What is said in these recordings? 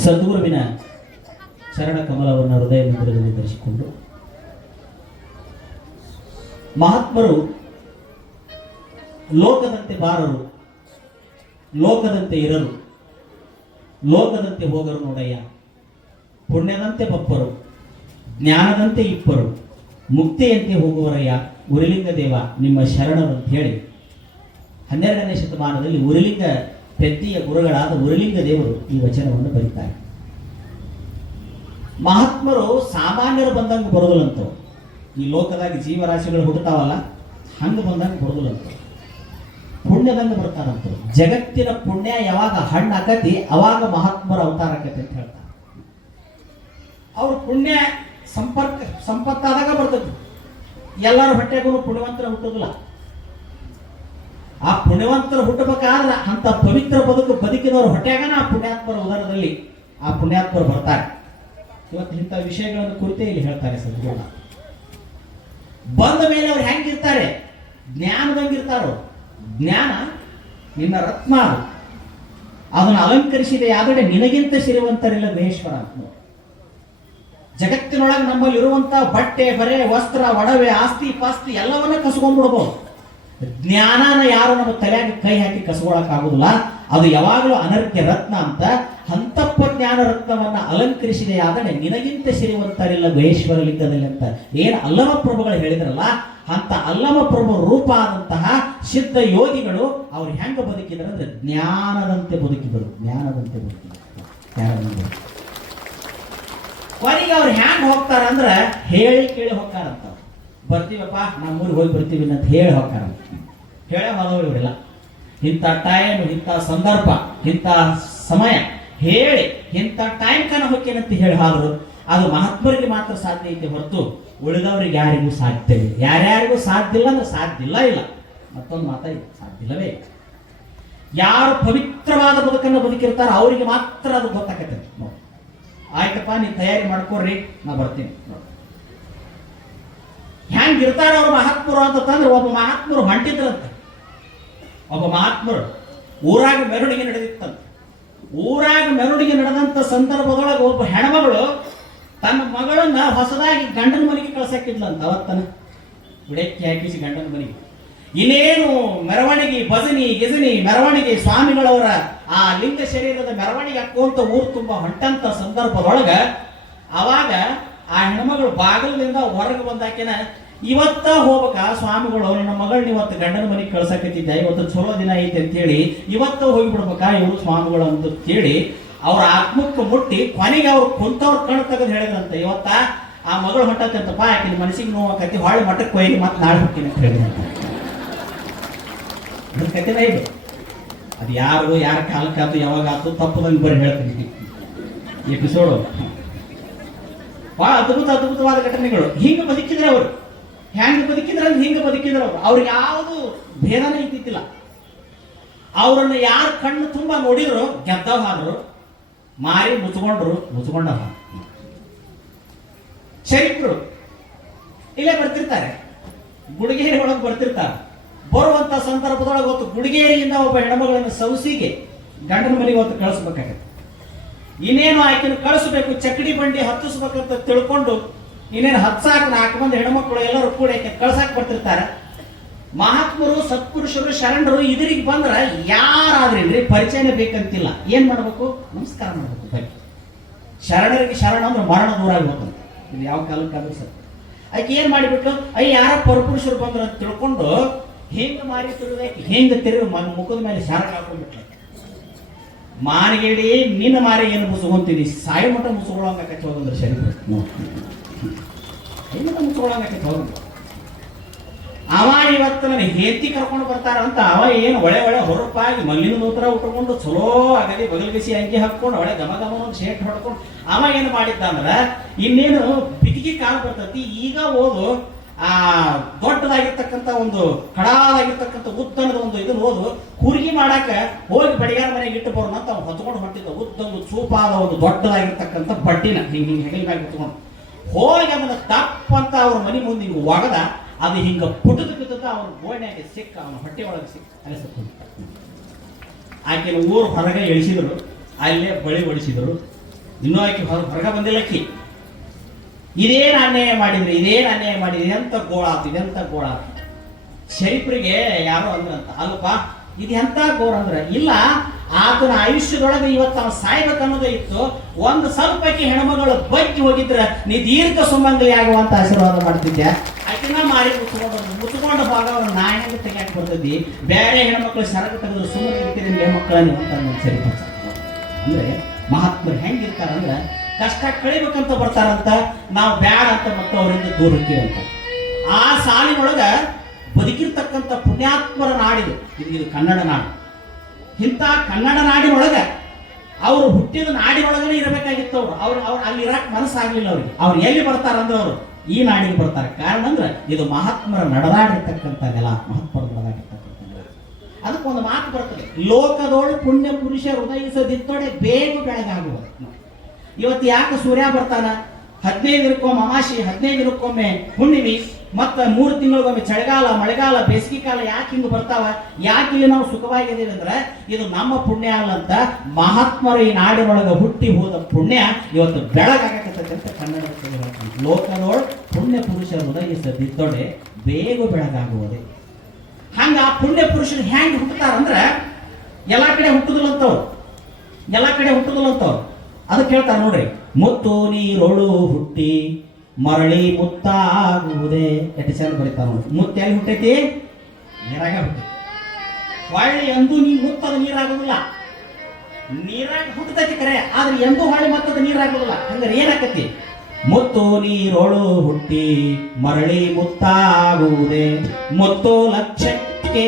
ಸದ್ಗುರುವಿನ ಚರಣ ಕಮಲವನ್ನು ಹೃದಯ ಮಂದಿರದಲ್ಲಿ ಧರಿಸಿಕೊಂಡು ಮಹಾತ್ಮರು ಲೋಕದಂತೆ ಬಾರರು, ಲೋಕದಂತೆ ಇರರು, ಲೋಕದಂತೆ ಹೋಗರು ನೋಡಯ್ಯ, ಪುಣ್ಯದಂತೆ ಬಪ್ಪರು, ಜ್ಞಾನದಂತೆ ಇಪ್ಪರು, ಮುಕ್ತಿಯಂತೆ ಹೋಗುವರಯ್ಯ ಉರಿಲಿಂಗ ದೇವ ನಿಮ್ಮ ಶರಣರು ಅಂತ ಹೇಳಿ 12ನೇ ಶತಮಾನದಲ್ಲಿ ಉರಿಲಿಂಗ ಪೆದ್ದಿಯ ಗುರುಗಳಾದ ಉರಿಲಿಂಗ ದೇವರು ಈ ವಚನವನ್ನು ಬರೀತಾರೆ. ಮಹಾತ್ಮರು ಸಾಮಾನ್ಯರು ಬಂದಂಗೆ ಬರೋದಿಲ್ಲಂತ, ಈ ಲೋಕದಾಗಿ ಜೀವರಾಶಿಗಳು ಹುಟ್ಟುತ್ತಾವಲ್ಲ ಹಂಗೆ ಬಂದಂಗೆ ಬರೋದಿಲ್ಲಂತ, ಪುಣ್ಯದಂಗೆ ಬರ್ತಾರಂತ. ಜಗತ್ತಿನ ಪುಣ್ಯ ಯಾವಾಗ ಹಣ್ಣು ಆಕತಿ ಅವಾಗ ಮಹಾತ್ಮರ ಅವತಾರ ಆಕತಿ ಅಂತ ಹೇಳ್ತಾರೆ. ಅವ್ರ ಪುಣ್ಯ ಸಂಪತ್ತಾದಾಗ ಬರ್ತೈತಿ. ಎಲ್ಲರ ಹೊಟ್ಟೆಗೂ ಪುಣ್ಯವಂತರ ಹುಟ್ಟೋದಿಲ್ಲ. ಆ ಪುಣ್ಯವಂತರ ಹುಟ್ಟಬೇಕಾದ್ರೆ ಅಂತ ಪವಿತ್ರ ಬದುಕಿದವರು ಹೊಟ್ಟೆಗಾನ ಆ ಪುಣ್ಯಾತ್ಮರ ಉದರದಲ್ಲಿ ಆ ಪುಣ್ಯಾತ್ಮರು ಬರ್ತಾರೆ. ಇವತ್ತು ಇಂಥ ವಿಷಯಗಳನ್ನು ಕುರಿತೇ ಇಲ್ಲಿ ಹೇಳ್ತಾರೆ ಸದ್ಗುರು. ಬಂದ ಮೇಲೆ ಅವ್ರು ಹೆಂಗಿರ್ತಾರೆ? ಜ್ಞಾನದಂಗಿರ್ತಾರೋ. ಜ್ಞಾನ ನಿನ್ನ ರತ್ನ, ಅದನ್ನು ಅಲಂಕರಿಸಿದೆ ಆದರೆ ನಿನಗಿಂತ ಸಿರಿವಂತರಿಲ್ಲ ಮಹೇಶ್ವರ ಅಂತ. ಜಗತ್ತಿನೊಳಗೆ ನಮ್ಮಲ್ಲಿ ಇರುವಂತ ಬಟ್ಟೆ ಬರೆ ವಸ್ತ್ರ ಒಡವೆ ಆಸ್ತಿ ಪಾಸ್ತಿ ಎಲ್ಲವನ್ನ ಕಸ್ಕೊಂಡ್ಬಿಡ್ಬೋದು. ಜ್ಞಾನನ ಯಾರು ನಮ್ಮ ತಲೆಯಾಗಿ ಕೈ ಹಾಕಿ ಕಸ್ಕೊಳಕ್ಕಾಗುದಿಲ್ಲ. ಅದು ಯಾವಾಗಲೂ ಅನರ್ಘ್ಯ ರತ್ನ ಅಂತ. ಹಂತಪ್ಪ ಜ್ಞಾನ ರತ್ನವನ್ನ ಅಲಂಕರಿಸಿದೆ ಆದರೆ ನಿನಗಿಂತ ಸಿರಿವಂತರಿಲ್ಲ ಮಹೇಶ್ವರ ಲಿಂಗದಲ್ಲಿ ಅಂತ ಏನು ಅಲ್ಲಮ ಪ್ರಭುಗಳು ಹೇಳಿದ್ರಲ್ಲ, ಅಂತ ಅಲ್ಲಮ ಪ್ರಭು ರೂಪ ಆದಂತಹ ಸಿದ್ಧ ಯೋಗಿಗಳು ಅವ್ರು ಹೆಂಗ ಬದುಕಿದ್ರು ಅಂದ್ರೆ ಜ್ಞಾನದಂತೆ ಬದುಕಿದರು. ಜ್ಞಾನದಂತೆ ಬದುಕಿದರು. ಕೊನೆಗೆ ಅವ್ರು ಹ್ಯಾಂಗ ಹೋಗ್ತಾರ ಅಂದ್ರ ಹೇಳಿ ಕೇಳಿ ಹೋಗ್ತಾರಂತ. ಬರ್ತೀವಪ್ಪ ನಮ್ಮೂರಿಗೆ ಹೋಗಿ ಬರ್ತೀವಿ ಅಂತ ಹೇಳಿ ಹೋಗ್ತಾರ. ಹೇಳ ಹೋದವರು ಇವರೆಲ್ಲ ಇಂಥ ಟೈಮ್, ಇಂಥ ಸಂದರ್ಭ, ಇಂಥ ಸಮಯ ಹೇಳಿ ಇಂಥ ಟೈಮ್ ಕನ ಹೋಗ್ತೇನಂತ ಹೇಳಿ ಹಾದ್ರು. ಅದು ಮಹಾತ್ಮರಿಗೆ ಮಾತ್ರ ಸಾಧ್ಯ ಐತೆ ಹೊರತು ಉಳಿದವ್ರಿಗೆ ಯಾರಿಗೂ ಸಾಧ್ಯ ಇಲ್ಲ. ಯಾರ್ಯಾರಿಗೂ ಸಾಧ್ಯ ಇಲ್ಲ ಅಂದ್ರೆ ಸಾಧ್ಯ ಇಲ್ಲ. ಮತ್ತೊಂದು ಮಾತಾಡಿ ಸಾಧ್ಯ ಇಲ್ಲವೇ. ಯಾರು ಪವಿತ್ರವಾದ ಬದುಕನ್ನು ಬದುಕಿರ್ತಾರ ಅವರಿಗೆ ಮಾತ್ರ ಅದು ಗೊತ್ತಾಗತ್ತೆ. ಆಯ್ತಪ್ಪ ನೀವು ತಯಾರಿ ಮಾಡ್ಕೊಡ್ರಿ, ನಾ ಬರ್ತೀನಿ. ಹೆಂಗಿರ್ತಾರ ಅವ್ರು ಮಹಾತ್ಮರು ಅಂತಂದ್ರೆ, ಒಬ್ಬ ಮಹಾತ್ಮರು ಹೊಂಟಿದ್ರಂತೆ. ಒಬ್ಬ ಮಹಾತ್ಮರು ಊರಾಗ ಮೆರವಣಿಗೆ ನಡೆದಿತ್ತಂತ. ಊರಾಗ ಮೆರವಣಿಗೆ ನಡೆದಂತ ಸಂದರ್ಭದೊಳಗೆ ಒಬ್ಬ ಹೆಣ್ಮಗಳು ತನ್ನ ಮಗಳನ್ನ ಹೊಸದಾಗಿ ಗಂಡನ ಮನೆಗೆ ಕಳ್ಸಾಕಿದ್ಲಂತ. ಅವತ್ತನ ಬಿಡಕ್ಕೆ ಹಾಕಿಸಿ ಗಂಡನ ಮನೆಗೆ. ಇನ್ನೇನು ಮೆರವಣಿಗೆ, ಭಜನಿ ಗಿಜನಿ ಮೆರವಣಿಗೆ, ಸ್ವಾಮಿಗಳವರ ಆ ಲಿಂಗ ಶರೀರದ ಮೆರವಣಿಗೆ ಹಾಕುವಂತ ಊರು ತುಂಬಾ ಹೊಂಟಂತ ಸಂದರ್ಭದೊಳಗ ಅವಾಗ ಆ ಹೆಣ್ಮಗಳು ಬಾಗಿಲಿಂದ ಹೊರಗೆ ಬಂದಾಕಿನ, ಇವತ್ತ ಹೋಗ್ಬೇಕ ಸ್ವಾಮಿಗಳು, ನಿನ್ನ ಮಗಳನ್ನ ಇವತ್ತು ಗಂಡನ ಮನೆಗೆ ಕಳ್ಸಕತ್ತಿದ್ದ, ಇವತ್ತು ಚಲೋ ದಿನ ಐತೆ ಅಂತ ಹೇಳಿ ಇವತ್ತ ಹೋಗಿಬಿಡ್ಬೇಕಾ ಇವರು ಸ್ವಾಮಿಗಳು ಅಂತ ಕೇಳಿ ಅವ್ರ ಆತ್ಮಕ್ಕೆ ಮುಟ್ಟಿ ಕೊನೆಗೆ ಅವ್ರು ಕುಂತವ್ರ ಕಣ್ ತೆಗೆದು ಹೇಳಿದ್ರಂತ, ಇವತ್ತ ಆ ಮಗಳು ಹೊಂಟತ್ತಂತಪ್ಪ, ಆಕಿನ ಮನಸ್ಸಿಗೆ ನೋವಾಕತಿ, ಹೊಳ್ಳಿ ಮಠಕ್ಕೆ ಹೋಗಿ ಮತ್ತೆ ನಾಳೆ ಹೋಗ್ತೀನಿ ಅಂತ ಹೇಳಿದ್ರಂತ. ಕಥೆನ ಇದು. ಅದು ಯಾರು ಯಾರ ಕಾಲಕ್ಕಾತು ಯಾವಾಗ ಆತು ತಪ್ಪದಂಗೆ ಬರೀ ಹೇಳ್ತೀನಿ. ಎಪಿಸೋಡು ಬಹಳ ಅದ್ಭುತವಾದ ಘಟನೆಗಳು. ಹಿಂಗೆ ಬದುಕಿದ್ರೆ ಅವರು, ಹೆಂಗೆ ಬದುಕಿದ್ರೆ ಅಂದ್ರೆ ಹಿಂಗೆ ಬದುಕಿದ್ರು ಅವರು. ಅವ್ರಿಗೆ ಯಾವುದು ಭೇದನೇ ಇದ್ದಿದ್ದಿಲ್ಲ. ಅವರನ್ನು ಯಾರು ಕಣ್ಣು ತುಂಬಾ ನೋಡಿದ್ರು ಗೆದ್ದವ್ ಹಾದ್ರು, ಮಾರಿ ಮುಚ್ಕೊಂಡ ಶರೀಫರು ಇಲ್ಲೇ ಬರ್ತಿರ್ತಾರೆ, ಗುಡಿಗೇರಿ ಒಳಗೆ ಬರ್ತಿರ್ತಾರೆ. ಬರುವಂತ ಸಂದರ್ಭದೊಳಗೆ ಹೊತ್ತು ಗುಡಿಗೇರಿಯಿಂದ ಒಬ್ಬ ಹೆಣ್ಮಗಳನ್ನು ಸೌಸಿಗೆ ಗಂಡನ ಮನೆಗೆ ಹೊತ್ತು ಕಳಿಸ್ಬೇಕಾಗತ್ತೆ. ಇನ್ನೇನು ಆಕೆಯನ್ನು ಕಳಿಸ್ಬೇಕು, ಚಕ್ಕಡಿ ಬಂಡಿ ಹತ್ತಿಸ್ಬೇಕಂತ ತಿಳ್ಕೊಂಡು ಇನ್ನೇನು ಹತ್ಸಾಕ 4 ಮಂದಿ ಹೆಣ್ಮಕ್ಳು ಎಲ್ಲರೂ ಕೂಡ ಕಳ್ಸಾಕ್ ಬರ್ತಿರ್ತಾರೆ. ಮಹಾತ್ಮರು, ಸತ್ಪುರುಷರು, ಶರಣರು ಇದರಿಗೆ ಬಂದ್ರ ಯಾರಾದ್ರಿ ಪರಿಚಯನೇ ಬೇಕಂತಿಲ್ಲ. ಏನ್ ಮಾಡ್ಬೇಕು? ನಮಸ್ಕಾರ ಮಾಡ್ಬೇಕು. ಬನ್ನಿ ಶರಣರಿಗೆ ಶರಣ ಅಂದ್ರೆ ಮರಣ ದೂರ ಆಗಿ ಹೋಗ್ತಂತೆ. ಇದು ಯಾವ ಕಾಲಕ್ಕಾದ್ರೂ ಸರ್. ಆಕೆ ಏನ್ ಮಾಡಿಬಿಟ್ಟು ಯಾರ ಪರಪುರುಷರು ಬಂದ್ರು ಅಂತ ತಿಳ್ಕೊಂಡು ಹೆಂಗ ಮಾರಿ ತಿರುಗಿ ಹೆಂಗ ತಿರುಗಿ ಮುಖದ ಮೇಲೆ ಶಾರ ಹಾಕೊಂಡ್ಬಿಟ್ಲ. ಮಾರಿಗೇಡಿ ನಿನ್ನ ಮಾರಿ ಏನು ಮುಸುಗೊಂತೀವಿ, ಸಾಯಿ ಮಠ ಮುಸುಗೊಳಂಗಕ್ಕೆ ಹೋಗಂದ್ರೆ ಶರೀರ ಮುಸುಗೊಳಂಗಕ್ಕೆ ಹೋಗಂದ್ರೆ. ಅವ ಇವತ್ತು ನನ್ನ ಹೇತಿ ಕರ್ಕೊಂಡು ಬರ್ತಾರಂತ ಅವ ಏನು ಒಳೆ ಹೊರಪಾಗಿ ಮಲ್ಲಿನ ನೂತರ ಉಟ್ಕೊಂಡು ಚಲೋ ಆಗಲಿ ಬಗಲ್ ಬಿಸಿ ಅಂಗಿ ಹಾಕೊಂಡು ಒಳ್ಳೆ ಗಮ ಒಂದು ಶೇಟ್ ಹೊಡ್ಕೊಂಡು ಅವ ಏನು ಮಾಡಿದ್ದ ಅಂದ್ರ ಇನ್ನೇನು ಬಿತಿಗೆ ಕಾಲ ಬರ್ತೈತಿ. ಈಗ ಓದು ಆ ದೊಡ್ಡದಾಗಿರ್ತಕ್ಕಂಥ ಒಂದು ಕಡಾದಾಗಿರ್ತಕ್ಕಂಥ ಉದ್ದನದ ಒಂದು ಇದನ್ನ ಓದು ಕೂರ್ಗಿ ಮಾಡಾಕ ಹೋಗಿ ಬಡಿಗಾರ ಮನೆಗೆ ಇಟ್ಟು ಬರೋಣ ಅಂತ ಅವ್ನು ಹೊತ್ಕೊಂಡು ಹೊಂಟಿದ್ದ. ಉದ್ದೊಂದು ಚೂಪಾದ ಒಂದು ದೊಡ್ಡದಾಗಿರ್ತಕ್ಕಂಥ ಬಡ್ಡಿನ ಹಿಂಗೆ ಹೆಗಲ ಮ್ಯಾಗ ಹೊತ್ಕೊಂಡು ಹೋಗಿ ಅದನ್ನ ತಪ್ಪಂತ ಅವ್ರ ಮನೆ ಮುಂದೆ ಹಿಂಗೆ ಒಗದ ಅದು ಹಿಂಗ ಪುಟದ ಬಿದ್ದದ ಅವನ ಗೋಣೆಗೆ ಸಿಕ್ಕ, ಅವನ ಹೊಟ್ಟೆ ಒಳಗೆ ಸಿಕ್ಕ ಅನಿಸುತ್ತೆ. ಆಕೆನ ಊರು ಹೊರಗೆ ಇಳಿಸಿದ್ರು, ಅಲ್ಲೇ ಬಳಿ ಹೊಡಿಸಿದ್ರು. ಇನ್ನೂ ಆಕಿ ಹೊರಗ ಬಂದಿಲ್ಲಕ್ಕಿ. ಇದೇನು ಅನ್ಯಾಯ ಮಾಡಿದ್ರಿ, ಇದೇನು ಅನ್ಯಾಯ ಮಾಡಿದ್ರಿ, ಎಂತ ಗೋಳಾತು, ಇದೆಂತ ಗೋಳಾತು. ಶರೀಫ್ರಿಗೆ ಯಾರೋ ಅಂದ್ರಂತ, ಅಲ್ಪ ಇದು ಎಂತ ಗೋರ್ ಅಂದ್ರೆ, ಇಲ್ಲ ಆತನ ಆಯುಷ್ಯದೊಳಗೆ ಇವತ್ತು ಅವನು ಸಾಯ್ಬೇಕು ಅನ್ನೋದೇ ಇತ್ತು, ಒಂದು ಸ್ವಲ್ಪಕ್ಕೆ ಹೆಣ್ಮಗಳು ಬಗ್ಗಿ ಹೋಗಿದ್ರೆ ನೀ ದೀರ್ಘ ಸುಮಂಗಲಿ ಆಗುವಂತ ಆಶೀರ್ವಾದ ಮಾಡ್ತಿದ್ದೆ. ಆಕಿನ ಮಾರಿ ಮುಚ್ಕೊಂಡು ಭಾಗವನ್ನು ನಾಯಿಗೆ ತೆಗಿಯಕ್ಕೆ ಬರ್ತೈತಿ, ಬೇರೆ ಹೆಣ್ಮಕ್ಳು ಸರಕು ತೆಗೆದ್ರು ಸುಮ್ಮನೆ ಇರ್ತೀರಿ ಮಕ್ಕಳ ಅಂತ ಸರಿ. ಅಂದ್ರೆ ಮಹಾತ್ಮರು ಹೆಂಗಿರ್ತಾರಂದ್ರೆ ಕಷ್ಟ ಕಳಿಬೇಕಂತ ಬರ್ತಾರಂತ, ನಾವು ಬ್ಯಾಡ ಅಂತ ಮತ್ತು ಅವರಿಂದ ದೂರ ಇರ್ತೀವಂತ. ಆ ಸಾಲಿನೊಳಗ ಬದುಕಿರ್ತಕ್ಕಂಥ ಪುಣ್ಯಾತ್ಮರ ನಾಡಿದು ಇದು ಕನ್ನಡ ನಾಡು. ಇಂಥ ಕನ್ನಡ ನಾಡಿನೊಳಗ ಅವರು ಹುಟ್ಟಿದ ನಾಡಿನೊಳಗನೆ ಇರಬೇಕಾಗಿತ್ತು. ಅವ್ರು ಅಲ್ಲಿ ಇರಕ್ ಮನಸ್ಸಾಗ್ಲಿಲ್ಲ ಅವ್ರಿಗೆ. ಅವ್ರು ಎಲ್ಲಿ ಬರ್ತಾರಂದ್ರೆ ಅವರು ಈ ನಾಡಿಗೆ ಬರ್ತಾರೆ. ಕಾರಣ ಅಂದ್ರೆ ಇದು ಮಹಾತ್ಮರ ನಡೆದಾಡಿರ್ತಕ್ಕಂಥ ನೆಲ, ಮಹಾತ್ಮರ ನಡೆದಾಡಿರ್ತಕ್ಕಂಥ ನೆಲ. ಅದಕ್ಕೊಂದು ಮಾತು ಬರ್ತದೆ, ಲೋಕದೋಳು ಪುಣ್ಯ ಪುರುಷ ಹೃದಯಿಸದಿತ್ತೊಡೆ ಬೇಗ ಬೆಳಗಾಗುವುದು. ಇವತ್ತು ಯಾಕೆ ಸೂರ್ಯ ಬರ್ತಾನ, 15 ದಿನಕ್ಕೊಮ್ಮೆ ಅಮಾಶಿ, 15 ದಿನಕ್ಕೊಮ್ಮೆ ಹುಣ್ಣಿಮೆ, ಮತ್ತ 3 ತಿಂಗಳಿಗೊಮ್ಮೆ ಚಳಿಗಾಲ, ಮಳೆಗಾಲ, ಬೇಸಿಗೆ ಕಾಲ ಯಾಕೆ ಹಿಂಗೆ ಬರ್ತಾವ, ಯಾಕೆ ಇಲ್ಲಿ ನಾವು ಸುಖವಾಗಿದ್ದೀವಿ ಅಂದ್ರೆ ಇದು ನಮ್ಮ ಪುಣ್ಯ ಅಲ್ಲಂತ. ಮಹಾತ್ಮರು ಈ ನಾಡಿನೊಳಗೆ ಹುಟ್ಟಿ ಹೋದ ಪುಣ್ಯ ಇವತ್ತು ಬೆಳಗಾಗತ್ತಂತ ಕನ್ನಡ ಲೋಕದೋಳು ಪುಣ್ಯ ಪುರುಷ ಹೃದಯಿಸದಿದ್ದೊಡೆ ಬೇಗ ಬೆಳಗಾಗುವುದೇ. ಹಂಗ ಆ ಪುಣ್ಯ ಪುರುಷರು ಹೆಂಗ್ ಹುಟ್ಟುತ್ತಾರಂದ್ರ ಎಲ್ಲಾ ಕಡೆ ಹುಟ್ಟುದಿಲ್ಲಂತವ್ರು, ಎಲ್ಲಾ ಕಡೆ ಹುಟ್ಟುದಿಲ್ಲಂತವ್ರು. ಅದಕ್ಕೆ ಹೇಳ್ತಾರೆ ನೋಡ್ರಿ, ಮುತ್ತು ನೀರೊಳು ಹುಟ್ಟಿ ಮರಳಿ ಮುತ್ತಾಗುವುದೇ. ಎಷ್ಟು ಚಂದ ಬರೀತಾರ ನೋಡಿ. ಮುತ್ತು ಎಲ್ಲಿ ಹುಟ್ಟೈತಿ? ನೀರಾಗ ಹುಟ್ಟೈತಿ. ಹೊಳ್ಳಿ ಎಂದೂ ನೀ ಮುತ್ತದ ನೀರಾಗುದಿಲ್ಲ. ನೀರಾಗ ಹುಟ್ಟತೈತಿ ಕರೆ, ಆದ್ರೆ ಎಂದೂ ಹೊಳ್ಳಿ ಮತ್ತದ ನೀರಾಗುದಿಲ್ಲ. ಹಂಗಾರೆ ಏನಾಕತಿ? ಮುತ್ತು ನೀರೊಳು ಹುಟ್ಟಿ ಮರಳಿ ಮುತ್ತಾಗುವುದೇ, ಮುತ್ತು ಲಕ್ಷಕ್ಕೆ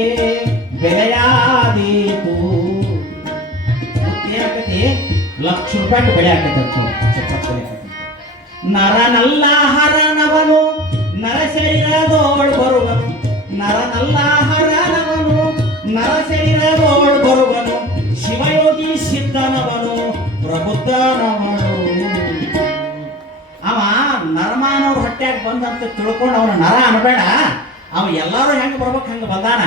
ಬೆಲೆಯಾದೀತು. ಏನಾಕತಿ? ಲಕ್ಷ ರೂಪಾಯಿ ಬೆಳೆ ಆಕೈತೆ. ನರನಲ್ಲ ಹರನವನು ನರ ಶರೀರದೋಳ್ ಬರುವನು, ನರನಲ್ಲ ಹರನವನು ನರ ಶರೀರದೋಳ್ ಬರುವನು, ಶಿವಯೋಗಿ ಸಿದ್ಧನವನು ಪ್ರಬುದ್ಧನವನು. ಅವ ನರಮಾನವ್ರ ಹೊಟ್ಟ್ಯಾಗ ಬಂದಂತ ತಿಳ್ಕೊಂಡು ಅವನ ನರ ಅನ್ಬೇಡ, ಅವ ಎಲ್ಲಾರು ಹೆಂಗ ಬರ್ಬೇಕು ಹಂಗ ಬಂದಾನ.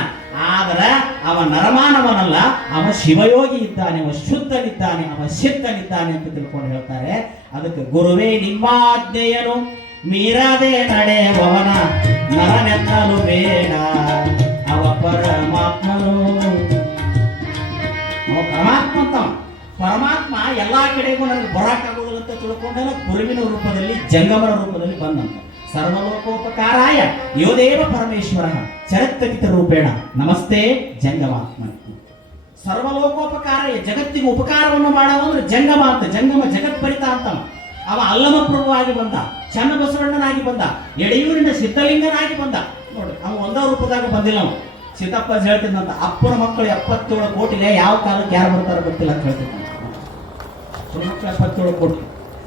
ಆದ್ರ ಅವ ನರಮಾನವನಲ್ಲ, ಅವ ಶಿವಯೋಗಿ ಇದ್ದಾನೆ, ಅವ ಶುದ್ಧನಿದ್ದಾನೆ, ಅವ ಸಿದ್ಧನಿದ್ದಾನೆ ಅಂತ ತಿಳ್ಕೊಂಡು ಹೇಳ್ತಾರೆ. ಅದಕ್ಕೆ ಗುರುವೇ ನಿಮ್ಮಾಜ್ಞೆಯನು ಮೀರದೆ ನಡೆಯವನ ನರನೆತ್ತಲು ಬೇಡ, ಅವ ಪರಮಾತ್ಮನು. ಅವ ಪರಮಾತ್ಮ ಅಂತ. ಪರಮಾತ್ಮ ಎಲ್ಲಾ ಕಡೆಗೂ ನನಗೆ ಬರಾಕಾಗೋದಿಲ್ಲ ಅಂತ ತಿಳ್ಕೊಂಡಾಗ ಗುರುವಿನ ರೂಪದಲ್ಲಿ ಜಂಗಮರ ರೂಪದಲ್ಲಿ ಬಂದಂತ. ಸರ್ವಲೋಕೋಪಕಾರಾಯ ಯೋದೇವ ಪರಮೇಶ್ವರ ಚರತ್ತಕಿತ ರೂಪೇಣ ನಮಸ್ತೆ ಜಂಗಮಾತ್ಮ. ಸರ್ವಲೋಕೋಪಕಾರಾಯ ಜಗತ್ತಿಗೆ ಉಪಕಾರವನ್ನು ಮಾಡವಂದ್ರೆ ಜಂಗಮ ಅಂತ. ಜಂಗಮ ಜಗತ್ಪರಿತ ಅಂತ. ಅವ ಅಲ್ಲಮ ಪ್ರಭುವಾಗಿ ಬಂದ, ಚನ್ನ ಬಸವಣ್ಣನಾಗಿ ಬಂದ, ಯಡಿಯೂರಿನ ಸಿದ್ಧಲಿಂಗನಾಗಿ ಬಂದ. ನೋಡಿ, ಅವ ಒಂದೇ ರೂಪದಾಗ ಬಂದಿಲ್ಲ. ಅವ ಸಿದ್ದಪ್ಪ ಹೇಳ್ತಿದ್ದಂತ, ಅಪ್ಪನ ಮಕ್ಕಳು 77 ಕೋಟಿಲೆ ಯಾವ ಕಾಲಕ್ಕೆ ಯಾರು ಬರ್ತಾರೋ ಗೊತ್ತಿಲ್ಲ ಅಂತ ಹೇಳ್ತಿದ್ದ. ಮಕ್ಕಳು 77 ಕೋಟಿ.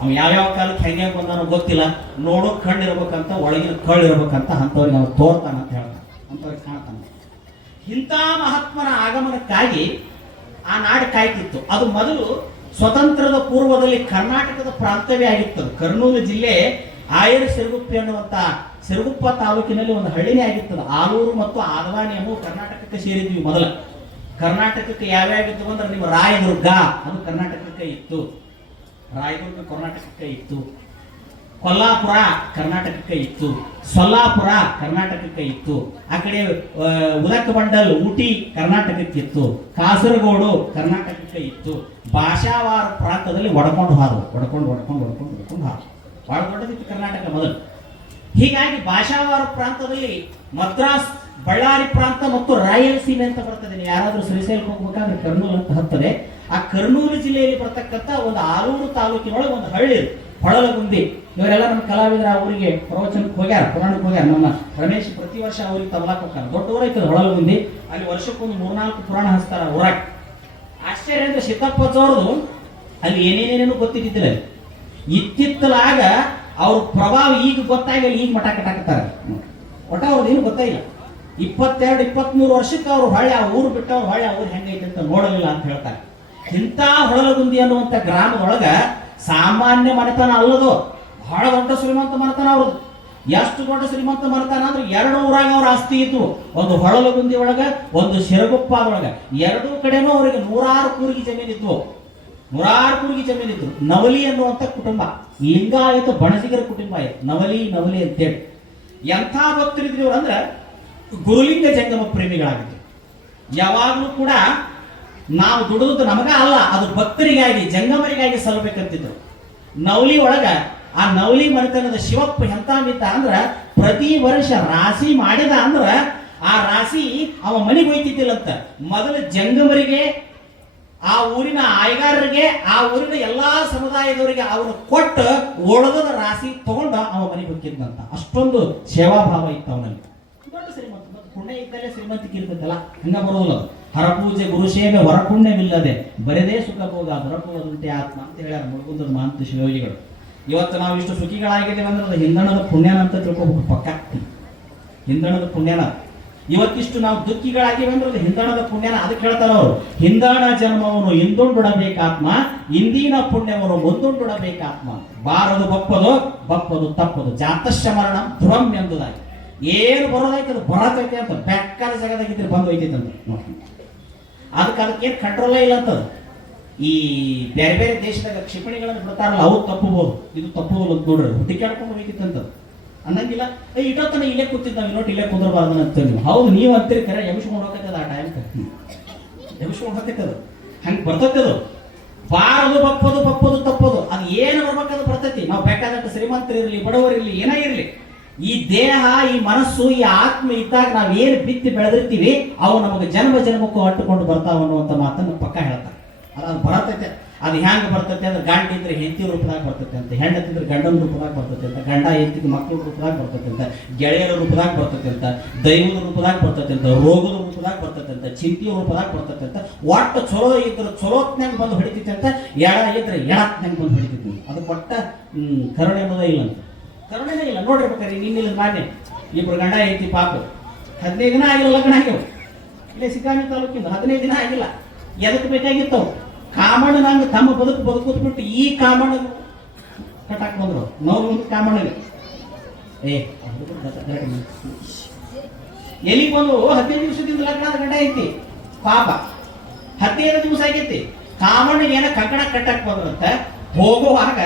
ಅವ್ ಯಾವ್ಯಾವ ಕಾಲಕ್ಕೆ ಹೆಂಗೆ ಬಂದಾನೋ ಗೊತ್ತಿಲ್ಲ. ನೋಡೋ ಕಣ್ಣು ಇರ್ಬೇಕಂತ, ಒಳಗಿನ ಕಳ್ಳು ಇರ್ಬೇಕಂತ ಅಂಥವ್ರಿಗೆ ಅವ್ರು ತೋರ್ತಾನ ಅಂತ ಹೇಳ್ತಾನೆ, ಅಂಥವ್ರಿಗೆ ಕಾಣ್ತಾನೆ. ಇಂಥ ಮಹಾತ್ಮನ ಆಗಮನಕ್ಕಾಗಿ ಆ ನಾಡು ಕಾಯ್ತಿತ್ತು. ಅದು ಮೊದಲು ಸ್ವತಂತ್ರದ ಪೂರ್ವದಲ್ಲಿ ಕರ್ನಾಟಕದ ಪ್ರಾಂತವೇ ಆಗಿತ್ತು. ಕರ್ನೂಲು ಜಿಲ್ಲೆ ಆಯರ್ ಸಿರುಗುಪ್ಪಿ ಅನ್ನುವಂತ ಸಿರುಗುಪ್ಪ ತಾಲೂಕಿನಲ್ಲಿ ಒಂದು ಹಳ್ಳಿನೇ ಆಗಿತ್ತು. ಆಲೂರು ಮತ್ತು ಆದವಾನಿ ಅನ್ನೋ ಕರ್ನಾಟಕಕ್ಕೆ ಸೇರಿದ್ವಿ. ಮೊದಲ ಕರ್ನಾಟಕಕ್ಕೆ ಯಾವ್ಯಾವಿತ್ತು ಅಂದ್ರೆ ನಿಮ್ಮ ರಾಯದುರ್ಗ ಅದು ಕರ್ನಾಟಕಕ್ಕೆ ಇತ್ತು, ರಾಯದುರ್ಗ ಕರ್ನಾಟಕಕ್ಕೆ ಇತ್ತು, ಕೊಲ್ಲಾಪುರ ಕರ್ನಾಟಕಕ್ಕೆ ಇತ್ತು, ಸೊಲ್ಲಾಪುರ ಕರ್ನಾಟಕಕ್ಕೆ ಇತ್ತು, ಆ ಕಡೆ ಉದಕಮಂಡಲ್ ಊಟಿ ಕರ್ನಾಟಕಕ್ಕೆ ಇತ್ತು, ಕಾಸರಗೋಡು ಕರ್ನಾಟಕಕ್ಕೆ ಇತ್ತು. ಭಾಷಾವಾರ ಪ್ರಾಂತದಲ್ಲಿ ಒಡ್ಕೊಂಡು ಹಾದು ಒಡ್ಕೊಂಡು ಹಾದು ಬಹಳ ದೊಡ್ಡದಿತ್ತು ಕರ್ನಾಟಕ ಮೊದಲು. ಹೀಗಾಗಿ ಭಾಷಾವಾರ ಪ್ರಾಂತದಲ್ಲಿ ಮದ್ರಾಸ್, ಬಳ್ಳಾರಿ ಪ್ರಾಂತ ಮತ್ತು ರಾಯಲಸೀಮೆ ಅಂತ ಬರ್ತದೆ. ನೀವು ಯಾರಾದ್ರೂ ಶ್ರೀಶೈಲಕ್ಕೆ ಹೋಗ್ಬೇಕಾದ್ರೆ ಕರ್ನೂಲ್ ಅಂತ ಹತ್ತದೆ. ಆ ಕರ್ನೂಲು ಜಿಲ್ಲೆಯಲ್ಲಿ ಬರ್ತಕ್ಕಂಥ ಒಂದು ಆಲೂರು ತಾಲೂಕಿನೊಳಗೆ ಒಂದು ಹಳ್ಳಿ ಹೊಳಲಗುಂದಿ. ಇವರೆಲ್ಲ ನಮ್ಮ ಕಲಾವಿದರ ಅವರಿಗೆ ಪ್ರವಚನಕ್ಕೆ ಹೋಗ್ಯಾರ, ಪುರಾಣಕ್ಕೆ ಹೋಗ್ಯಾರ. ನಮ್ಮ ರಮೇಶ್ ಪ್ರತಿ ವರ್ಷ ಅವ್ರಿಗೆ ತಬಲಾಕ್ ಹೋಗ್ತಾರೆ. ದೊಡ್ಡ ಊರೈತದ ಹೊಳಲಗುಂದಿ. ಅಲ್ಲಿ ವರ್ಷಕ್ಕೊಂದು 3-4 ಪುರಾಣ ಹಚ್ತಾರ ಊರಾಗ. ಆಶ್ಚರ್ಯ ಅಂದ್ರೆ ಸಿದ್ದಪ್ಪಜ್ಜವ್ರದು ಅಲ್ಲಿ ಏನೇನೇನೇನು ಗೊತ್ತಿದ್ದಿಲ್ಲ. ಇತ್ತಿತ್ತಲಾಗ ಅವ್ರ ಪ್ರಭಾವ ಈಗ ಗೊತ್ತಾಗಲಿ, ಈಗ ಮಠ ಕಟ್ಟಾಕತ್ತಾರೆ. ಒಟ್ಟ ಅವ್ರದ್ದು ಏನು ಗೊತ್ತಾಗಿಲ್ಲ. 22-23 ವರ್ಷಕ್ಕೆ ಅವ್ರು ಹೊಳ್ಳಿ ಆ ಊರು ಬಿಟ್ಟು ಅವ್ರು ಹೊಳ್ಳಿ ಆ ಊರು ಹೆಂಗೈತೆ ಅಂತ ನೋಡಲಿಲ್ಲ ಅಂತ ಹೇಳ್ತಾರೆ. ಇಂಥ ಹೊಳಲಗುಂದಿ ಅನ್ನುವಂಥ ಗ್ರಾಮದೊಳಗ ಸಾಮಾನ್ಯ ಮನೆತನ ಅಲ್ಲದು, ಬಹಳ ದೊಡ್ಡ ಶ್ರೀಮಂತ ಮನೆತನ ಅವ್ರದ್ದು. ಎಷ್ಟು ದೊಡ್ಡ ಶ್ರೀಮಂತ ಮನೆತನ ಅಂದ್ರೆ 2 ಊರಾಗ ಅವ್ರ ಆಸ್ತಿ ಇತ್ತು. ಒಂದು ಹೊಳಲಗುಂದಿ ಒಳಗ, ಒಂದು ಸಿರಗುಪ್ಪದೊಳಗ. 2 ಕಡೆನೂ ಅವರಿಗೆ 100 ಕೂರಿಗೆ ಜಮೀನು ಇದ್ವು. ನೂರಾರು ಕೂಡಿಗೆ ಜಮೀನಿದ್ರು. ನವಲಿ ಅನ್ನುವಂಥ ಕುಟುಂಬ, ಲಿಂಗಾಯತ ಬಣಜಿಗರ ಕುಟುಂಬ ಇದು. ನವಲಿ ನವಲಿ ಅಂತೇಳಿ ಎಂಥ ಭಕ್ತರಿದ್ರು ಇವ್ರು ಅಂದ್ರೆ ಗುರುಲಿಂಗ ಜಂಗಮ ಪ್ರೇಮಿಗಳಾಗಿದ್ರು. ಯಾವಾಗಲೂ ಕೂಡ ನಾವು ದುಡಿದು ನಮಗ ಅಲ್ಲ, ಅದು ಭಕ್ತರಿಗಾಗಿ ಜಂಗಮರಿಗಾಗಿ ಸಲ್ಲಬೇಕಂತಿದ್ರು. ನವಲಿ ಒಳಗ ಆ ನವಲಿ ಮನೆತನದ ಶಿವಪ್ಪ ಎಂತ ಮಿತ್ತ ಅಂದ್ರ ಪ್ರತಿ ವರ್ಷ ರಾಶಿ ಮಾಡಿದ ಅಂದ್ರ ಆ ರಾಶಿ ಅವ ಮನೆಗೆ ಹೋಯ್ತಿದ್ದಿಲ್ಲಂತ. ಮೊದಲು ಜಂಗಮರಿಗೆ, ಆ ಊರಿನ ಆಯ್ಗಾರರಿಗೆ, ಆ ಊರಿನ ಎಲ್ಲಾ ಸಮುದಾಯದವರಿಗೆ ಅವನು ಕೊಟ್ಟು ಒಳಗದ ರಾಶಿ ತಗೊಂಡ ಅವ ಮನೆಗೆ ಹೋಗಿದ್ದಂತ. ಅಷ್ಟೊಂದು ಸೇವಾಭಾವ ಇತ್ತು ಅವನಲ್ಲಿ. ದೊಡ್ಡ ಶ್ರೀಮಂತ, ಪುಣ್ಯ ಇದ್ದಲ್ಲೇ ಶ್ರೀಮಂತಿಕೆ ಇರ್ತೈತಲ್ಲ, ಹಂಗ ಬರೋದಿಲ್ಲ. ಹರಪೂಜೆ ಗುರುಸೇವೆ ಹೊರಪುಣ್ಯವಿಲ್ಲದೆ ಬರೆದೇ ಸುಖ ಭೋಗ ದೊರಕುವುದುಂಟೆ ಆತ್ಮ ಅಂತ ಹೇಳ್ಯಾರ ಮುಳುಗುಂದದ ಮಹಂತ ಶಿವಯೋಗಿಗಳು. ಇವತ್ತು ನಾವು ಇಷ್ಟು ಸುಖಿಗಳಾಗಿದ್ದೇವೆ ಅಂದ್ರೆ ಅದು ಹಿಂದಣದ ಪುಣ್ಯನ ಅಂತ ತಿಳ್ಕೊಬೇಕು. ಪಕ್ಕ ಹಿಂದಣದ ಪುಣ್ಯನ. ಇವತ್ತಿಷ್ಟು ನಾವು ದುಃಖಿಗಳಾಗಿವೆ ಅಂದ್ರೆ ಅದು ಹಿಂದಣದ ಪುಣ್ಯನ. ಅದಕ್ಕೆ ಹೇಳ್ತಾರ ಅವರು, ಹಿಂದಣ ಜನ್ಮವನ್ನು ಹಿಂದುಂಡುಡಬೇಕಾತ್ಮ, ಇಂದಿನ ಪುಣ್ಯವನ್ನು ಮುಂದುಂಡುಡಬೇಕಾತ್ಮ. ಬಾರದು ಬಪ್ಪದು, ಬಪ್ಪದು ತಪ್ಪದು, ಜಾತಶ್ಯ ಮರಣ ಧ್ರುವಂ ಎಂಬುದಾಗಿ. ಏನು ಬರೋದೈತೆ ಅದು ಬರತೈತೆ ಅಂತ ಬೆಕ್ಕದ ಜಗದಾಗಿದ್ರೆ ಬಂದು ಹೋಯ್ತೈತೆ ಅಂತ ನೋಡಿ. ಅದಕ್ಕೇನು ಕಂಟ್ರೋಲೇ ಇಲ್ಲ ಅಂತದ. ಈ ಬೇರೆ ಬೇರೆ ದೇಶದಾಗ ಕ್ಷಿಪಣಿಗಳನ್ನು ಬಿಡ್ತಾರಲ್ಲ, ಅವು ತಪ್ಪಬಹುದು, ಇದು ತಪ್ಪುವುದು ಅಂತ ನೋಡ್ರಿ. ಹುಟ್ಟಿ ಕೇಳ್ಕೊಂಡು ಹೋಯ್ತಿತ್ತಂತ ಅನ್ನಂಗಿಲ್ಲ. ಇಟ್ಟೋತನ ಇಲ್ಲೇ ಕೂತಿದ್ದ ನಾವು ಇನ್ನೊಟ್ಟು ಇಲ್ಲೇ ಕುಂದ್ರಬಾರ್ದು ಅಂತ ನೀವು. ಹೌದು, ನೀವು ಅಂತೀರಿ ಕರೆ, ಎಮಿಸ್ಕೊಂಡು ಹೋಗ್ತದ ಆ ಟೈಮ್ ಎಮಿಸ್ಕೊಂಡು ಹೋಗ್ತೈತದ. ಹಂಗೆ ಬರ್ತೈತದು. ಬಾರದು ಬಪ್ಪದು, ಬಪ್ಪದು ತಪ್ಪದು, ಅದು ಏನು ಬರ್ಬೇಕಾದ್ರು ಬರ್ತೈತಿ. ನಾವು ಬೇಕಾದಂತ ಶ್ರೀಮಂತರಿರ್ಲಿ ಬಡವರಿರ್ಲಿ ಏನೇ ಇರಲಿ, ಈ ದೇಹ, ಈ ಮನಸ್ಸು, ಈ ಆತ್ಮ ಇದ್ದಾಗ ನಾವು ಏನು ಬಿತ್ತಿ ಬೆಳೆದಿರ್ತೀವಿ ಅವು ನಮಗೆ ಜನ್ಮ ಜನ್ಮಕ್ಕೂ ಅಟ್ಟುಕೊಂಡು ಬರ್ತಾವ ಅನ್ನುವಂಥ ಮಾತನ್ನು ಪಕ್ಕ ಹೇಳ್ತಾರೆ. ಅದು ಬರತೈತೆ. ಅದು ಹ್ಯಾಂಗ ಬರ್ತೈತೆ ಅಂದ್ರೆ ಗಂಡ ಇದ್ರೆ ಹೆಂಡತಿ ರೂಪದಾಗ ಬರ್ತೈತೆ ಅಂತ, ಹೆಂಡತಿದ್ರೆ ಗಂಡನ ರೂಪದಾಗ ಬರ್ತೈತೆ ಅಂತ, ಗಂಡ ಹೆಂಡತಿಗೆ ಮಕ್ಕಳ ರೂಪದಾಗ ಬರ್ತೈತೆ ಅಂತ, ಗೆಳೆಯರ ರೂಪದಾಗ ಬರ್ತೈತೆ ಅಂತ, ದೈವದ ರೂಪದಾಗ ಬರ್ತೈತೆ ಅಂತ, ರೋಗದ ರೂಪದಾಗ ಬರ್ತೈತೆ ಅಂತ, ಚಿಂತೆಯ ರೂಪದಾಗ ಬರ್ತೈತೆ ಅಂತ. ಒಟ್ಟು ಚಲೋ ಇದ್ರೆ ಚಲೋತ್ನಾಗ ಬಂದು ಹೊಡಿತೈತೆ ಅಂತ, ಎಡ ಇದ್ರೆ ಎಡತ್ನಾಗ ಬಂದು ಹೊಡಿತೈತೆ. ಅದು ಕೊಟ್ಟ ಕರುಣೆ ಅನ್ನೋದೇ ಇಲ್ಲ ಅಂತ. ಕರುಣೆನೇ ಇಲ್ಲ. ನೋಡಿರ್ಬೇಕಾರೆ ನಿನ್ನಿಲ್ಲ ಮಾನ್ಯ ಇಬ್ರು ಗಂಡ ಐತಿ ಪಾಪ 15 ದಿನ ಆಗಿಲ್ಲ ಲಗ್ನ ಆಗ್ಯವ. ಇಲ್ಲೇ ಸಿಕ್ಕಾಮಿ ತಾಲೂಕಿಂದ 15 ದಿನ ಆಗಿಲ್ಲ. ಎದಕ್ಕೆ ಬೇಕಾಗಿತ್ತವು? ಕಾಮಣ್ಣ ನಂಗೆ ತಮ್ಮ ಬದುಕುದ್ಬಿಟ್ಟು ಈ ಕಾಮಣ್ಣ ಕಟ್ಟಾಕ್ ಬಂದ್ರು. ನೋವು ಕಾಮಣ್ಣಗೆ ಎಲ್ಲಿಗೆ ಬಂದು 15 ದಿವಸದಿಂದ ಲಗ್ನ ಗಂಡ ಐತಿ ಪಾಪ. 15 ದಿವಸ ಆಗೈತಿ. ಕಾಮಣ್ಣಿಗೆ ಏನೋ ಕಂಕಣ ಕಟ್ಟಾಕ್ ಬಂದ್ರಂತ. ಹೋಗುವಾಗ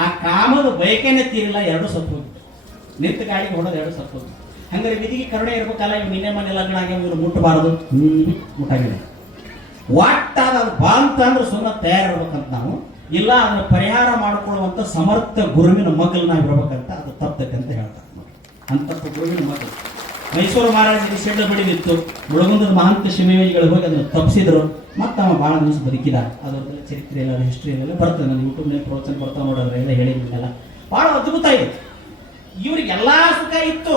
ಆ ಕಾಮದ ಬಯಕೆನೇ ತೀರಿಲ್ಲ, 2 ಸತ್ತು ಹೋಗಿತ್ತು. ನಿಂತ ಗಾಡಿಗೆ ಹೊಡೋದು 2 ಸತ್ತು ಹೋಗಿತ್ತು. ಹಂಗಾರೆ ವಿಧಿಗೆ ಕರುಣೆ ಇರ್ಬೇಕಲ್ಲ. ಇವ್ ನಿನ್ನೆ ಮನೆ ಲಗ್ನ ಆಗ್ಯಾವ, ಇವ್ರು ಮುಟ್ಟಬಾರದು. ಮುಟ್ಟಾಗಿದೆ. ಒಟ್ಟಾದ ಅದು ಬಂತ ಅಂದ್ರೆ ಸುಮ್ಮನೆ ತಯಾರಿರ್ಬೇಕಂತ ನಾವು. ಇಲ್ಲ ಅದನ್ನ ಪರಿಹಾರ ಮಾಡಿಕೊಳ್ಳುವಂತ ಸಮರ್ಥ ಗುರುವಿನ ಮಗಲ್ ನಾವು ಇರ್ಬೇಕಂತ. ಅದು ತಪ್ಪೈತೆ ಅಂತ ಹೇಳ್ತಾರೆ. ಅಂತ ಗುರುವಿನ ಮಗಲ್ ಮೈಸೂರು ಮಹಾರಾಜರಿಗೆ ಸೆಡ್ಡು ಬಡಿದಿತ್ತು. ಮುಳುಗುಂದದ ಮಹಂತ ಶಿವಯೋಗಿಗಳು ಹೋಗಿ ಅದನ್ನು ತಪ್ಪಿಸಿದ್ರು. ಮತ್ತೆ ಅವ ಭಾಳ ದಿವಸ ಬದುಕಿದ. ಅದರದ್ದೆಲ್ಲ ಚರಿತ್ರೆ ಇಲ್ಲ, ಹಿಸ್ಟ್ರಿ ಎಲ್ಲ ಬರ್ತದೆ. ನಾನು ಯೂಟ್ಯೂಬ್ನಲ್ಲಿ ಪ್ರವಚನ ಬರ್ತಾವ ನೋಡೋದ್ರೆ ಎಲ್ಲ ಹೇಳಿದ್ನೆಲ್ಲ ಭಾಳ ಅದ್ಭುತ ಇತ್ತು. ಇವ್ರಿಗೆಲ್ಲ ಸುಖ ಇತ್ತು.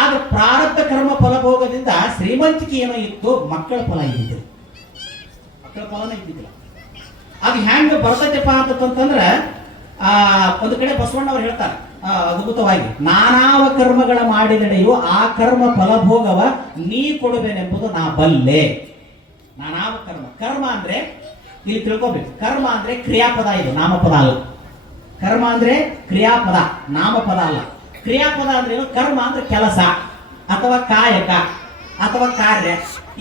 ಆದ್ರೆ ಪ್ರಾರಬ್ಧ ಕರ್ಮ ಫಲಭೋಗದಿಂದ ಶ್ರೀಮಂತಿಕೆ ಏನೋ ಇತ್ತು, ಮಕ್ಕಳ ಫಲ ಇದ್ದಿದ್ದು. ಮಕ್ಕಳ ಫಲನೇ ಇದ್ದಿದ್ದಿಲ್ಲ. ಅದು ಹೆಂಗೆ ಬರ್ತೈತಪ್ಪ ಅಂತಂದ್ರೆ ಒಂದು ಕಡೆ ಬಸವಣ್ಣವ್ರು ಹೇಳ್ತಾರೆ ಅದ್ಭುತವಾಗಿ, ನಾನಾವ ಕರ್ಮಗಳ ಮಾಡಿದೆಡೆಯು ಆ ಕರ್ಮ ಫಲಭೋಗವ ನೀ ಕೊಡುವೆನೆಂಬುದು ನಾ ಬಲ್ಲೆ. ನಾನಾವ ಕರ್ಮ. ಕರ್ಮ ಅಂದ್ರೆ ಇಲ್ಲಿ ತಿಳ್ಕೊಬೇಕು, ಕರ್ಮ ಅಂದ್ರೆ ಕ್ರಿಯಾಪದ, ಇದು ನಾಮಪದ ಅಲ್ಲ. ಕರ್ಮ ಅಂದ್ರೆ ಕ್ರಿಯಾಪದ, ನಾಮಪದ ಅಲ್ಲ. ಕ್ರಿಯಾಪದ ಅಂದ್ರೆ ಏನು? ಕರ್ಮ ಅಂದ್ರೆ ಕೆಲಸ ಅಥವಾ ಕಾಯಕ ಅಥವಾ ಕಾರ್ಯ.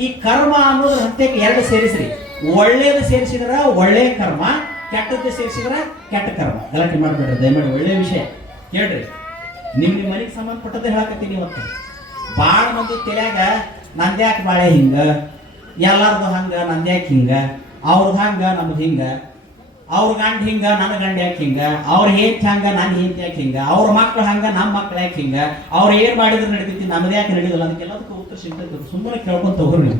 ಈ ಕರ್ಮ ಅನ್ನೋದ್ರ ಹಂತಕ್ಕೆ 2 ಸೇರಿಸ್ರಿ. ಒಳ್ಳೇದು ಸೇರಿಸಿದ್ರ ಒಳ್ಳೆ ಕರ್ಮ, ಕೆಟ್ಟದ್ದು ಸೇರಿಸಿದ್ರ ಕೆಟ್ಟ ಕರ್ಮ. ಗಲಾಟೆ ಮಾಡಬೇಡ್ರಿ ದಯಮಾಡಿ, ಒಳ್ಳೆ ವಿಷಯ ಕೇಳ್ರಿ. ನಿಮ್ಮ ಮನೆಗೆ ಸಂಬಂಧಪಟ್ಟದ್ದು ಹೇಳಕತ್ತೀನಿ. ಇವತ್ತು ಭಾಳ ಮಂದಿ ತಲೆಯಾಗ ನಂದ್ಯಾಕೆ ಬಾಳೆ ಹಿಂಗ, ಎಲ್ಲಾರ್ದು ಹಂಗ ನಂದ್ಯಾಕೆ ಹಿಂಗ, ಅವ್ರದ್ದು ಹಂಗ ನಮ್ದು ಹಿಂಗ, ಅವ್ರ ಗಂಡ ಹಿಂಗ ನನ್ನ ಗಂಡ ಯಾಕೆ ಹಿಂಗ, ಅವ್ರ ಹೆಂಡತಿ ಹಂಗ ನನ್ನ ಹೆಂಡತಿ ಯಾಕೆ ಹಿಂಗ, ಅವ್ರ ಮಕ್ಳು ಹಂಗ ನಮ್ಮ ಮಕ್ಳು ಯಾಕೆ ಹಿಂಗ, ಅವ್ರು ಏನ್ ಮಾಡಿದ್ರು ನಡೀತೈತಿ ನಮ್ದು ಯಾಕೆ ನಡೀದಿಲ್ಲ, ಅದಕ್ಕೆಲ್ಲದಕ್ಕೂ ಉತ್ತರ ಸಿಗ್ತೈತಿ. ಸುಮ್ಮನೆ ಕೇಳ್ಕೊಂತ ಹೋಗ್ರಿ.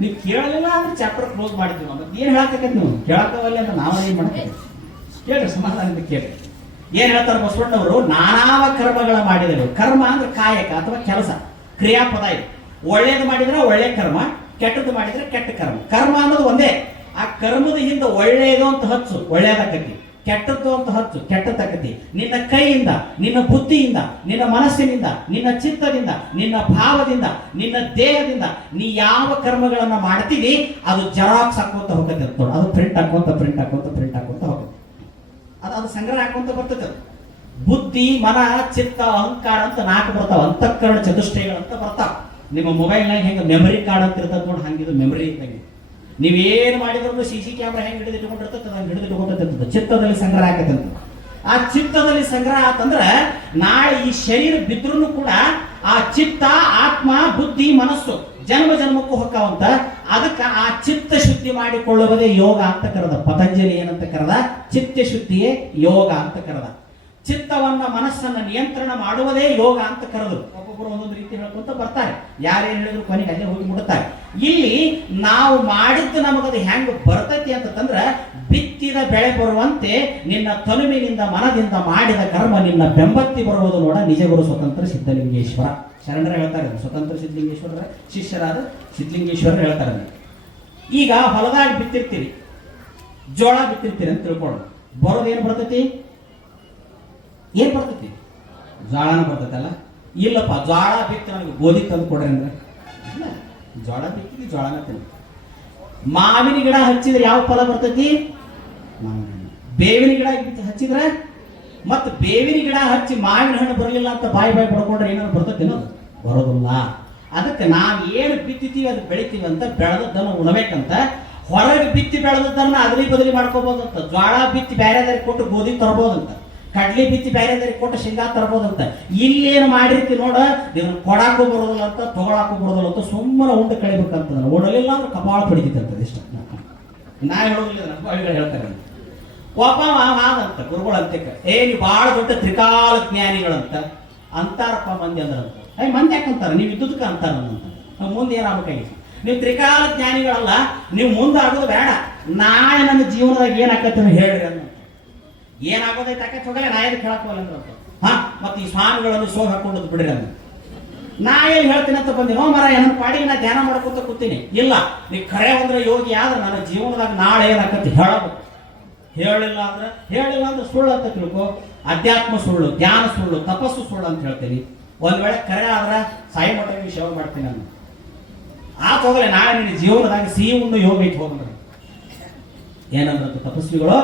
ನೀವು ಕೇಳಲಿಲ್ಲ ಅಂದ್ರೆ ಚಾಪ್ಟರ್ ಕ್ಲೋಸ್ ಮಾಡಿದ್ವಿ. ಮತ್ತೆ ಏನ್ ಹೇಳಕೈತಿ ನೀವು ಕೇಳಕ್ಕವಲ್ಲ ಅಂತ ನಾವು ಏನ್ ಮಾಡ್ತೇವೆ? ಕೇಳ್ರಿ, ಸಮಾಧಾನದಿಂದ ಕೇಳ್ರಿ. ಏನ್ ಹೇಳ್ತಾರೆ ಬಸವಣ್ಣವರು? ನಾನಾವ ಕರ್ಮಗಳ ಮಾಡಿದರು. ಕರ್ಮ ಅಂದ್ರೆ ಕಾಯಕ ಅಥವಾ ಕೆಲಸ, ಕ್ರಿಯಾಪದ. ಇದು ಒಳ್ಳೇದು ಮಾಡಿದ್ರೆ ಒಳ್ಳೆ ಕರ್ಮ, ಕೆಟ್ಟದ್ದು ಮಾಡಿದ್ರೆ ಕೆಟ್ಟ ಕರ್ಮ. ಕರ್ಮ ಅನ್ನೋದು ಒಂದೇ. ಆ ಕರ್ಮದ ಹಿಂದೆ ಒಳ್ಳೆಯದು ಅಂತ ಹಚ್ಚು, ಒಳ್ಳೆಯದಾಕತಿ. ಕೆಟ್ಟದ್ದು ಅಂತ ಹಚ್ಚು, ಕೆಟ್ಟದಾಕತಿ. ನಿನ್ನ ಕೈಯಿಂದ, ನಿನ್ನ ಬುದ್ಧಿಯಿಂದ, ನಿನ್ನ ಮನಸ್ಸಿನಿಂದ, ನಿನ್ನ ಚಿತ್ತದಿಂದ, ನಿನ್ನ ಭಾವದಿಂದ, ನಿನ್ನ ದೇಹದಿಂದ ನೀ ಯಾವ ಕರ್ಮಗಳನ್ನ ಮಾಡ್ತೀವಿ ಅದು ಜೆರಾಕ್ಸ್ ಹಾಕೋತ ಹೋಗತ್ತೆ ಅಂತ ನೋಡು. ಅದು ಪ್ರಿಂಟ್ ಹಾಕೋತ ಹೋಗುತ್ತೆ. ಅದು ಸಂಗ್ರಹ ಹಾಕೊಂತ ಬರ್ತದೆ. ಬುದ್ಧಿ, ಮನ, ಚಿತ್ತ, ಅಹಂಕಾರ ಅಂತ 4 ಬರ್ತಾವ. ಅಂತಃಕರಣ ಚತುಷ್ಟಯಗಳು ಅಂತ ಬರ್ತಾವ. ನಿಮ್ಮ ಮೊಬೈಲ್ನಾಗ ಹೆಂಗೆ ಮೆಮರಿ ಕಾರ್ಡ್ ಅಂತ ಇರ್ತದೆ ನೋಡಿ, ಹಂಗಿದು ಮೆಮರಿ ಇದ್ದಂಗೆ. ನೀವೇನು ಮಾಡಿದ್ರು CC ಕ್ಯಾಮ್ರಾ ಹೆಂಗೆ ಹಿಡಿದಿಟ್ಕೊಂಡಿರ್ತದೆ ಹಂಗೆ ಹಿಡಿದಿಟ್ಕೊಂಡಿರ್ತದೆ, ಚಿತ್ತದಲ್ಲಿ ಸಂಗ್ರಹ ಆಕತ್ತಂತ. ಆ ಚಿತ್ತದಲ್ಲಿ ಸಂಗ್ರಹ ಆತಂದ್ರ ನಾಳೆ ಈ ಶರೀರ ಬಿದ್ರೂ ಕೂಡ ಆ ಚಿತ್ತ, ಆತ್ಮ, ಬುದ್ಧಿ, ಮನಸ್ಸು ಜನ್ಮ ಜನ್ಮಕ್ಕೂ ಹೊಕ್ಕವಂತ. ಅದಕ್ಕೆ ಆ ಚಿತ್ತ ಶುದ್ಧಿ ಮಾಡಿಕೊಳ್ಳುವುದೇ ಯೋಗ ಅಂತ ಕರೆದ. ಪತಂಜಲಿ ಏನಂತ ಕರೆದ? ಚಿತ್ತ ಶುದ್ಧಿಯೇ ಯೋಗ ಅಂತ ಕರೆದ. ಚಿತ್ತವನ್ನ, ಮನಸ್ಸನ್ನ ನಿಯಂತ್ರಣ ಮಾಡುವುದೇ ಯೋಗ ಅಂತ ಕರೆದ್ರು. ಒಬ್ಬೊಬ್ಬರು ಒಂದೊಂದು ರೀತಿ ಹೇಳ್ಕೊಂತ ಬರ್ತಾರೆ, ಯಾರೇನು ಹೇಳಿದ್ರು ಕೊನೆಗೆ ಅಲ್ಲೇ ಹೋಗಿ ಮುಡುತ್ತಾರೆ. ಇಲ್ಲಿ ನಾವು ಮಾಡಿದ್ದು ನಮಗದು ಹೆಂಗ್ ಬರ್ತೈತಿ ಅಂತಂದ್ರ, ಬಿತ್ತಿದ ಬೆಳೆ ಬರುವಂತೆ ನಿನ್ನ ತನುವಿನಿಂದ ಮನದಿಂದ ಮಾಡಿದ ಕರ್ಮ ನಿನ್ನ ಬೆಂಬತ್ತಿ ಬರುವುದು ನೋಡ. ನಿಜಗುರು ಸ್ವತಂತ್ರ ಸಿದ್ಧಲಿಂಗೇಶ್ವರ ಶರಣರ ಹೇಳ್ತಾರೆ. ಸ್ವತಂತ್ರ ಸಿದ್ಧಲಿಂಗೇಶ್ವರರ ಶಿಷ್ಯರಾದ ಸಿದ್ಧಲಿಂಗೇಶ್ವರ ಹೇಳ್ತಾರೆ. ಈಗ ಹೊಲದಾಗ ಬಿತ್ತಿರ್ತೀರಿ, ಜೋಳ ಬಿತ್ತಿರ್ತೀರಿ ಅಂತ ತಿಳ್ಕೊಳ್ಳೋಣ. ಬರೋದೇನು ಬರ್ತೈತಿ? ಏನ್ ಬರ್ತೈತಿ? ಜೋಳನ ಬರ್ತೈತಲ್ಲ? ಇಲ್ಲಪ್ಪ, ಜೋಳ ಬಿತ್ತು ನನಗೆ ಗೋಧಿ ತಂದು ಕೊಡ್ರಿ ಅಂದ್ರೆ ಇಲ್ಲ, ಜೋಳ ಬಿತ್ತಿದ್ವಿ, ಜೋಳನ ತಿನ್ನ. ಮಾವಿನ ಗಿಡ ಹಚ್ಚಿದ್ರೆ ಯಾವ ಫಲ ಬರ್ತೈತಿ? ಬೇವಿನ ಗಿಡ ಹಚ್ಚಿದ್ರೆ, ಮತ್ತೆ ಬೇವಿನ ಗಿಡ ಹಚ್ಚಿ ಮಾವಿನ ಹಣ್ಣು ಬರಲಿಲ್ಲ ಅಂತ ಬಾಯಿ ಪಡ್ಕೊಂಡ್ರೆ ಏನಾದ್ರು ಬರ್ತೈತಿ? ಅನ್ನೋದು ಬರೋದಿಲ್ಲ. ಅದಕ್ಕೆ ನಾವು ಏನು ಬಿತ್ತಿತೀವಿ ಅದು ಬೆಳಿತೀವಿ ಅಂತ, ಬೆಳೆದದ್ದನ್ನು ಉಣಬೇಕಂತ. ಹೊರಗೆ ಬಿತ್ತಿ ಬೆಳೆದದ್ದನ್ನ ಅದಲಿ ಬದಲಿ ಮಾಡ್ಕೋಬಹುದಂತ. ಜೋಳ ಬಿತ್ತಿ ಬೇರೆದಾರಿಗೆ ಕೊಟ್ಟು ಗೋಧಿ ತರಬಹುದಂತ, ಕಡ್ಲಿ ಬಿತ್ತಿ ಬೇರೆದಾರಿಗೆ ಕೊಟ್ಟು ಶೇಂಗಾ ತರಬಹುದಂತ. ಇಲ್ಲೇನು ಮಾಡಿರ್ತಿ ನೋಡ, ಇದನ್ನ ಕೊಡಾಕು ಬರೋದಿಲ್ಲ ಅಂತ, ತಗೊಳಾಕು ಬರೋದಿಲ್ಲ ಅಂತ ಸುಮ್ಮನೆ ಉಂಡು ಕಳಿಬೇಕಂತ. ಓಡಲಿಲ್ಲ ಅಂದ್ರೆ ಕಪಾಳ ಪಡಿತಂತ. ಇಷ್ಟ ನಾ ಹೇಳೋದಿಲ್ಲ, ನಮ್ಮ ಹೇಳ್ತಾರೆ. ಒಬ್ಬ ಆದಂತ ಗುರುಗಳು ಅಂತಕ್ಕ, ನೀವು ಬಹಳ ದೊಡ್ಡ ತ್ರಿಕಾಲ ಜ್ಞಾನಿಗಳಂತ ಅಂತಾರಪ್ಪ ಮಂದಿ ಅಂದ್ರಂತ. ಮಂದಿ ಯಾಕಂತಾರ? ನೀವು ಇದ್ದುದಕ್ಕೆ ಅಂತಾರ ನಾವು ಮುಂದೆ ಏನಾಗಬೇಕಾಗಿತ್ತು. ನೀವು ತ್ರಿಕಾಲ ಜ್ಞಾನಿಗಳಲ್ಲ, ನೀವು ಮುಂದೆ ಆಗೋದು ಬೇಡ. ನಾಳೆ ನನ್ನ ಜೀವನದಾಗ ಏನಾಕತ್ತೆ ಹೇಳ್ರಿ ಅಂತ. ಏನಾಗೋದೈತೆ ಆಕತ್ತೆ ಹೋಗಲ್ಲ, ನಾ ಏನು ಕೇಳಕ್ ಹೋಗಲ್ಲ ಅಂದ್ರಂತ. ಮತ್ತೆ ಈ ಸ್ವಾಮಿಗಳನ್ನು ಸೋಗ್ ಹಾಕೊಂಡದ್ದು ಬಿಡ್ರಿ ಅಂದ. ನಾ ಏನು ಹೇಳ್ತೀನಿ ಅಂತ ಬಂದಿ, ನೋ ಮರ ನನ್ನ ಪಾಡಿಗೆ ನಾ ಧ್ಯಾನ ಮಾಡ್ಕೊತ ಕೂತೀನಿ. ಇಲ್ಲ, ನೀವು ಖರೆ ಅಂದ್ರೆ ಯೋಗಿ ಆದ್ರೆ ನನ್ನ ಜೀವನದಾಗ ನಾಳೆ ಏನಾಕತ್ತೆ ಹೇಳಬೇಕು. ಹೇಳಿಲ್ಲ ಅಂದ್ರೆ ಸುಳ್ಳು ಅಂತ ತಿಳ್ಕೊ. ಅಧ್ಯಾತ್ಮ ಸುಳ್ಳು, ಧ್ಯಾನ ಸುಳ್ಳು, ತಪಸ್ಸು ಸುಳ್ಳು ಅಂತ ಹೇಳ್ತೀನಿ. ಒಂದ್ ವೇಳೆ ಕರೆ ಆದ್ರೆ ಸಾಯಿ ಮಠ ಸೇವೆ ಮಾಡ್ತೀನಿ ನಾನು. ಹೋಗಲೆ ನಾಳೆ ನಿನ್ನ ಜೀವನದಾಗ ಸಿಹಿ ಉಣ್ಣು ಯೋಗ ಐತಿ ಹೋಗಂದ್ರೆ. ಏನಂದ್ರಂತ ತಪಸ್ವಿಗಳು,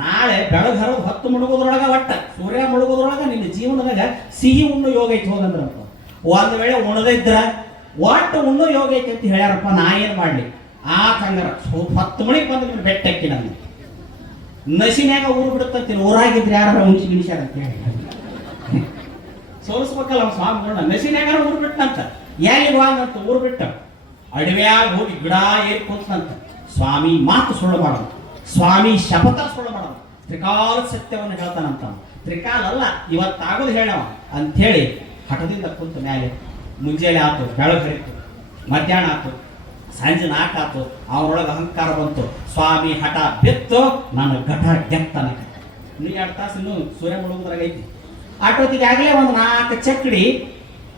ನಾಳೆ ಬೆಳಗ್ಗೆ ಹರಿದು 10 ಮುಳುಗೋದ್ರೊಳಗ, ಒಟ್ಟ ಸೂರ್ಯ ಮುಳುಗೋದ್ರೊಳಗ ನಿನ್ನ ಜೀವನದಾಗ ಸಿಹಿ ಉಣ್ಣು ಯೋಗ ಐತಿ ಹೋಗಂದ್ರಂತ. ಒಂದ್ ವೇಳೆ ಉಣದಿದ್ರ ಒಟ್ಟು ಉಣ್ಣು ಯೋಗ ಐತಿ ಅಂತ ಹೇಳ್ಯಾರಪ್ಪ. ನಾ ಏನ್ ಮಾಡ್ಲಿ? ಹಂಗಾರ 10 ಮಣಿಗೆ ಬಂದು ನಿನ್ನ ಬೆಟ್ಟ ಹಾಕಿ ನಾನು ನಸಿನ್ಯಾಗ ಊರು ಬಿಡುತ್ತಂತೀನಿ. ಊರಾಗಿದ್ರೆ ಯಾರ ಉಣಿಸಿ ಗಿಣಿಸ್ಯಾರ ಅಂತ ಹೇಳಿ ಸೋಲಿಸ್ಬೇಕಲ್ಲ ಸ್ವಾಮಿಗಳನ್ನ. ನಸಿನ್ಯಾಗ ಊರು ಬಿಟ್ಟಂತ, ಎಲ್ಲಿರುವಂತ ಊರು ಬಿಟ್ಟ ಅಡವ್ಯಾಗ ಹೋಗಿ ಗಿಡ ಏರ್ ಕೂತಂತ. ಸ್ವಾಮಿ ಮಾತು ಸುಳ್ಳು ಮಾಡೋದು, ಸ್ವಾಮಿ ಶಪಥ ಸುಳ್ಳು ಮಾಡೋದು, ತ್ರಿಕಾಲ ಸತ್ಯವನ್ನು ಹೇಳ್ತಾನಂತ. ತ್ರಿಕಾಲ ಅಲ್ಲ, ಇವತ್ತಾಗೋದು ಹೇಳವ ಅಂಥೇಳಿ ಹಠದಿಂದ ಕುಂತ ಮೇಲೆ ಮುಂಜಾನೆ ಆತು, ಬೆಳಗ್ಗೆ ಹರಿತು, ಮಧ್ಯಾಹ್ನ ಆತು, ಸಂಜೆ 4 ಆತು. ಅವರೊಳಗೆ ಅಹಂಕಾರ ಬಂತು. ಸ್ವಾಮಿ ಹಠ ಬಿತ್ತು, ನಾನು ಘಟ ಗೆತ್ತನ. ಇನ್ನು 2 ತಾಸು ಇನ್ನು ಸೂರ್ಯ ಮುಳುಗುದ್ರಾಗ ಐತಿ. ಆಟೋತಿಗೆ ಆಗಲೇ ಒಂದು 4 ಚಕ್ಡಿ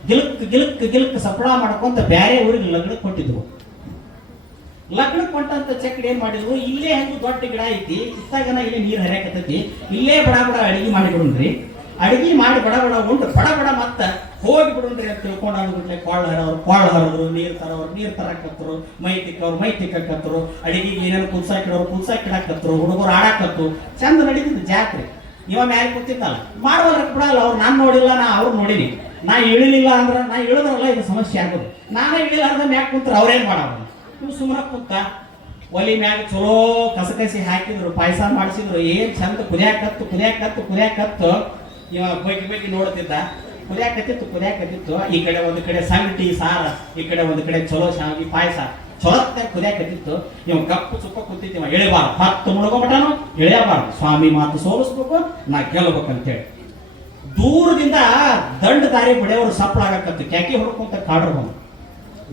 ಗಿಲಕ್ ಸಪ್ಳ ಮಾಡ್ಕೊಂತ ಬೇರೆ ಊರಿಗೆ ಲಗ್ನಕ್ಕೆ ಕೊಟ್ಟಿದ್ವು. ಲಗ್ನಕ್ಕೆ ಕೊಟ್ಟಂತ ಚಕ್ಡಿ ಏನ್ ಮಾಡಿದ್ವು, ಇಲ್ಲೇ ಹೆಂಗು ದೊಡ್ಡ ಗಿಡ ಐತಿ, ಇತ್ತಾಗನ ಇಲ್ಲಿ ನೀರು ಹರಿಯಾಕತ್ತೈತಿ, ಇಲ್ಲೇ ಬಡ ಅಡಿಗೆ ಮಾಡಿ ಬಿಡುನ್ರಿ. ಅಡಿಗೆ ಮಾಡಿ ಬಡ ಉಂಡು ಬಡ ಮತ್ತ ಹೋಗಿ ಬಿಡುನ್ರಿ ಅಂತ ತಿಳ್ಕೊಂಡು ಅಂದ್ಬಿಟ್ಲೆ ಕೊಳ್ಳ ಹರಿದ್ರು, ನೀರು ತರಕತ್ತರು, ಮೈ ತಿಕ್ಕಕತ್ತರು, ಅಡಿಗೆಗೆ ಏನೇನು ಕುಲ್ಸಾಕಿಡಾಕತ್ತರು, ಹುಡುಗರು ಆಡಾಕತ್ತು. ಚಂದ ನಡೀತಿದ್ದು ಜಾತ್ರೆ. ಇವ ಮ್ಯಾಲೆ ಕೂತಿದ್ದಲ್ಲ, ಮಾಡುವಲ್ರಕ್ಕೆ ಬಿಡಲ್ಲ. ಅವ್ರು ನಾನು ನೋಡಿಲ್ಲ, ನಾ ಅವ್ರು ನೋಡಿನಿ. ನಾ ಇಳಿಲಿಲ್ಲ ಅಂದ್ರೆ, ನಾ ಇಳಿದ್ರಲ್ಲ ಇದು ಸಮಸ್ಯೆ ಆಗೋದು. ನಾನೇ ಇಳಿಲಾರ್ದ ಮ್ಯಾಗ ಕುಂತ್ರೆ ಅವ್ರೇನ್ ಮಾಡೋದು? ಇವ್ ಸುಮ್ಮನೆ ಕುಂತ ಒಲಿ ಮ್ಯಾಗ ಚಲೋ ಕಸಕಸಿ ಹಾಕಿದ್ರು, ಪಾಯಸ ಮಾಡಿಸಿದ್ರು, ಏನ್ ಚಂದ ಕುದಿಯಾಕತ್ತು. ಇವ ಬಗ್ಗಿ ನೋಡ್ತಿದ್ದ. ಕುದಿಯಾಕತ್ತಿತ್ತು. ಈ ಕಡೆ ಒಂದು ಕಡೆ ಸಂಗಟಿ ಸಾರ, ಈ ಕಡೆ ಒಂದು ಕಡೆ ಚಲೋ ಶಾವಿಗೆ ಪಾಯಸ ಚೊಲತ್ತ ಕುದಿಯಾಕತ್ತಿತ್ತು. ಇವ್ ಕಪ್ಪು ಚುಪ್ಪ ಕೂತಿತ್ತು. ಇಳಿಬಾರ್ದು, 10 ಮುಳುಗೋ ಮಟನು ಇಳಿಯಬಾರ್ದು. ಸ್ವಾಮಿ ಮಾತು ಸೋಲಿಸ್ಬೇಕು, ನಾ ಗೆಲ್ಲಬೇಕಂತೇಳಿ ದೂರದಿಂದ ದಂಡ ದಾರಿ ಬಿಡೆಯವರು ಸಪ್ಪಳಾಗಕತ್ತು. ಕ್ಯಾಕಿ ಹೊಡ್ಕೊಂತ ಕಾಡ್ರು ಬಂದು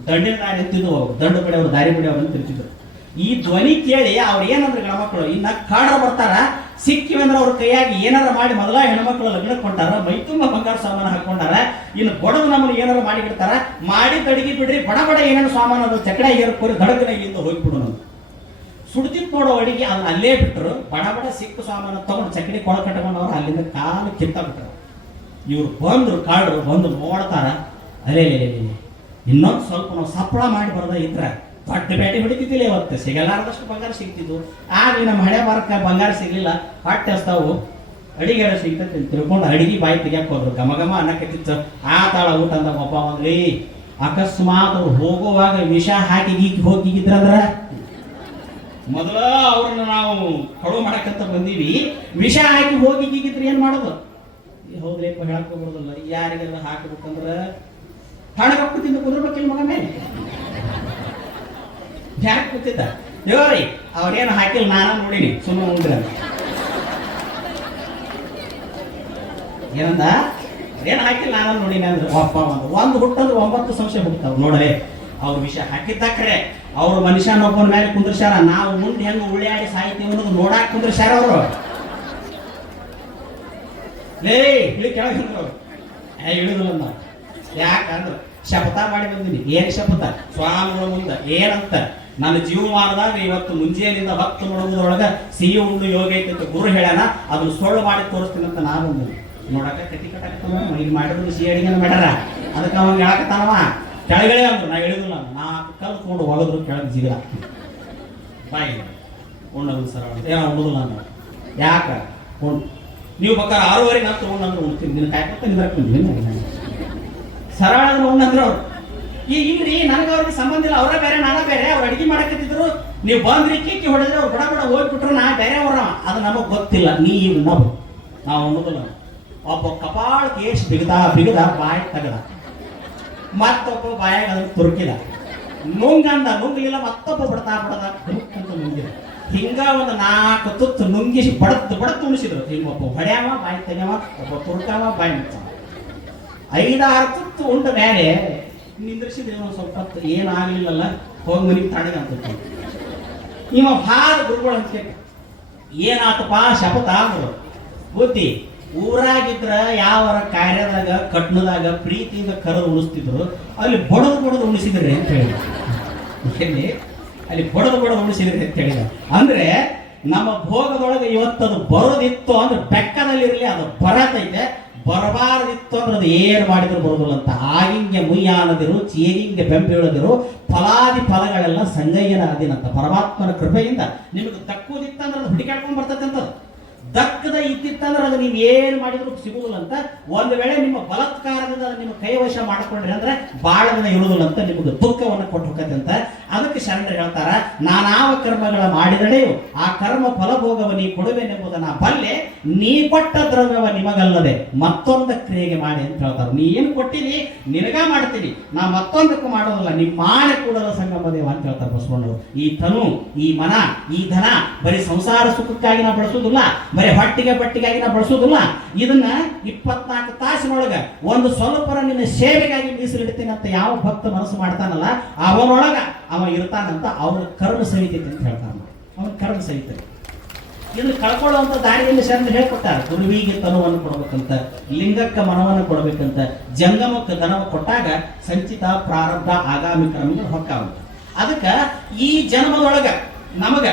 ದಂಡಿನ ದಾರಿ ಅಂತಿದ್ವು. ದಂಡ ಬಿಡೆಯವರು ದಾರಿ ಬಿಡೆಯವರು ಅಂತ ತಿಳ್ತಿದ್ರು. ಈ ಧ್ವನಿ ಕೇಳಿ ಅವ್ರು ಏನಂದ್ರೆ ಗಣಮಕ್ಕಳು ಇನ್ನ ಕಾಡ್ರ ಬರ್ತಾರ, ಸಿಕ್ಕಿವಂದ್ರೆ ಅವ್ರ ಕೈಯಾಗಿ ಏನಾರ ಮಾಡಿ ಮೊದಲ ಹೆಣ್ಮಕ್ಳು ಲಗ್ನಕ್ಕೆ ಕೊಂಟಾರ, ಮೈ ತುಂಬ ಬಂಗಾರ ಸಾಮಾನು ಹಾಕೊಂಡಾರ. ಇನ್ನು ಬಡದು ನಮ್ಮನ್ನು ಏನಾರ ಮಾಡಿ ಬಿಡ್ತಾರ. ಮಾಡಿ ತಡಗಿ ಬಿಡ್ರಿ, ಬಡ ಏನೇನು ಸಾಮಾನು ಅದು ಚಕಡೆ ಏರ್ಕೋರಿ ದಡಗನ ಇಲ್ಲಿಂದ ಹೋಗಿಬಿಡು. ನಮ್ಗೆ ಸುಡ್ತಿತ್ತು ನೋಡೋ ಅಡಿಗೆ ಅದನ್ನ ಅಲ್ಲೇ ಬಿಟ್ಟರು. ಬಡ ಸಿಕ್ಕು ಸಾಮಾನು ತಗೊಂಡು ಚಕಡಿ ಕೊಳ ಕಟ್ಕೊಂಡವ್ರು ಅಲ್ಲಿಂದ ಕಾಲು ಕಿತ್ತ ಬಿಟ್ಟರು. ಇವ್ರು ಬಂದ್ರು, ಕಾಡ್ರು ಬಂದು ನೋಡ್ತಾರ. ಅಲೇ ಇನ್ನೊಂದು ಸ್ವಲ್ಪ ನಾವು ಸಪ್ಪಳ ಮಾಡಿ ಬರದ ಇದ್ರ ದೊಡ್ಡ ಬೇಟೆ ಹೊಡಿತಿದ್ದಿಲ್ಲ. ಇವತ್ತು ಸಿಗಲಾರದಷ್ಟು ಬಂಗಾರ ಸಿಗ್ತಿದ್ವು. ಆಗ ನಮ್ಮ ಹಳೆ ಬಾರಕ್ಕೆ ಬಂಗಾರ ಸಿಗ್ಲಿಲ್ಲ. ಹೊಟ್ಟೆ ಹಸ್ತಾವು, ಅಡಿಗೆ ಸಿಗ್ತೈತಿ ತಿಳ್ಕೊಂಡು ಅಡಿಗೆ ಬಾಯಿ ತೆಗಿಯಕ್ಕೆ ಹೋದ್ರು. ಘಮ ಅನ್ನಕತ್ತಿತ್ತು. ಆ ತಾಳ ಊಟ ಅಂದ ಒಬ್ಬ ಒಂದ್ಲಿ. ಅಕಸ್ಮಾತ್ ಅವ್ರು ಹೋಗುವಾಗ ವಿಷ ಹಾಕಿ ಹೋಗಿದ್ರಂದ್ರ ಮೊದಲ ಅವ್ರನ್ನ ನಾವು ಕಳು ಮಾಡಕ್ಕಂತ ಬಂದೀವಿ, ವಿಷ ಹಾಕಿ ಹೋಗಿ ಗೀಗಿದ್ರೆ ಏನ್ ಮಾಡೋದು? ಹೌದ್ರೇಪ ಹೇಳಕ್ ಹೋಗ್ಬೋದಲ್ಲ. ಯಾರಿಗೆಲ್ಲ ಹಾಕಬೇಕಂದ್ರ ಹಣಗಪ್ಪು ತಿಂದು ಕುದುರ್ಬೇಕಿಲ್ಲ ಮಗ ಮೇಲೆ ಯಾಕೆ ಕೂತಿದ್ದ ದೇವ್ರಿ ಅವ್ರೇನು ಹಾಕಿಲ್ಲ, ನಾನ ನೋಡಿನಿ ಸುಮ್ಮನೆ ಉಂಡ್ರಿ ಅಂತ ಏನಂದ? ಏನು ಹಾಕಿಲ್ಲ ನಾನು ನೋಡಿನಿ ಅಂದ್ರೆ ಒಪ್ಪ ಒಂದು ಹುಟ್ಟಂದ್ರೆ 9 ಸಂಶಯ ಹುಡ್ತಾವ್ ನೋಡಲೆ. ಅವ್ರ ವಿಷಯ ಹಾಕಿದ್ದಕ್ರೆ ಅವ್ರ ಮನುಷ್ಯನೊಬ್ಬನ ಮೇಲೆ ಕುಂದ್ರಸ್ಯಾರ, ನಾವು ಮುಂದೆ ಹೆಂಗ ಉಳ್ಯಾಡಿ ಸಾಯ್ತೀವಿ ಅನ್ನೋದು ನೋಡಾಕ್ ಕುಂದ್ರಸ್ಯಾರ ಅವರು. ಲೇ ಇಲ್ಲಿ ಕೆಳಗಿದ್ರು ಇಳಿದಿಲ್ಲ ನಾವು. ಯಾಕಂದ್ರೆ ಶಪಥ ಮಾಡಿ ಬಂದಿನಿ. ಏನ್ ಶಪಥ? ಸ್ವಾಮಿಗಳ ಮುಂದೆ ಏನಂತ, ನನ್ನ ಜೀವಮಾನದಾಗ ಇವತ್ತು ಮುಂಜಾನೆಯಿಂದ ಭಕ್ತ ನೋಡುವುದರೊಳಗ ಸಿಹಿ ಉಂಡು ಯೋಗ ಐತೆ ಅಂತ ಗುರು ಹೇಳ್ಯಾನ, ಅದನ್ನ ಸೊಳ್ಳು ಮಾಡಿ ತೋರಿಸ್ತೀನಿ ಅಂತ ನಾನು ಬಂದಿನಿ. ನೋಡಕ ಕಟ್ಟಿ ಕಟ್ಟಾಕತ್ತವ ಈಗ ಮಾಡಿದ್ರು ಸಿಹಿ ಅಡಿಗೆನ ಮಾಡ್ಯಾರ, ಅದಕ್ಕೆ ಅವಾಗ ಹೇಳಕತ್ತಾನವ ಕೆಳಗಡೆ ಅಂದ್ರು. ನಾ ಹೇಳಿದಿಲ್ಲ, 4 ಕಲ್ಲು ಕೊಂಡು ಒಗದ್ರು ಕೆಳಗೆ ಜಿಗಿಲ ಬಾಯಿ ಉಣ್ಣದು ಸರ ಏನೋ ಉಣ್ಣದಿಲ್ಲ ಅಂದ್ರೆ ಯಾಕ ಉಂಡು ನೀವು ಬೇಕಾದ್ರೆ 6:30 ನಾನು ತಗೊಂಡ್ರೆ ಉಣ್ತೀನಿ, ನಿನ್ನ ಕಾಯ್ಕೊತ ನಿಂದ್ರಕ್ಕೆ ಸರಳ ಉಣ್ಣಂದ್ರೆ ಅವ್ರು ಈಗ ಇಲ್ರಿ ನನಗೆ ಅವ್ರಿಗೆ ಸಂಬಂಧ ಇಲ್ಲ, ಅವರ ಬೇರೆ ನಾನ ಬೇರೆ. ಅವ್ರು ಅಡಿಗೆ ಮಾಡಕತ್ತಿದ್ರು, ನೀವು ಬಂದ್ರಿ ಕಿಕ್ಕಿ ಹೊಡೆದ್ರೆ ಅವ್ರು ಬಡ ಬಡ ಹೋಗ್ಬಿಟ್ರು, ನಾ ಬೇರೆ ಅವರ ಅದು ನಮಗ್ ಗೊತ್ತಿಲ್ಲ. ನಾವು ಉಣ್ಣದಿಲ್ಲ. ಒಬ್ಬ ಕಪಾಳ ಕೇಶ್ ಬಿಗದ ಬಾಯಿ ತಗದ, ಮತ್ತೊಬ್ಬ ಬಾಯಾಗ ಅದನ್ನ ತುರುಕಿದ, ನುಂಗಂದ ನುಂಗಿಲ್ಲ, ಮತ್ತೊಬ್ಬ ಬಡತಾ ಅಂತ ನುಂಗಿದ. ಹಿಂಗ ಒಂದು 4 ತುತ್ತು ನುಂಗಿಸಿ ಬಡತ್ ಉಣಿಸಿದ್ರು. ಹಿಂಗೊಬ್ಬ ಹೊಡ್ಯಾವ ಬಾಯಿ ತೆಗ್ಯಾವ, ಒಬ್ಬ ತುರ್ಕಾವ ಬಾಯಿ ಮುಚ್ಚಾವ. 5-6 ತುತ್ತು ಉಂಡ ಮೇಲೆ ನಿಂದ್ರಿಸಿದ್ರೆ ಒಂದು ಸ್ವಲ್ಪ ಹೊತ್ತು ಏನಾಗ್ಲಿಲ್ಲಲ್ಲ, ಹೋಗಿ ಮನಿಗೆ ತಣ್ಣಗ ಅಂತ ಇವ ಭಾಳ ಗುರುಗಳು ಅಂತ ಏನಾತಪ್ಪ ಶಪಥ ಅಂದ್ರು. ಬುದ್ಧಿ ಊರಾಗಿದ್ರ ಯಾವರ ಕಾರ್ಯದಾಗ ಕಟ್ನದಾಗ ಪ್ರೀತಿಯಿಂದ ಕರೆದು ಉಣಿಸ್ತಿದ್ರು, ಅಲ್ಲಿ ಬಡದು ಉಣಿಸಿದ್ರಿ ಅಂತ ಹೇಳಿ ಅಲ್ಲಿ ಬಡದು ಉಣಿಸಿದ್ರಿ ಅಂತ ಹೇಳಿದ. ಅಂದ್ರೆ ನಮ್ಮ ಭೋಗದೊಳಗೆ ಇವತ್ತದು ಬರೋದಿತ್ತು ಅಂದ್ರೆ ಬೆಕ್ಕದಲ್ಲಿರಲಿ, ಅದು ಬರತೈತೆ. ಬರಬಾರದಿತ್ತು ಅಂದ್ರೆ ಅದು ಏನು ಮಾಡಿದ್ರು ಬರೋದಿಲ್ಲ ಅಂತ. ಆಗಿಂಗೆ ಮುಯ್ಯಾನದಿರು, ಚೇಗಿಂಗೆ ಬೆಂಬೀಳದಿರು, ಫಲಾದಿ ಫಲಗಳೆಲ್ಲ ಸಂಗಯ್ಯನ ಅದಿನಂತ. ಪರಮಾತ್ಮನ ಕೃಪೆಯಿಂದ ನಿಮಗೆ ದಕ್ಕುದಿತ್ತಂದ್ರೆ ಅದು ಹುಡುಕಾಡ್ಕೊಂಡ್ ಬರ್ತದೆ ಅಂತ. ದಕ್ಕದ ಇದ್ದಿತ್ತಂದ್ರೆ ಅದು ನೀವು ಏನು ಮಾಡಿದ್ರು ಸಿಗುದಿಲ್ಲ ಅಂತ. ಒಂದು ವೇಳೆ ನಿಮ್ಮ ಬಲಾತ್ಕಾರದಿಂದ ನಿಮ್ಮ ಕೈವಶ ಮಾಡಿಕೊಂಡ್ರಿ ಅಂದ್ರೆ ಬಾಳ ದಿನ ಇರುವುದಿಲ್ಲ ಅಂತ, ನಿಮಗೆ ದುಃಖವನ್ನು ಕೊಟ್ಟು ಹೋಗತ್ತೆ ಅಂತ. ಅದಕ್ಕೆ ಶರಣರು ಹೇಳ್ತಾರ, ನಾನಾವ ಕರ್ಮಗಳ ಮಾಡಿದಡೆಯು ಆ ಕರ್ಮ ಫಲಭೋಗವ ನೀ ಕೊಡುವೆನೆಂಬುದನ್ನ ಬಲ್ಲೆ, ನೀ ಕೊಟ್ಟ ದ್ರವ್ಯವ ನಿಮಗಲ್ಲದೆ ಮತ್ತೊಂದ ಕ್ರಿಯೆಗೆ ಮಾಡಿ ಅಂತ ಹೇಳ್ತಾರೆ. ನೀ ಏನು ಕೊಟ್ಟಿನಿ ನಿನಗ ಮಾಡ್ತೀನಿ, ನಾ ಮತ್ತೊಂದಕ್ಕೂ ಮಾಡೋದಿಲ್ಲ, ನಿಮ್ಮ ಮಾನೆ ಕೂಡಲ ಸಂಗಮದೇವ ಅಂತ ಹೇಳ್ತಾರೆ ಬಸವಣ್ಣವರು. ಈ ತನು, ಈ ಮನ, ಈ ಧನ ಬರೀ ಸಂಸಾರ ಸುಖಕ್ಕಾಗಿ ನಾವು ಬಳಸೋದಿಲ್ಲ, ಬರೀ ಹೊಟ್ಟಿಗೆ ಬಟ್ಟಿಗಾಗಿ ನಾವು ಬಳಸೋದಿಲ್ಲ. ಇದನ್ನ 24 ತಾಸಿನೊಳಗ ಒಂದು ಸ್ವಲ್ಪರ ನಿನ್ನ ಸೇವೆಗಾಗಿ ಮೀಸಲಿಡ್ತೀನಿ ಅಂತ ಯಾವ ಭಕ್ತ ಮನಸ್ಸು ಮಾಡ್ತಾನಲ್ಲ, ಅವನೊಳಗ ಅವ ಇರ್ತಾನಂತ. ಅವನ ಕರ್ಮ ಸಹಿತೈತೆ ಅಂತ ಹೇಳ್ತಾನ. ಅವನ ಕರ್ಮ ಸಹಿತೈತೆ. ಇದನ್ನು ಕಳ್ಕೊಳ್ಳುವಂತ ದಾರಿಯಲ್ಲಿ ಶರಣ ಹೇಳ್ಕೊಟ್ಟಾರ. ಗುರುವಿಗೆ ತನುವನ್ನು ಕೊಡ್ಬೇಕಂತ, ಲಿಂಗಕ್ಕ ಮನವನ್ನು ಕೊಡ್ಬೇಕಂತ, ಜಂಗಮಕ್ಕೆ ಧನವ ಕೊಟ್ಟಾಗ ಸಂಚಿತ ಪ್ರಾರಬ್ಧ ಆಗಾಮಿ ಕ್ರಮಗಳು ಹೊಕ್ಕಾವಂತ. ಅದಕ್ಕ ಈ ಜನ್ಮದೊಳಗ ನಮಗ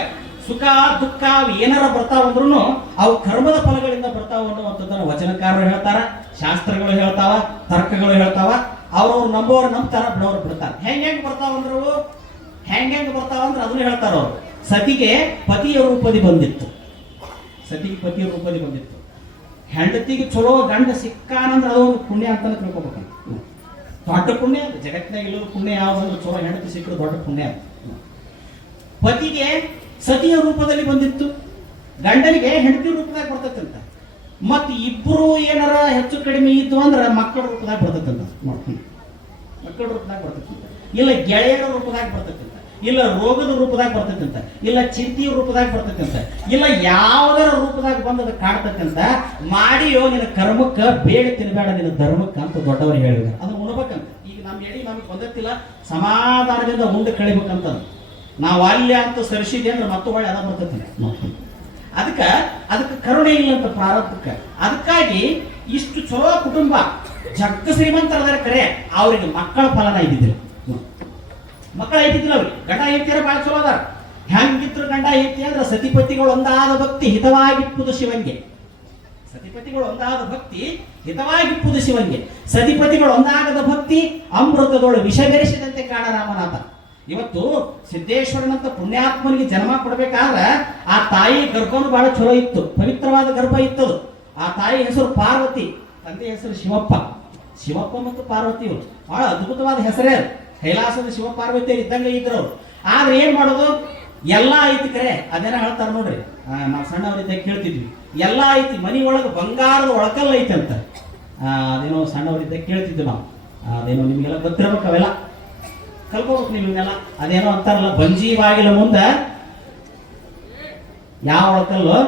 ಸುಖ ದುಃಖ ಏನಾರ ಬರ್ತಾವಂದ್ರೂ ಅವು ಕರ್ಮದ ಫಲಗಳಿಂದ ಬರ್ತಾವ ಅನ್ನುವಂಥದ್ದನ್ನು ವಚನಕಾರರು ಹೇಳ್ತಾರ, ಶಾಸ್ತ್ರಗಳು ಹೇಳ್ತಾವ, ತರ್ಕಗಳು ಹೇಳ್ತಾವ. ಅವ್ರವ್ರು ನಂಬೋರು ನಂಬ್ತಾರ, ಬಿಡೋರು ಬಿಡ್ತಾರ. ಹೆಂಗ್ ಬರ್ತಾವಂದ್ರು ಹೆಂಗ್ ಬರ್ತಾವಂದ್ರೆ ಅದನ್ನು ಹೇಳ್ತಾರ ಅವ್ರು. ಸತಿಗೆ ಪತಿಯ ರೂಪದಿ ಬಂದಿತ್ತು, ಹೆಂಡತಿಗೆ ಚಲೋ ಗಂಡ ಸಿಕ್ಕಾನಂದ್ರೆ ಅದು ಒಂದು ಪುಣ್ಯ ಅಂತ ತಿಳ್ಕೊಬೇಕಂತ. ದೊಡ್ಡ ಪುಣ್ಯ ಅದು ಜಗತ್ತಿನಾಗ ಇಲ್ಲದ ಪುಣ್ಯ ಯಾವ್ದಂದ್ರೆ ಚಲೋ ಹೆಂಡತಿ ಸಿಕ್ಕರು ದೊಡ್ಡ ಪುಣ್ಯ ಅದು. ಪತಿಗೆ ಸತಿಯ ರೂಪದಲ್ಲಿ ಬಂದಿತ್ತು, ಗಂಡನಿಗೆ ಹೆಂಡತಿ ರೂಪದಾಗ ಬರ್ತೈತಂತ. ಮತ್ ಇಬ್ರು ಏನಾರ ಹೆಚ್ಚು ಕಡಿಮೆ ಇದ್ದು ಅಂದ್ರೆ ಮಕ್ಕಳ ರೂಪದಾಗ ಬರ್ತೈತಂತ, ಮಕ್ಕಳ ರೂಪದಾಗ ಬರ್ತೈತಂತ, ಇಲ್ಲ ಗೆಳೆಯರ ರೂಪದಾಗ ಬರ್ತೈತಂತ, ಇಲ್ಲ ರೋಗದ ರೂಪದಾಗ ಬರ್ತೈತಂತ, ಇಲ್ಲ ಚಿಂತೆಯ ರೂಪದಾಗ ಬರ್ತೈತಂತ, ಇಲ್ಲ ಯಾವುದರ ರೂಪದಾಗ ಬಂದದ ಕಾಡ್ತೈತಂತ. ಮಾಡಿಯೋ ನಿನ್ನ ಕರ್ಮಕ್ಕ ಬೇಡ ತಿನ್ಬೇಡ ನಿನ್ನ ಧರ್ಮಕ್ಕ ಅಂತ ದೊಡ್ಡವರು ಹೇಳಿದ್ರು. ಅದನ್ನ ಉಣ್ಬೇಕಂತ. ಈಗ ನಮ್ಮ ಎಡಿ ನಮಗೆ ಬಂದತ್ತಿಲ್ಲ, ಸಮಾಧಾನದಿಂದ ಉಂಡು ಕಳಿಬೇಕಂತ. ನಾವು ಅಲ್ಲೇ ಅಂತ ಸರಿಸಿದೆ ಅಂದ್ರೆ ಮತ್ತೆ ಹೊಳೆ ಅದ ಬರ್ತೈತಿ. ಅದಕ್ಕೆ ಕರುಣೆ ಇಲ್ಲ ಅಂತ ಪ್ರಾರಂಭಕ್ಕೆ. ಅದಕ್ಕಾಗಿ ಇಷ್ಟು ಚಲೋ ಕುಟುಂಬ ಜಗ್ಗ ಶ್ರೀಮಂತರದಾರ ಕರೆ, ಅವ್ರಿಗೆ ಮಕ್ಕಳ ಫಲನ ಇದ್ದಿದ್ದಿಲ್ಲ. ಮಕ್ಕಳ ಐತಿದ್ದಿಲ್ಲ ಅವ್ರಿಗೆ. ಗಂಡ ಹೆಂಡತಿಯರ ಬಹಳ ಚಲೋ ಅದಾರ. ಹೆಂಗಿದ್ರು ಗಂಡ ಹೆಂಡತಿ ಅಂದ್ರೆ ಸತಿಪತಿಗಳು ಒಂದಾದ ಭಕ್ತಿ ಹಿತವಾಗಿಪ್ಪುದು ಶಿವಂಗೆ. ಸತಿಪತಿಗಳು ಒಂದಾದ ಭಕ್ತಿ ಹಿತವಾಗಿಪ್ಪುದು ಶಿವಂಗೆ. ಸತಿಪತಿಗಳು ಒಂದಾಗದ ಭಕ್ತಿ ಅಮೃತದೊಳು ವಿಷ ಬೆರೆಸಿದಂತೆ ಕಾಣ ರಾಮನಾಥ. ಇವತ್ತು ಸಿದ್ದೇಶ್ವರನಂತ ಪುಣ್ಯಾತ್ಮನಿಗೆ ಜನ್ಮ ಕೊಡ್ಬೇಕಾದ್ರೆ ಆ ತಾಯಿ ಗರ್ಭನು ಬಹಳ ಚಲೋ ಇತ್ತು, ಪವಿತ್ರವಾದ ಗರ್ಭ ಇತ್ತದು. ಆ ತಾಯಿ ಹೆಸರು ಪಾರ್ವತಿ, ತಂದೆ ಹೆಸರು ಶಿವಪ್ಪ. ಶಿವಪ್ಪ ಮತ್ತು ಪಾರ್ವತಿ ಅವರು ಬಹಳ ಅದ್ಭುತವಾದ ಹೆಸರೇ. ಕೈಲಾಸದ ಶಿವ ಪಾರ್ವತಿಯರು ಇದ್ದಂಗೆ ಇದ್ರು. ಆದ್ರೆ ಏನ್ ಮಾಡೋದು, ಎಲ್ಲ ಐತಿ ಕರೆ ಅದೇನ ಹೇಳ್ತಾರ ನೋಡ್ರಿ. ನಾವು ಸಣ್ಣವರಿದ್ದಾಗ ಕೇಳ್ತಿದ್ವಿ ಎಲ್ಲ ಐತಿ ಮನಿ ಒಳಗೆ ಬಂಗಾರದ ಒಳಕಲ್ಲ ಐತಿ ಅಂತ. ಅದೇನೋ ಸಣ್ಣವರಿದ್ದಾಗ ಕೇಳ್ತಿದ್ವಿ ನಾವು. ಅದೇನೋ ನಿಮ್ಗೆಲ್ಲ ಗೊತ್ತಿರ್ಬೇಕು, ಅವೆಲ್ಲ ಕಲ್ಕೋಬೇಕು ನಿಮ್ಗೆಲ್ಲ. ಅದೇನೋ ಅಂತಾರಲ್ಲ, ಬಂಜಿ ಬಾಗಿಲ ಮುಂದ ಯಾವ ಒಳಕಲ್ಲು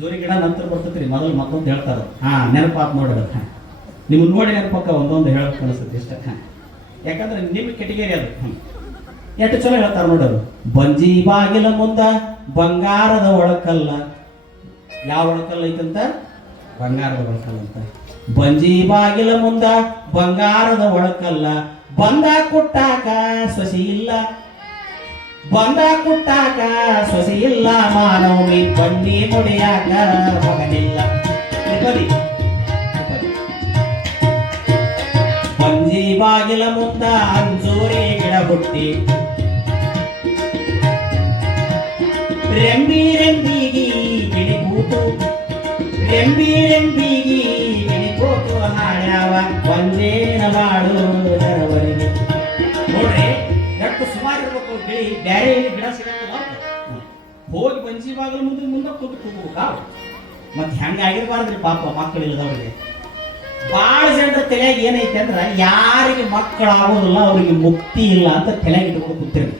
ಜೋರಿ ಗಿಡ ನಂತರ ಬರ್ತೈತ್ರಿ, ಮೊದಲು ಮತ್ತೊಂದು ಹೇಳ್ತಾರ. ನೆನಪಾತ್ ನೋಡಿದ ನಿಮ್ಗೆ ನೋಡಿ ನೆನಪಕ್ಕ ಒಂದೊಂದು ಹೇಳಕ್ ಅನಿಸುತ್ತೆ ಇಷ್ಟ. ಯಾಕಂದ್ರೆ ನಿಮ್ ಕೆಟಗರಿ ಅದು. ಎಷ್ಟು ಚಲೋ ಹೇಳ್ತಾರ ನೋಡೋರು. ಬಂಜಿ ಬಾಗಿಲ ಮುಂದ ಬಂಗಾರದ ಒಳಕಲ್ಲ. ಯಾವ ಒಳಕಲ್ಲ ಐತಂತ? ಬಂಗಾರದ ಒಳಕಲ್ಲ ಅಂತ. ಬಂಜಿ ಬಾಗಿಲ ಮುಂದ ಬಂಗಾರದ ಒಳಕಲ್ಲ, ಬಂದ ಕುಟ್ಟಾಕ ಸೊಸಿ ಇಲ್ಲ, ಬಂದ ಕುಟ್ಟಾಕ ಸೊಸಿ ಇಲ್ಲ, ಮಾನವಮಿ ಬನ್ನಿ ಮುಡಿಯಾಕ ಮಗನಿಲ್ಲ. ಬಂಜಿ ಬಾಗಿಲ ಮುಂದ ಅಂಜೂರಿ ಗಿಡ ಹುಟ್ಟಿ, ರೆಂಬಿ ರೆಂಬಿಗಿ ಗಿಳಿ ಕೂತು, ರೆಂಬಿ ರೆಂಬಿಗಿ ಗಿಳಿ ಕೂತು ಹಾಡ್ಯಾವ ಒಂದೇನ ಮಾಡು ನರವರಿಗೆ. ನೋಡ್ರಿ ಎಷ್ಟು ಸುಮಾರು ಇರ್ಬೇಕು ಗಿಳಿ. ಬ್ಯಾರೆ ಗಿಡ ಸಿಗಲ್ಲ, ಹೋಗಿ ಬಂಜಿ ಬಾಗಿಲ ಮುಂದೆ ಮುಂದೆ ಕೂತು ಕೂಗ್ಬೇಕಾ. ಮತ್ತೆ ಹೆಂಗಾಗಿರ್ಬಾರ್ದ್ರಿ ಪಾಪ ಮಕ್ಕಳಿಲ್ಲದವ್ರಿಗೆ. ಬಾಳ ಜನರ ತಲೆಯಾಗ ಏನೈತೆ ಅಂದ್ರ ಯಾರಿಗೆ ಮಕ್ಕಳಾಗೋದಿಲ್ಲ ಅವ್ರಿಗೆ ಮುಕ್ತಿ ಇಲ್ಲ ಅಂತ ತಲೆಯಾಗ ಇಟ್ಕೊಂಡು ಕೂತಿರ್ರಿ.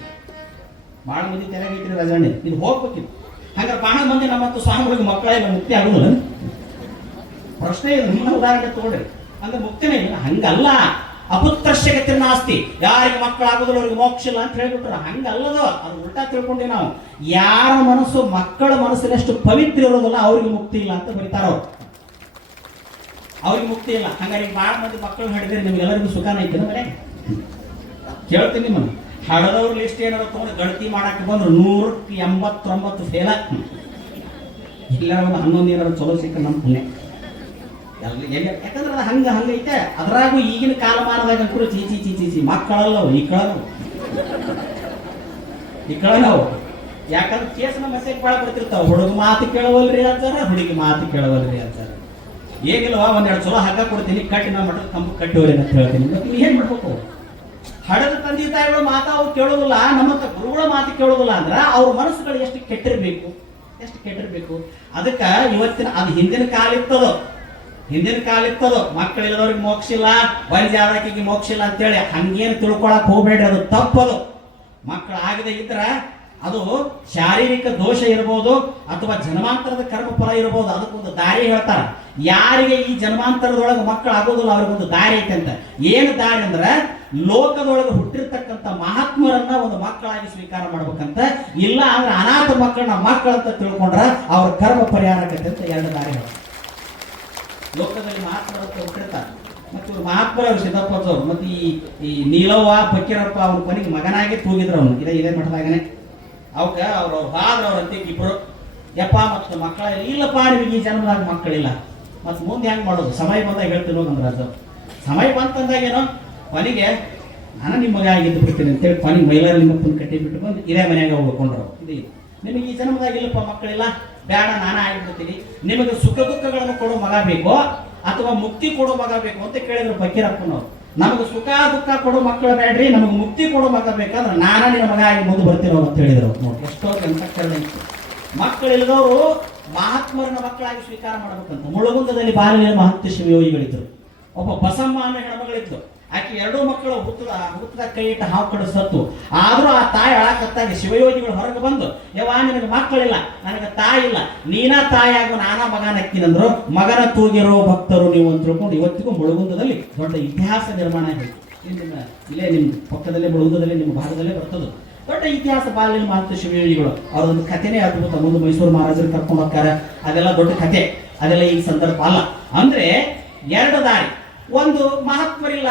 ಬಾಳ ಮಂದಿ ತಲೆಯಾಗ ಐತ್ರಿ ರಜಾಣಿ, ಇದು ಹೋಗ್ಬೇಕಿತ್ತು. ಹಂಗಾರೆ ಬಾಳ ಮಂದಿ ನಮ್ಮಂತ ಸ್ವಾಮಿಗಳಿಗೆ ಮಕ್ಕಳಾಗ ಮುಕ್ತಿ ಆಗುದಿಲ್ಲ ಪ್ರಶ್ನೆ ಇದೆ. ನಿಮ್ಮ ಉದಾಹರಣೆ ತಗೊಳ್ರಿ, ಅಂದ್ರೆ ಮುಕ್ತಿನೇ ಇಲ್ಲ. ಹಂಗಲ್ಲ, ಅಪುತ್ರಶ್ಯಗತಿ ನಾಸ್ತಿ, ಯಾರಿಗೆ ಮಕ್ಕಳಾಗೋದಿಲ್ಲ ಅವ್ರಿಗೆ ಮೋಕ್ಷ ಇಲ್ಲ ಅಂತ ಹೇಳ್ಬಿಟ್ರ. ಹಂಗಲ್ಲದು, ಅದು ಉಲ್ಟಾ ತಿಳ್ಕೊಂಡಿ ನಾವು. ಯಾರ ಮನಸ್ಸು ಮಕ್ಕಳ ಮನಸ್ಸಿನಷ್ಟು ಪವಿತ್ರ ಇರೋದಿಲ್ಲ ಅವ್ರಿಗೆ ಮುಕ್ತಿ ಇಲ್ಲ ಅಂತ ಬರೀತಾರ ಅವ್ರು. ಅವ್ರಿಗೆ ಮುಕ್ತಿ ಇಲ್ಲ. ಹಂಗಾರೆ ಬಾಳ ಮಂದಿ ಮಕ್ಕಳು ಹಿಡಿದ್ರೆ ನಿಮ್ಗೆಲ್ಲರಿಗೂ ಸುಖಾನ ಐತೆ ಮನೆ. ಕೇಳ್ತೀನಿ ನಿಮ್ಮನ್ನು, ಹಡದವ್ರ ಲಿಸ್ಟ್ ಏನಾರ ತಗೊಂಡು ಗಣತಿ ಮಾಡಕ್ಕೆ ಬಂದ್ರು 189 ಫೇಲ. ಇಲ್ಲ ಒಂದು 11 ಏನಾರು ಚಲೋ ಸಿಕ್ಕ ನಮ್ಮ ಪುಣ್ಯ. ಯಾಕಂದ್ರೆ ಅದು ಹಂಗೈತೆ. ಅದ್ರಾಗೂ ಈಗಿನ ಕಾಲಮಾನದಾಗ ಕೂಡ ಚೀಚಿ ಚೀಚಿ ಮಕ್ಕಳಲ್ಲವು ಈ ಕಳನವು. ಯಾಕಂದ್ರೆ ಕೇಸನ ಮೆಸೇಜ್ ಬಾಳ ಬರ್ತಿರ್ತಾವ. ಹುಡುಗ ಮಾತು ಕೇಳವಲ್ರಿ ಅಂತಾರ, ಹುಡುಗಿ ಮಾತು ಕೇಳವಲ್ರಿ ಅಂತಾರ. ಏನಿಲ್ವಾ ಒಂದೆರಡು ಚಲೋ ಹಗ್ಗ ಕೊಡ್ತೀನಿ, ಕಟ್ಟಿ ನಾವು ಮಠದ ಕಂಬ ಕಟ್ಟಿವ್ರಿ ಅಂತ ಹೇಳ್ತೀನಿ. ನೀವು ಏನ್ ಮಾಡ್ಬೇಕು? ಹಡದ ತಂದೆ ತಾಯಿಗಳು ಮಾತಾ ಅವ್ರು ಕೇಳೋದಿಲ್ಲ, ನಮ್ಮಂತ ಗುರುಗಳ ಮಾತು ಕೇಳೋದಿಲ್ಲ ಅಂದ್ರ ಅವ್ರ ಮನಸ್ಸುಗಳು ಎಷ್ಟು ಕೆಟ್ಟಿರ್ಬೇಕು, ಎಷ್ಟು ಕೆಟ್ಟಿರ್ಬೇಕು. ಅದಕ್ಕ ಇವತ್ತಿನ ಅದು ಹಿಂದಿನ ಕಾಲ ಇತ್ತದು. ಮಕ್ಕಳಿಲ್ಲದವ್ರಿಗೆ ಮೋಕ್ಷ ಇಲ್ಲ, ವಯಸ್ಸು ಆದಾಕಿಗೆ ಮೋಕ್ಷ ಇಲ್ಲ ಅಂತೇಳಿ ಹಂಗೇನು ತಿಳ್ಕೊಳಕ್ ಹೋಗ್ಬೇಡ್ರಿ, ಅದು ತಪ್ಪದು. ಮಕ್ಕಳು ಆಗದೆ ಇದ್ರ ಅದು ಶಾರೀರಿಕ ದೋಷ ಇರಬಹುದು ಅಥವಾ ಜನ್ಮಾಂತರದ ಕರ್ಮ ಫಲ ಇರಬಹುದು. ಅದಕ್ಕೊಂದು ದಾರಿ ಹೇಳ್ತಾರ. ಯಾರಿಗೆ ಈ ಜನ್ಮಾಂತರದೊಳಗೆ ಮಕ್ಕಳು ಆಗೋದಿಲ್ಲ ಅವ್ರಿಗೊಂದು ದಾರಿ ಐತೆ ಅಂತ. ಏನು ದಾರಿ ಅಂದ್ರೆ ಲೋಕದೊಳಗೆ ಹುಟ್ಟಿರ್ತಕ್ಕಂಥ ಮಹಾತ್ಮರನ್ನ ಒಂದು ಮಕ್ಕಳಾಗಿ ಸ್ವೀಕಾರ ಮಾಡ್ಬೇಕಂತ. ಇಲ್ಲ ಅಂದ್ರೆ ಅನಾಥ ಮಕ್ಕಳನ್ನ ಮಕ್ಕಳಂತ ತಿಳ್ಕೊಂಡ್ರ ಅವ್ರ ಕರ್ಮ ಪರಿಹಾರ ಆಗತ್ತೆ ಅಂತ 2 ದಾರಿ ಹೇಳ್ತಾರೆ. ಲೋಕದಲ್ಲಿ ಮಹಾತ್ಮರಂತ ಹುಟ್ಟಿರ್ತಾರೆ. ಮತ್ತು ಇವ್ರು ಮಹಾತ್ಮರ ಸಿದ್ದಪ್ಪದವ್ರು ಮತ್ತೆ ಈ ನೀಲವ್ವ ಫಕೀರಪ್ಪ ಅವ್ರ ಕೊನೆಗೆ ಮಗನಾಗಿ ತೂಗಿದ್ರು. ಅವನು ಇದೇ ಮಠದಾಗನೆ ಅವಕ್ಕ ಅವ್ರ ಅಂತಿಗೆ ಇಬ್ರು ಯಪ್ಪ ಮತ್ತು ಮಕ್ಕಳ ಇಲ್ಲಪ್ಪ ನಿಮಗೆ ಈ ಜನ್ಮದಾಗ ಮಕ್ಕಳಿಲ್ಲ, ಮತ್ತು ಮುಂದೆ ಹೆಂಗೆ ಮಾಡೋದು? ಸಮಯ ಬಂದಾಗ ಹೇಳ್ತೀನಿ ಹೋಗಂದ್ರೆ ಅದು ಸಮಯ ಬಂತಂದಾಗೇನೋ ಕೊನೆಗೆ ನಾನು ನಿಮ್ಮ ಮಗ ಆಗಿದ್ದು ಬಿಡ್ತೀನಿ ಅಂತೇಳಿ ಕೊನೆಗೆ ಮೈಲಾರ ನಿಮ್ಮಪ್ಪನ ಕಟ್ಟಿ ಬಿಟ್ಟು ಬಂದು ಇದೇ ಮನೆಯಾಗ ಹೋಗ್ಕೊಂಡ್ರು. ಇದು ನಿಮಗೆ ಈ ಜನ್ಮದಾಗ ಇಲ್ಲಪ್ಪ ಮಕ್ಕಳಿಲ್ಲ, ಬೇಡ ನಾನು ಆಗಿಬಿಡ್ತೀನಿ. ನಿಮಗೆ ಸುಖ ದುಃಖಗಳನ್ನು ಕೊಡೋ ಮಗ ಬೇಕೋ ಅಥವಾ ಮುಕ್ತಿ ಕೊಡೋ ಮಗ ಬೇಕು ಅಂತ ಕೇಳಿದ್ರು ಫಕೀರಪ್ಪನವ್ರು. ನಮಗೆ ಸುಖ ದುಃಖ ಕೊಡೋ ಮಕ್ಕಳು ಬೇಡ್ರಿ, ನಮಗೆ ಮುಕ್ತಿ ಕೊಡೋ ಮಗ ಬೇಕಾದ್ರೆ ನಾನಾ ನಿನ್ನ ಮಗ ಆಗಿ ಮುಂದೆ ಬರ್ತಿರೋ ಅಂತ ಹೇಳಿದ್ರು. ನೋಡಿ ಎಷ್ಟೋ ಅಂತಃಕರಣ ಇತ್ತು. ಮಕ್ಕಳಿಲ್ಲದವರು ಮಹಾತ್ಮರನ್ನ ಮಕ್ಕಳಾಗಿ ಸ್ವೀಕಾರ ಮಾಡ್ಬೇಕಂತ. ಮುಳುಗುಂದದಲ್ಲಿ ಬಾಲ್ಯ ಮಹತ್ವ ಶಿವಯೋಗಿಗಳಿದ್ರು. ಒಬ್ಬ ಬಸಮ್ಮ ಅನ್ನೋ ಹೆಣ್ಮಗಳಿತ್ತು. ಆಕೆ 2 ಮಕ್ಕಳು ಹುತ್ತದ ಕೈ ಇಟ್ಟು ಹಾವು ಕಡೆ ಸತ್ತು. ಆದ್ರೂ ಆ ತಾಯಿ ಅಳಕತ್ತಾಗ ಶಿವಯೋಗಿಗಳು ಹೊರಗೆ ಬಂದು, ಯವ್ವ ನಿನಗೆ ಮಕ್ಕಳಿಲ್ಲ, ನನಗೆ ತಾಯಿ ಇಲ್ಲ, ನೀನಾ ತಾಯಿ ಆಗು ನಾನಾ ಮಗನ ಅಕ್ಕಿನಂದ್ರು. ಮಗನ ತೂಗಿರೋ ಭಕ್ತರು ನೀವು ಅಂತ ತಿಳ್ಕೊಂಡು ಇವತ್ತಿಗೂ ಮುಳುಗುಂದದಲ್ಲಿ ದೊಡ್ಡ ಇತಿಹಾಸ ನಿರ್ಮಾಣ ಆಗಿದೆ. ಇಲ್ಲೇ ನಿಮ್ಮ ಪಕ್ಕದಲ್ಲೇ ಮುಳುಗುಂದದಲ್ಲಿ ನಿಮ್ಮ ಭಾಗದಲ್ಲೇ ಬರ್ತದೆ ದೊಡ್ಡ ಇತಿಹಾಸ. ಬಾಲ್ಯ ಮಹತ್ವ ಶಿವಯೋಗಿಗಳು ಅವ್ರದೊಂದು ಕಥೆನೇ ಅದ್ಭುತ. ಮುಂದೆ ಮೈಸೂರು ಮಹಾರಾಜರು ಕರ್ಕೊಂಡು ಹೋಗ್ತಾರೆ. ಅದೆಲ್ಲ ದೊಡ್ಡ ಕಥೆ, ಅದೆಲ್ಲ ಈ ಸಂದರ್ಭ ಅಲ್ಲ. ಅಂದ್ರೆ 2 ದಾರಿ. ಒಂದು ಮಹಾತ್ಮರಿಲ್ಲ,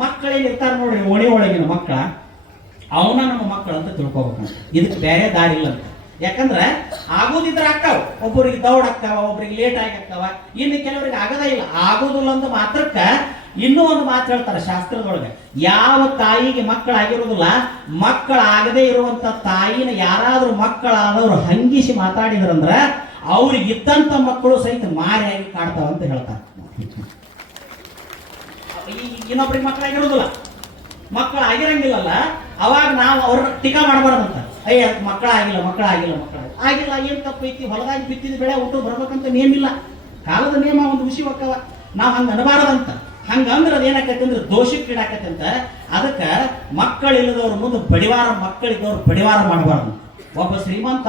ಮಕ್ಕಳೇನಿರ್ತಾರೆ ನೋಡ್ರಿ ಓಣಿ ಒಳಗಿನ ಮಕ್ಕಳ, ಅವನ ನಮ್ಮ ಮಕ್ಕಳು ಅಂತ ತಿಳ್ಕೊಬೇಕಂತ. ಇದಕ್ಕೆ ಬೇರೆ ದಾರಿ ಇಲ್ಲ ಅಂತ. ಯಾಕಂದ್ರೆ ಆಗೋದಿದ್ರೆ ಅಕ್ಕಾವ, ಒಬ್ಬರಿಗೆ ದೌಡ್ ಅಕ್ಕಾವ, ಒಬ್ರಿಗೆ ಲೇಟ್ ಆಗಿ ಅಕ್ಕಾವ, ಇನ್ನು ಕೆಲವರಿಗೆ ಆಗದ ಇಲ್ಲ. ಆಗೋದಿಲ್ಲ ಅಂತ ಮಾತ್ರಕ್ಕ ಇನ್ನೂ ಒಂದು ಮಾತು ಹೇಳ್ತಾರೆ ಶಾಸ್ತ್ರದೊಳಗೆ. ಯಾವ ತಾಯಿಗೆ ಮಕ್ಕಳಾಗಿರೋದಿಲ್ಲ, ಮಕ್ಕಳಾಗದೇ ಇರುವಂತ ತಾಯಿನ ಯಾರಾದ್ರೂ ಮಕ್ಕಳಾದವ್ರು ಹಂಗಿಸಿ ಮಾತಾಡಿದ್ರಂದ್ರ ಅವ್ರಿಗೆ ಇದ್ದಂತ ಮಕ್ಕಳು ಸಹಿತ ಮಾರಿಯಾಗಿ ಕಾಡ್ತಾವ ಅಂತ ಹೇಳ್ತಾರೆ. ಇನ್ನೊಬ್ರಿಗೆ ಮಕ್ಕಳಾಗಿರೋದಿಲ್ಲ, ಮಕ್ಕಳು ಆಗಿರಂಗಿಲ್ಲಲ್ಲ, ಅವಾಗ ನಾವು ಅವ್ರನ್ನ ಟೀಕಾ ಮಾಡಬಾರ್ದಂತ. ಅಯ್ಯ ಮಕ್ಕಳ ಆಗಿಲ್ಲ ಆಗಿಲ್ಲ ಏನ್ ತಪ್ಪೈತಿ, ಹೊಲದಾಗಿ ಬಿತ್ತಿದ ಬೆಳೆ ಊಟ ಬರ್ಬೇಕಂತ ನೇಮಿಲ್ಲ, ಕಾಲದ ನಿಯಮ ಒಂದು ವಿಷಯ ಒಕ್ಕವ, ನಾವು ಹಂಗ ಅನಬಾರದಂತ. ಹಂಗಂದ್ರೆ ಅದೇನಾಕೈತಿ ಅಂದ್ರೆ ದೋಷಕ್ಕೀಡಾಕೈತಿ ಅಂತ. ಅದಕ್ಕೆ ಮಕ್ಕಳಿಲ್ಲದವ್ರ ಮುಂದೆ ಮಕ್ಕಳಿದ್ದವ್ರು ಬಡಿವಾರ ಮಾಡಬಾರ್ದು. ಒಬ್ಬ ಶ್ರೀಮಂತ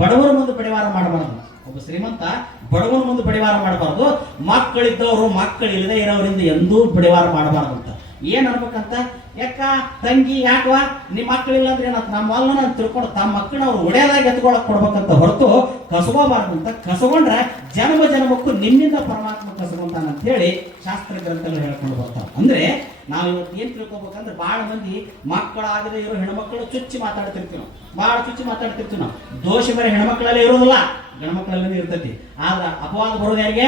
ಬಡವರ ಮುಂದೆ ಬಡಿವಾರ ಮಾಡಬಾರ್ದು. ಒಬ್ಬ ಶ್ರೀಮಂತ ಬಡವನ ಮುಂದೆ ಬಡಿವಾರ ಮಾಡಬಾರ್ದು. ಮಕ್ಕಳಿದ್ದವರು ಮಕ್ಕಳಿಲ್ಲದೆ ಇರೋರಿಂದ ಎಂದೂ ಬಡಿವಾರ ಮಾಡಬಾರ್ದು ಅಂತ. ಏನ್ ಅನ್ಬೇಕಂತ, ಯಾಕ ತಂಗಿ ಯಾಕವಾ ನಿಮ್ಮ ಮಕ್ಕಳಿಲ್ಲ ಅಂದ್ರೆ ಏನಂತ ನಮ್ಮ ಅಲ್ಲನ ತಿಳ್ಕೊಂಡು ತಮ್ಮ ಮಕ್ಕಳನ್ನ ಅವ್ರು ಒಡೆಯದಾಗಿ ಎತ್ಕೊಳಕ್ ಕೊಡ್ಬೇಕಂತ ಹೊರತು ಕಸಗೋಬಾರ್ದಂತ. ಕಸಗೊಂಡ್ರೆ ಜನ್ಮಕ್ಕೂ ನಿನ್ನಿಂದ ಪರಮಾತ್ಮ ಕಸಗೊಂತಾನ ಅಂತ ಹೇಳಿ ಶಾಸ್ತ್ರ ಗ್ರಂಥಗಳು ಹೇಳ್ಕೊಂಡು ಬರ್ತಾವ. ಅಂದ್ರೆ ನಾವು ಇವತ್ತು ಏನ್ ತಿಳ್ಕೊಬೇಕಂದ್ರೆ, ಬಹಳ ಮಂದಿ ಮಕ್ಕಳಾಗದೆ ಇರೋ ಹೆಣ್ಮಕ್ಳು ಚುಚ್ಚಿ ಮಾತಾಡ್ತಿರ್ತೀವಿ ನಾವು. ದೋಷ ಬೇರೆ ಹೆಣ್ಮಕ್ಳಲ್ಲೇ ಇರೋದಿಲ್ಲ, ಗಂಡ್ಮಕ್ಳಲ್ಲೇ ಇರ್ತೈತಿ. ಆದ್ರ ಅಪವಾದ ಬರೋದು ಯಾರಿಗೆ?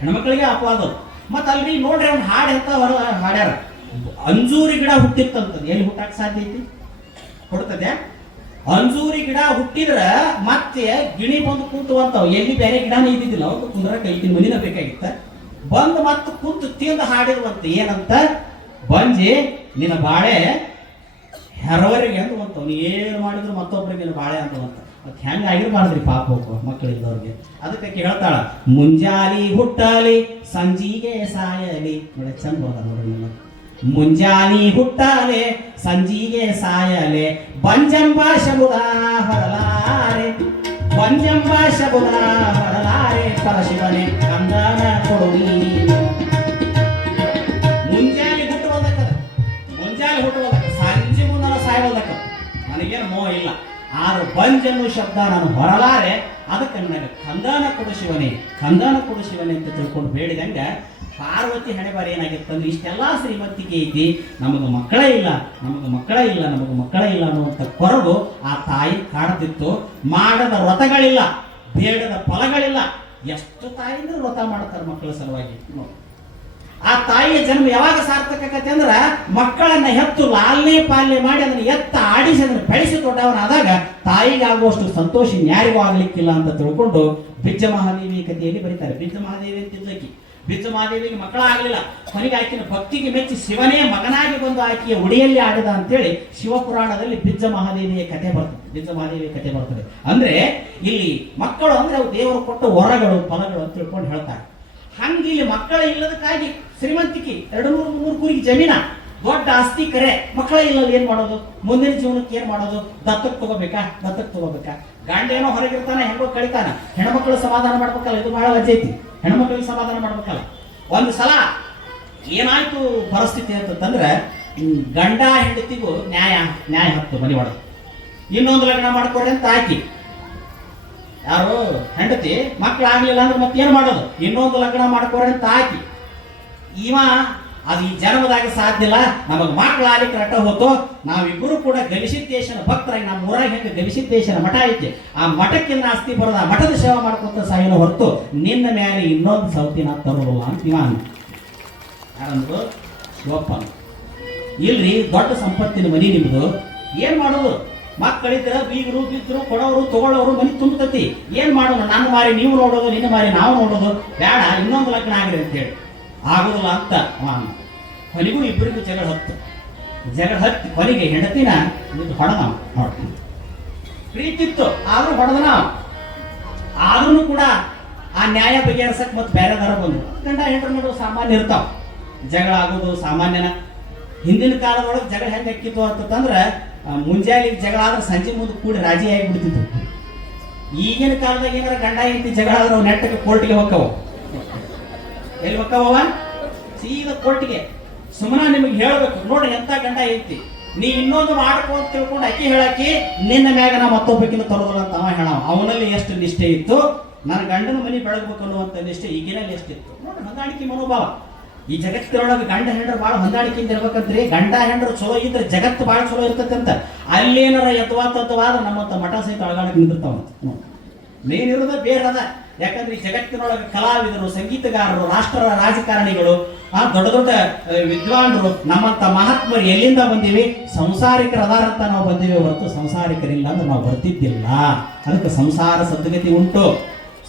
ಹೆಣ್ಮಕ್ಳಿಗೆ ಅಪವಾದ. ಮತ್ತ ಅಲ್ರಿ ನೋಡ್ರಿ ಅವ್ನ ಹಾಡು ಅಂತ ಹಾಡ್ಯಾರ, ಅಂಜೂರಿ ಗಿಡ ಹುಟ್ಟಿತ್ತಂತದ್ದು. ಎಲ್ಲಿ ಹುಟ್ಟಾಕ ಸಾಧ್ಯ ಐತಿ? ಕೊಡ್ತದೆ. ಅಂಜೂರಿ ಗಿಡ ಹುಟ್ಟಿದ್ರ ಮತ್ತೆ ಗಿಣಿ ಬಂದು ಕೂತುವಂತಾವ್. ಎಲ್ಲಿ ಬೇರೆ ಗಿಡನೇ ಇದ್ದಿದ್ದಿಲ್ಲ, ಅವ್ರು ಕುಂದ್ರಕ ಈಗಿನ ಮನಿನ ಬೇಕಾಗಿತ್ತ. ಬಂದು ಮತ್ತೆ ಕೂತು ತಿಂದು ಹಾಡಿರುವಂತ ಏನಂತ, ಬಂಜಿ ನಿನ್ನ ಬಾಳೆ ಹೆರವರಿಗೆ ಅಂತವಂತ. ಅವ್ನು ಏನು ಮಾಡಿದ್ರು ಮತ್ತೊಬ್ಬರಿಗೆ ನಿನ್ನ ಬಾಳೆ ಅಂತವಂತ. ಮತ್ತೆ ಹೆಂಗ ಆಗಿರ್ಬಾರ್ದ್ರಿ ಪಾಪ ಮಕ್ಕಳಿದ್ದವ್ರಿಗೆ. ಅದಕ್ಕೆ ಹೇಳ್ತಾಳ, ಮುಂಜಾಲಿ ಹುಟ್ಟಲಿ ಸಂಜಿಗೆ ಸಾಯಲಿ. ನೋಡಿ ಚಂದ ಹೋದ ನೋಡಿ. ಮುಂಜಾನಿ ಹುಟ್ಟಲೆ ಸಂಜಿಗೆ ಸಾಯಲೆ, ಬಂಜಂಬ ಶಬುದ ಹೊರಲಾರೆ ಪರಶಿವನೇ ಕಂದನ ಕೊಡುನಿ. ಮುಂಜಾನೆ ಹುಟ್ಟುವುದಕ್ಕ ಸಂಜೆ ಮುಂದನ ಸಾಯೋದಕ್ಕ ನನಗೇನು ಮೋಹ ಇಲ್ಲ. ಆದ್ರೆ ಬಂಜನ್ನು ಶಬ್ದ ನಾನು ಹೊರಲಾರೆ, ಅದಕ್ಕೆ ನನಗೆ ಕಂದನ ಕೊಡು ಶಿವನೇ ಅಂತ ತಿಳ್ಕೊಂಡು ಬೇಡಿದಂಗ ಪಾರ್ವತಿ ಹಣೆ ಬಾರಿ ಏನಾಗಿತ್ತಂದ್ರೆ, ಇಷ್ಟೆಲ್ಲಾ ಶ್ರೀಮಂತಿಕೆ ಐತಿ, ನಮಗೆ ಮಕ್ಕಳೇ ಇಲ್ಲ ಅನ್ನುವಂಥ ಕೊರಗು ಆ ತಾಯಿ ಕಾಡ್ತಿತ್ತು. ಮಾಡದ ವ್ರತಗಳಿಲ್ಲ, ಬೇಡದ ಫಲಗಳಿಲ್ಲ. ಎಷ್ಟು ತಾಯಿಂದ್ರೆ ವ್ರತ ಮಾಡ್ತಾರೆ ಮಕ್ಕಳ ಸಲುವಾಗಿ. ಆ ತಾಯಿಯ ಜನ್ಮ ಯಾವಾಗ ಸಾರ್ಥಕ ಆಕತಿ ಅಂದ್ರ, ಮಕ್ಕಳನ್ನ ಹೆತ್ತು ಲಾಲ್ನೆ ಪಾಲನೆ ಮಾಡಿ ಅದನ್ನ ಎತ್ತ ಆಡಿಸಿ ಅದನ್ನ ಬೆಳೆಸಿ ದೊಡ್ಡವನಾದಾಗ ತಾಯಿಗಾಗುವಷ್ಟು ಸಂತೋಷ ಯಾರಿಗೂ ಆಗ್ಲಿಕ್ಕಿಲ್ಲ ಅಂತ ತಿಳ್ಕೊಂಡು ಬಿಜ್ಜ ಮಹಾದೇವಿ ಕಥೆಯಲ್ಲಿ ಬರೀತಾರೆ. ಬಿಜ್ಜ ಮಹಾದೇವಿ ಅಂತಿದ್ದಕಿ, ಬಿಜ್ಜ ಮಹಾದೇವಿಗೆ ಮಕ್ಕಳಾಗಲಿಲ್ಲ. ಕೊನೆಗೆ ಆಕಿನ ಭಕ್ತಿಗೆ ಮೆಚ್ಚಿ ಶಿವನೇ ಮಗನಾಗಿ ಬಂದು ಆಕೆಯ ಉಡಿಯಲ್ಲಿ ಆಡಿದ ಅಂತೇಳಿ ಶಿವಪುರಾಣದಲ್ಲಿ ಬಿಜ್ಜ ಮಹಾದೇವಿಯ ಕಥೆ ಬರ್ತದೆ. ಅಂದ್ರೆ ಇಲ್ಲಿ ಮಕ್ಕಳು ಅಂದ್ರೆ ಅವು ದೇವರು ಕೊಟ್ಟ ವರಗಳು ಫಲಗಳು ಅಂತ ತಿಳ್ಕೊಂಡು ಹೇಳ್ತಾರೆ. ಹಂಗೆ ಇಲ್ಲಿ ಮಕ್ಕಳ ಇಲ್ಲದಕ್ಕಾಗಿ ಶ್ರೀಮಂತಿಕೆ 200-300 ಕೂರಿಗೆ ಜಮೀನ, ದೊಡ್ಡ ಆಸ್ತಿ ಕರೆ, ಮಕ್ಕಳ ಇಲ್ಲಲ್ಲಿ ಏನ್ ಮಾಡೋದು? ಮುಂದಿನ ಜೀವನಕ್ಕೆ ಏನ್ ಮಾಡೋದು? ದತ್ತಕ್ಕೆ ತಗೋಬೇಕಾ? ಗಂಡ ಏನೋ ಹೊರಗಿರ್ತಾನೆ, ಹೆಂಗೋ ಕಳಿತಾನ. ಹೆಣ್ಮಕ್ಳು ಸಮಾಧಾನ ಮಾಡ್ಬೇಕಲ್ಲ, ಇದು ಬಹಳ ವಜ್ಜೆ ಐತಿ. ಹೆಣ್ಮಕ್ಳಿಗೆ ಸಮಾಧಾನ ಮಾಡ್ಬೇಕಲ್ಲ. ಒಂದು ಸಲ ಏನಾಯ್ತು ಪರಿಸ್ಥಿತಿ ಅಂತಂದ್ರೆ, ಗಂಡ ಹೆಂಡತಿಗೂ ನ್ಯಾಯ ಹತ್ತು ಮನೆ ಒಳಗೆ. ಇನ್ನೊಂದು ಲಗ್ನ ಮಾಡ್ಕೊಡ್ರಿ ಅಂತ ಆಕಿ, ಯಾರು ಹೆಂಡತಿ ಮಕ್ಕಳಾಗ್ಲಿಲ್ಲ ಅಂದ್ರೆ ಮತ್ತೆ ಏನ್ ಮಾಡೋದು? ಇನ್ನೊಂದು ಲಗ್ನ ಮಾಡ್ಕೊಡ್ರಿ ಅಂತ ಆಕಿ. ಇವ ಅದು ಈ ಜನ್ಮದಾಗ ಸಾಧ್ಯ ಇಲ್ಲ, ನಮಗ್ ಮಕ್ಕಳಾಗ್ಲಿಕ್ಕೆ ರಟ್ಟ ಹೋತು. ನಾವಿಬ್ಬರು ಕೂಡ ಗವಿಸಿದ್ದೇಶನ ಭಕ್ತರಾಗಿ, ನಮ್ಮ ಊರಾಗ ಹೆಂಗ ಗವಿಸಿದ್ದೇಶನ ಮಠ ಐತಿ, ಆ ಮಠಕ್ಕಿಂತ ಆಸ್ತಿ ಬರೋದ, ಆ ಮಠದ ಸೇವೆ ಮಾಡ್ಕೊಂತ ಸಾಯಿನ ಹೊರತು ನಿನ್ನ ಮೇಲೆ ಇನ್ನೊಂದು ಸೌತಿನ ತರೋಲ್ಲ ಅಂತ ಇವ ಯಾರಂದ್ರು ಶಿವಪ್ಪ. ಇಲ್ರಿ ದೊಡ್ಡ ಸಂಪತ್ತಿನ ಮನಿ ನಿಮ್ದು, ಏನ್ ಮಾಡೋದು? ಮಕ್ಕಳಿದ್ರ ಬೀಗರು ಬಿದ್ರು ಕೊಡೋರು ತಗೊಳ್ಳೋರು ಮನಿ ತುಂಬತತಿ. ಏನ್ ಮಾಡೋದು? ನನ್ನ ಮಾರಿ ನೀವು ನೋಡೋದು, ನಿನ್ನ ಮಾರಿ ನಾವು ನೋಡೋದು, ಬೇಡ ಇನ್ನೊಂದು ಲಗ್ನ ಆಗ್ರಿ ಅಂತ ಹೇಳಿ ಆಗೋದಿಲ್ಲ ಅಂತ ಕೊನೆಗೂ ಇಬ್ಬರಿಗೂ ಜಗಳ ಹತ್ತಿ ಕೊನೆಗೆ ಹೆಂಡತಿನ ಹೊಡೆದ. ಪ್ರೀತಿತ್ತು ಆದ್ರೂ ಹೊಡೆದನ. ಆದ್ರೂ ಕೂಡ ಆ ನ್ಯಾಯ ಬಗೆಹರಿಸಕ್ ಮತ್ತೆ ಬೇರೆ ದರ ಬಂದ್ರು. ಗಂಡ ಹೆಂಡ್ರ ನಡುವೆ ಸಾಮಾನ್ಯ ಇರ್ತಾವ, ಜಗಳ ಆಗೋದು ಸಾಮಾನ್ಯನ. ಹಿಂದಿನ ಕಾಲದೊಳಗೆ ಜಗಳ ಹೆಂಗೆ ಅಕ್ಕಿತ್ತು ಅಂತಂದ್ರೆ, ಮುಂಜಾನೆ ಜಗಳ ಆದ್ರೆ ಸಂಜೆ ಮುಂದೆ ಕೂಡಿ ರಾಜಿ ಆಗಿಬಿಡ್ತಿತ್ತು. ಈಗಿನ ಕಾಲದಾಗ ಏನಾರ ಗಂಡ ಹೆಂಡತಿ ಜಗಳ ಆದ್ರೆ ಅವು ನೆಟ್ಟಕ್ಕೆ ಕೋರ್ಟಿಗೆ ಹೋಕ್ಕವ. ಎಲ್ಲಿ ಹೋಕ್ಕವ? ಸೀದಾ ಕೋರ್ಟಿಗೆ. ಸುಮ್ಮನೆ ನಿಮಗೆ ಹೇಳ್ಬೇಕು, ನೋಡಿ ಎಂತ ಗಂಡ ಹೆಂಡತಿ, ನೀ ಇನ್ನೊಂದು ಮಾಡ್ಕೋ ಅಂತ ತಿಳ್ಕೊಂಡು ಅಕ್ಕಿ ಹೇಳಾಕಿ ನಿನ್ನ ಮ್ಯಾಗ ನಾ ಮತ್ತೊಬ್ಬಕ್ಕಿಂತ ತರೋದಿಲ್ಲ ಅಂತ ಅವ ಹೇಳ. ಅವನಲ್ಲಿ ಎಷ್ಟು ನಿಷ್ಠೆ ಇತ್ತು, ನನ್ನ ಗಂಡನ ಮನೆ ಬೆಳಗ್ಬೇಕು ಅನ್ನುವಂಥ ನಿಷ್ಠೆ ಈಗಿನಲ್ಲಿ ಎಷ್ಟಿತ್ತು ನೋಡಿ. ಹೊಂದಾಣಿಕೆ ಮನೋಭಾವ ಈ ಜಗತ್ತಿನೊಳಗೆ ಗಂಡ ಹೆಂಡ್ರು ಭಾಳ ಹೊಂದಾಣಿಕೆಯಿಂದ ಇರ್ಬೇಕಂತ್ರಿ. ಗಂಡ ಹೆಂಡ್ರು ಚಲೋ ಇದ್ರೆ ಜಗತ್ತು ಭಾಳ ಚಲೋ ಇರ್ತೈತೆ ಅಂತ. ಅಲ್ಲೇನಾರ ಯಥವಾತತ್ವಾದ್ರೆ ನಮ್ಮಂತ ಮಠ ಸಹಿತ ಅಳಗಾಡಕ್ಕೆ ನಿಂತಿರ್ತಾವ. ಮೇನ್ ಇರೋದ ಬೇರದ. ಯಾಕಂದ್ರೆ ಈ ಜಗತ್ತಿನೊಳಗೆ ಕಲಾವಿದರು, ಸಂಗೀತಗಾರರು, ರಾಷ್ಟ್ರ ರಾಜಕಾರಣಿಗಳು, ದೊಡ್ಡ ದೊಡ್ಡ ವಿದ್ವಾಂಸರು, ನಮ್ಮಂತ ಮಹಾತ್ಮರು ಎಲ್ಲಿಂದ ಬಂದೀವಿ? ಸಂಸಾರಿಕರ ಅದಾರಂತ ನಾವು ಬಂದೀವಿ ಹೊರತು ಸಂಸಾರಿಕರಿಲ್ಲ ಅಂದ್ರೆ ನಾವು ಬರ್ತಿದ್ದಿಲ್ಲ. ಅದಕ್ಕೆ ಸಂಸಾರ ಸದ್ಗತಿ ಉಂಟು,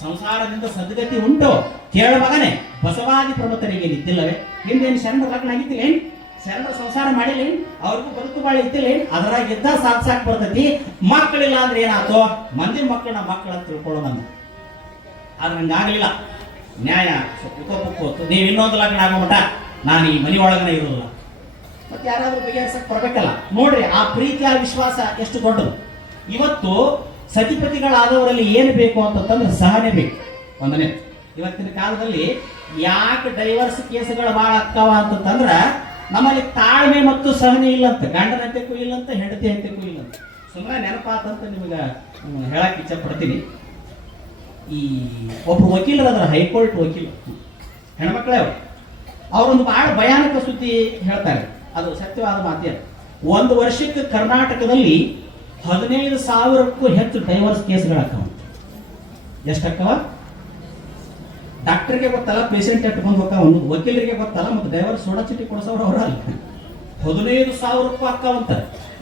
ಸಂಸಾರದಿಂದ ಸದ್ಗತಿ ಉಂಟು. ಕೇಳ ಮಗನೇ, ಬಸವಾದಿ ಪ್ರಮುಖರಿಗೆ ನಿಂತಿಲ್ಲವೇ? ಹಿಂದೇನು ಶರಣ ಲಗ್ನ ಆಗಿದ್ದಿಲ್ಲ? ಶರಣ ಸಂಸಾರ ಮಾಡಿಲ್ಲ, ಅವ್ರಿಗೂ ಬದುಕು ಬಾಳಿ ಇದ್ದಿಲ್ಲ, ಅದ್ರಾಗ ಇದ್ದ ಸಾಕ್ ಬರ್ತೈತಿ. ಮಕ್ಕಳಿಲ್ಲ ಅಂದ್ರೆ ಏನಾಯ್ತು, ಮಂದಿ ಮಕ್ಕಳನ್ನ ಮಕ್ಕಳ ಅಂತ ತಿಳ್ಕೊಳ್ಳೋದನ್ನ. ಆದ್ರೆ ಹಂಗಾಗ್ಲಿಲ್ಲ. ನ್ಯಾಯ ಕೂತು ನೀವು ಇನ್ನೊಂದು ಲಗ್ನ ಆಗೋ ಮಟ ನಾನು ಈ ಮನೆ ಒಳಗನೆ ಇರೋದಿಲ್ಲ. ಮತ್ತೆ ಯಾರಾದ್ರೂ ಬಗೆಹರಿಸಕ್ ಬರ್ಬೇಕಲ್ಲ. ನೋಡ್ರಿ ಆ ಪ್ರೀತಿಯ ವಿಶ್ವಾಸ ಎಷ್ಟು ದೊಡ್ಡದು. ಇವತ್ತು ಸತಿಪತಿಗಳಾದವರಲ್ಲಿ ಏನು ಬೇಕು ಅಂತಂದ್ರೆ ಸಹನೆ ಬೇಕು. ಒಂದನೇ, ಇವತ್ತಿನ ಕಾಲದಲ್ಲಿ ಯಾಕೆ ಡೈವರ್ಸ್ ಕೇಸುಗಳು ಬಹಳ ಆಗ್ತಾವ ಅಂತಂದ್ರ ನಮ್ಮಲ್ಲಿ ತಾಳ್ಮೆ ಮತ್ತು ಸಹನೆ ಇಲ್ಲಂತ. ಗಂಡನ ಹತ್ತೆಕ್ಕೂ ಇಲ್ಲಂತ, ಹೆಂಡತಿ ಹತ್ತೆಕ್ಕೂ ಇಲ್ಲಂತ. ಸುಮ್ಮನೆ ನೆನಪಾತಂತ ನಿಮಗೆ ಹೇಳಕ್ ಇಚ್ಛೆ ಪಡ್ತೀನಿ. ಈ ಒಬ್ರು ವಕೀಲರಾದ್ರ, ಹೈಕೋರ್ಟ್ ವಕೀಲ, ಹೆಣ್ಮಕ್ಳೇ ಅವರೊಂದು ಬಹಳ ಭಯಾನಕ ಸುದ್ದಿ ಹೇಳ್ತಾರೆ. ಅದು ಸತ್ಯವಾದ ಮಾತೇ. 1 ವರ್ಷಕ್ಕೆ ಕರ್ನಾಟಕದಲ್ಲಿ 15,000ಕ್ಕೂ ಹೆಚ್ಚು ಡೈವರ್ಸ್ ಕೇಸ್ಗಳಾಕವ. ಎಷ್ಟಕ್ಕವ? ಡಾಕ್ಟರ್ಗೆ ಗೊತ್ತಲ್ಲ, ಪೇಷಂಟ್ ಎಟ್ಟು ಬಂದು ಹೋಗ್ತಾವ, ವಕೀಲರಿಗೆ ಗೊತ್ತಲ್ಲ, ಮತ್ತು ಡೈವರ್ಸ್ ಸೋಡಾ ಚೀಟಿ ಕೊಡಿಸೋರು ಅವರ 15,000ಕ್ಕೂ ಅಕ್ಕವಂತ.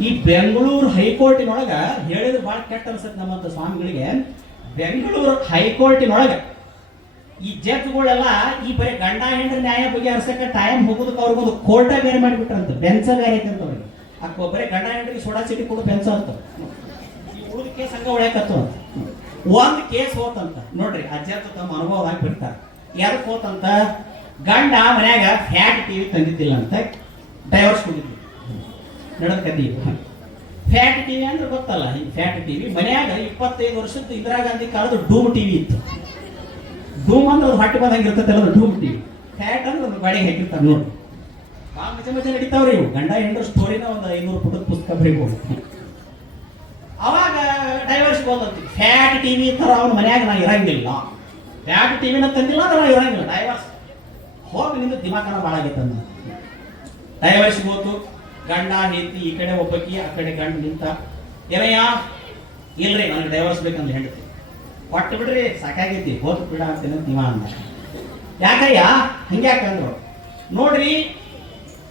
ಈ ಬೆಂಗಳೂರು ಹೈಕೋರ್ಟಿನೊಳಗ ಹೇಳಿದ್ರೆ ಬಹಳ ಕೆಟ್ಟ ಅನ್ಸತ್ತೆ ನಮ್ಮಂತ ಸ್ವಾಮಿಗಳಿಗೆ. ಬೆಂಗಳೂರು ಹೈಕೋರ್ಟಿನೊಳಗ ಈ ಜಡ್ಜ್ಗಳೆಲ್ಲ ಈ ಬರೀ ಗಂಡ ಹೆಂಡ್ರ ನ್ಯಾಯ ಬಗೆಹರಿಸಕ್ಕೆ ಟೈಮ್ ಹೋಗೋದಕ್ಕೆ ಅವ್ರಿಗೊಂದು ಕೋರ್ಟ ಬೇರೆ ಮಾಡಿಬಿಟ್ರಂತ, ಬೆಂಚ ಬೇರೆ ಐತೆ ಅಂತ ಅವ್ರಿಗೆ. ಬರೀ ಗಂಡ ಹೆಂಡ್ರಿಗೆ ಸೋಡಾ ಚೀಟಿ ಕೊಡು ಬೆಂಚ ಅಂತ. ಈ ಉಳಿದ ಕೇಸ್ ಹಂಗ ಹೊಳ್ಯಾಕತ್ತು ಅಂತ. ಒಂದು ಕೇಸ್ ಹೋತಂತ. ನೋಡ್ರಿ ಆ ಜಡ್ಜ್ ತಮ್ಮ ಅನುಭವವಾಗಿ ಬಿಡ್ತಾರೆ. ಯಾರಕ್ಕೆ ಹೋತಂತ? ಗಂಡ ಮನ್ಯಾಗ ಫ್ಯಾಟ್ ಟಿವಿ ತಂದಿದ್ದಿಲ್ಲ ಅಂತ ಡೈವರ್ಸ್ ಕೊಟ್ಟಿದ್ವಿ. ನಡೆದ ಕತಿ. ಫ್ಯಾಟ್ ಟಿವಿ ಅಂದ್ರೆ ಗೊತ್ತಲ್ಲ, ಈ ಫ್ಯಾಟ್ ಟಿವಿ ಮನ್ಯಾಗ 25 ವರ್ಷದ ಇಂದಿರಾ ಗಾಂಧಿ ಕಾಲದ ಡೂಮ್ ಟಿವಿ ಇತ್ತು. ಡೂಮ್ ಅಂದ್ರೆ ಅದು ಹೊಟ್ಟೆ ಬಂದಂಗೆ ಇರ್ತೈತಲ್ಲ, ಡೂಮ್ ಟಿವಿ. ಫ್ಯಾಟ್ ಅಂದ್ರೆ ಒಂದು ಗಾಡಿ ಹಾಕಿರ್ತಾರೆ ನೋಡಿ. ಭಾಳ ಮಜಾ ನಡೀತಾವ್ರಿ ಇವು. ಗಂಡ ಹೆಂಡ್ರ ಸ್ಟೋರಿನ ಒಂದು 500 ಪುಟದ ಪುಸ್ತಕ ಬರೀಬಹುದು. ಅವಾಗ ಡೈವರ್ಸ್ ಬಂದಂತೀವಿ. ಫ್ಯಾಟ್ ಟಿವಿ ತರ ಅವನ ಮನ್ಯಾಗ ನಾ ಇರಂಗಿಲ್ಲ, ಫ್ಯಾಟ್ ಟಿವಿನ ತಂದಿಲ್ಲ ಅಂದ್ರೆ ನಾ ಇರಂಗಿಲ್ಲ. ಡೈವರ್ಸ್ ಹೋಗಿ ನಿಂದು ದಿಮಾಕನ ಭಾಳ ಆಗೈತೆ ಅಂದ. ಡೈವರ್ಸ್ ಹೋತು. ಗಂಡ ಹೆಂಡತಿ ಈ ಕಡೆ ಒಬ್ಬಕಿ, ಆ ಕಡೆ ಗಂಡ ನಿಂತ. ಏನಯ್ಯ? ಇಲ್ರಿ ನನಗೆ ಡೈವರ್ಸ್ ಬೇಕಂತ ಹೆಂಡತಿ. ಕೊಟ್ಟು ಬಿಡ್ರಿ ಸಾಕಾಗೈತಿ, ಹೋತು ಬಿಡ ಅಂತೀನಿ ನೀವ ಅಂದ. ಯಾಕಯ್ಯ ಹಂಗ್ಯಾಕಂದ್ರು? ನೋಡ್ರಿ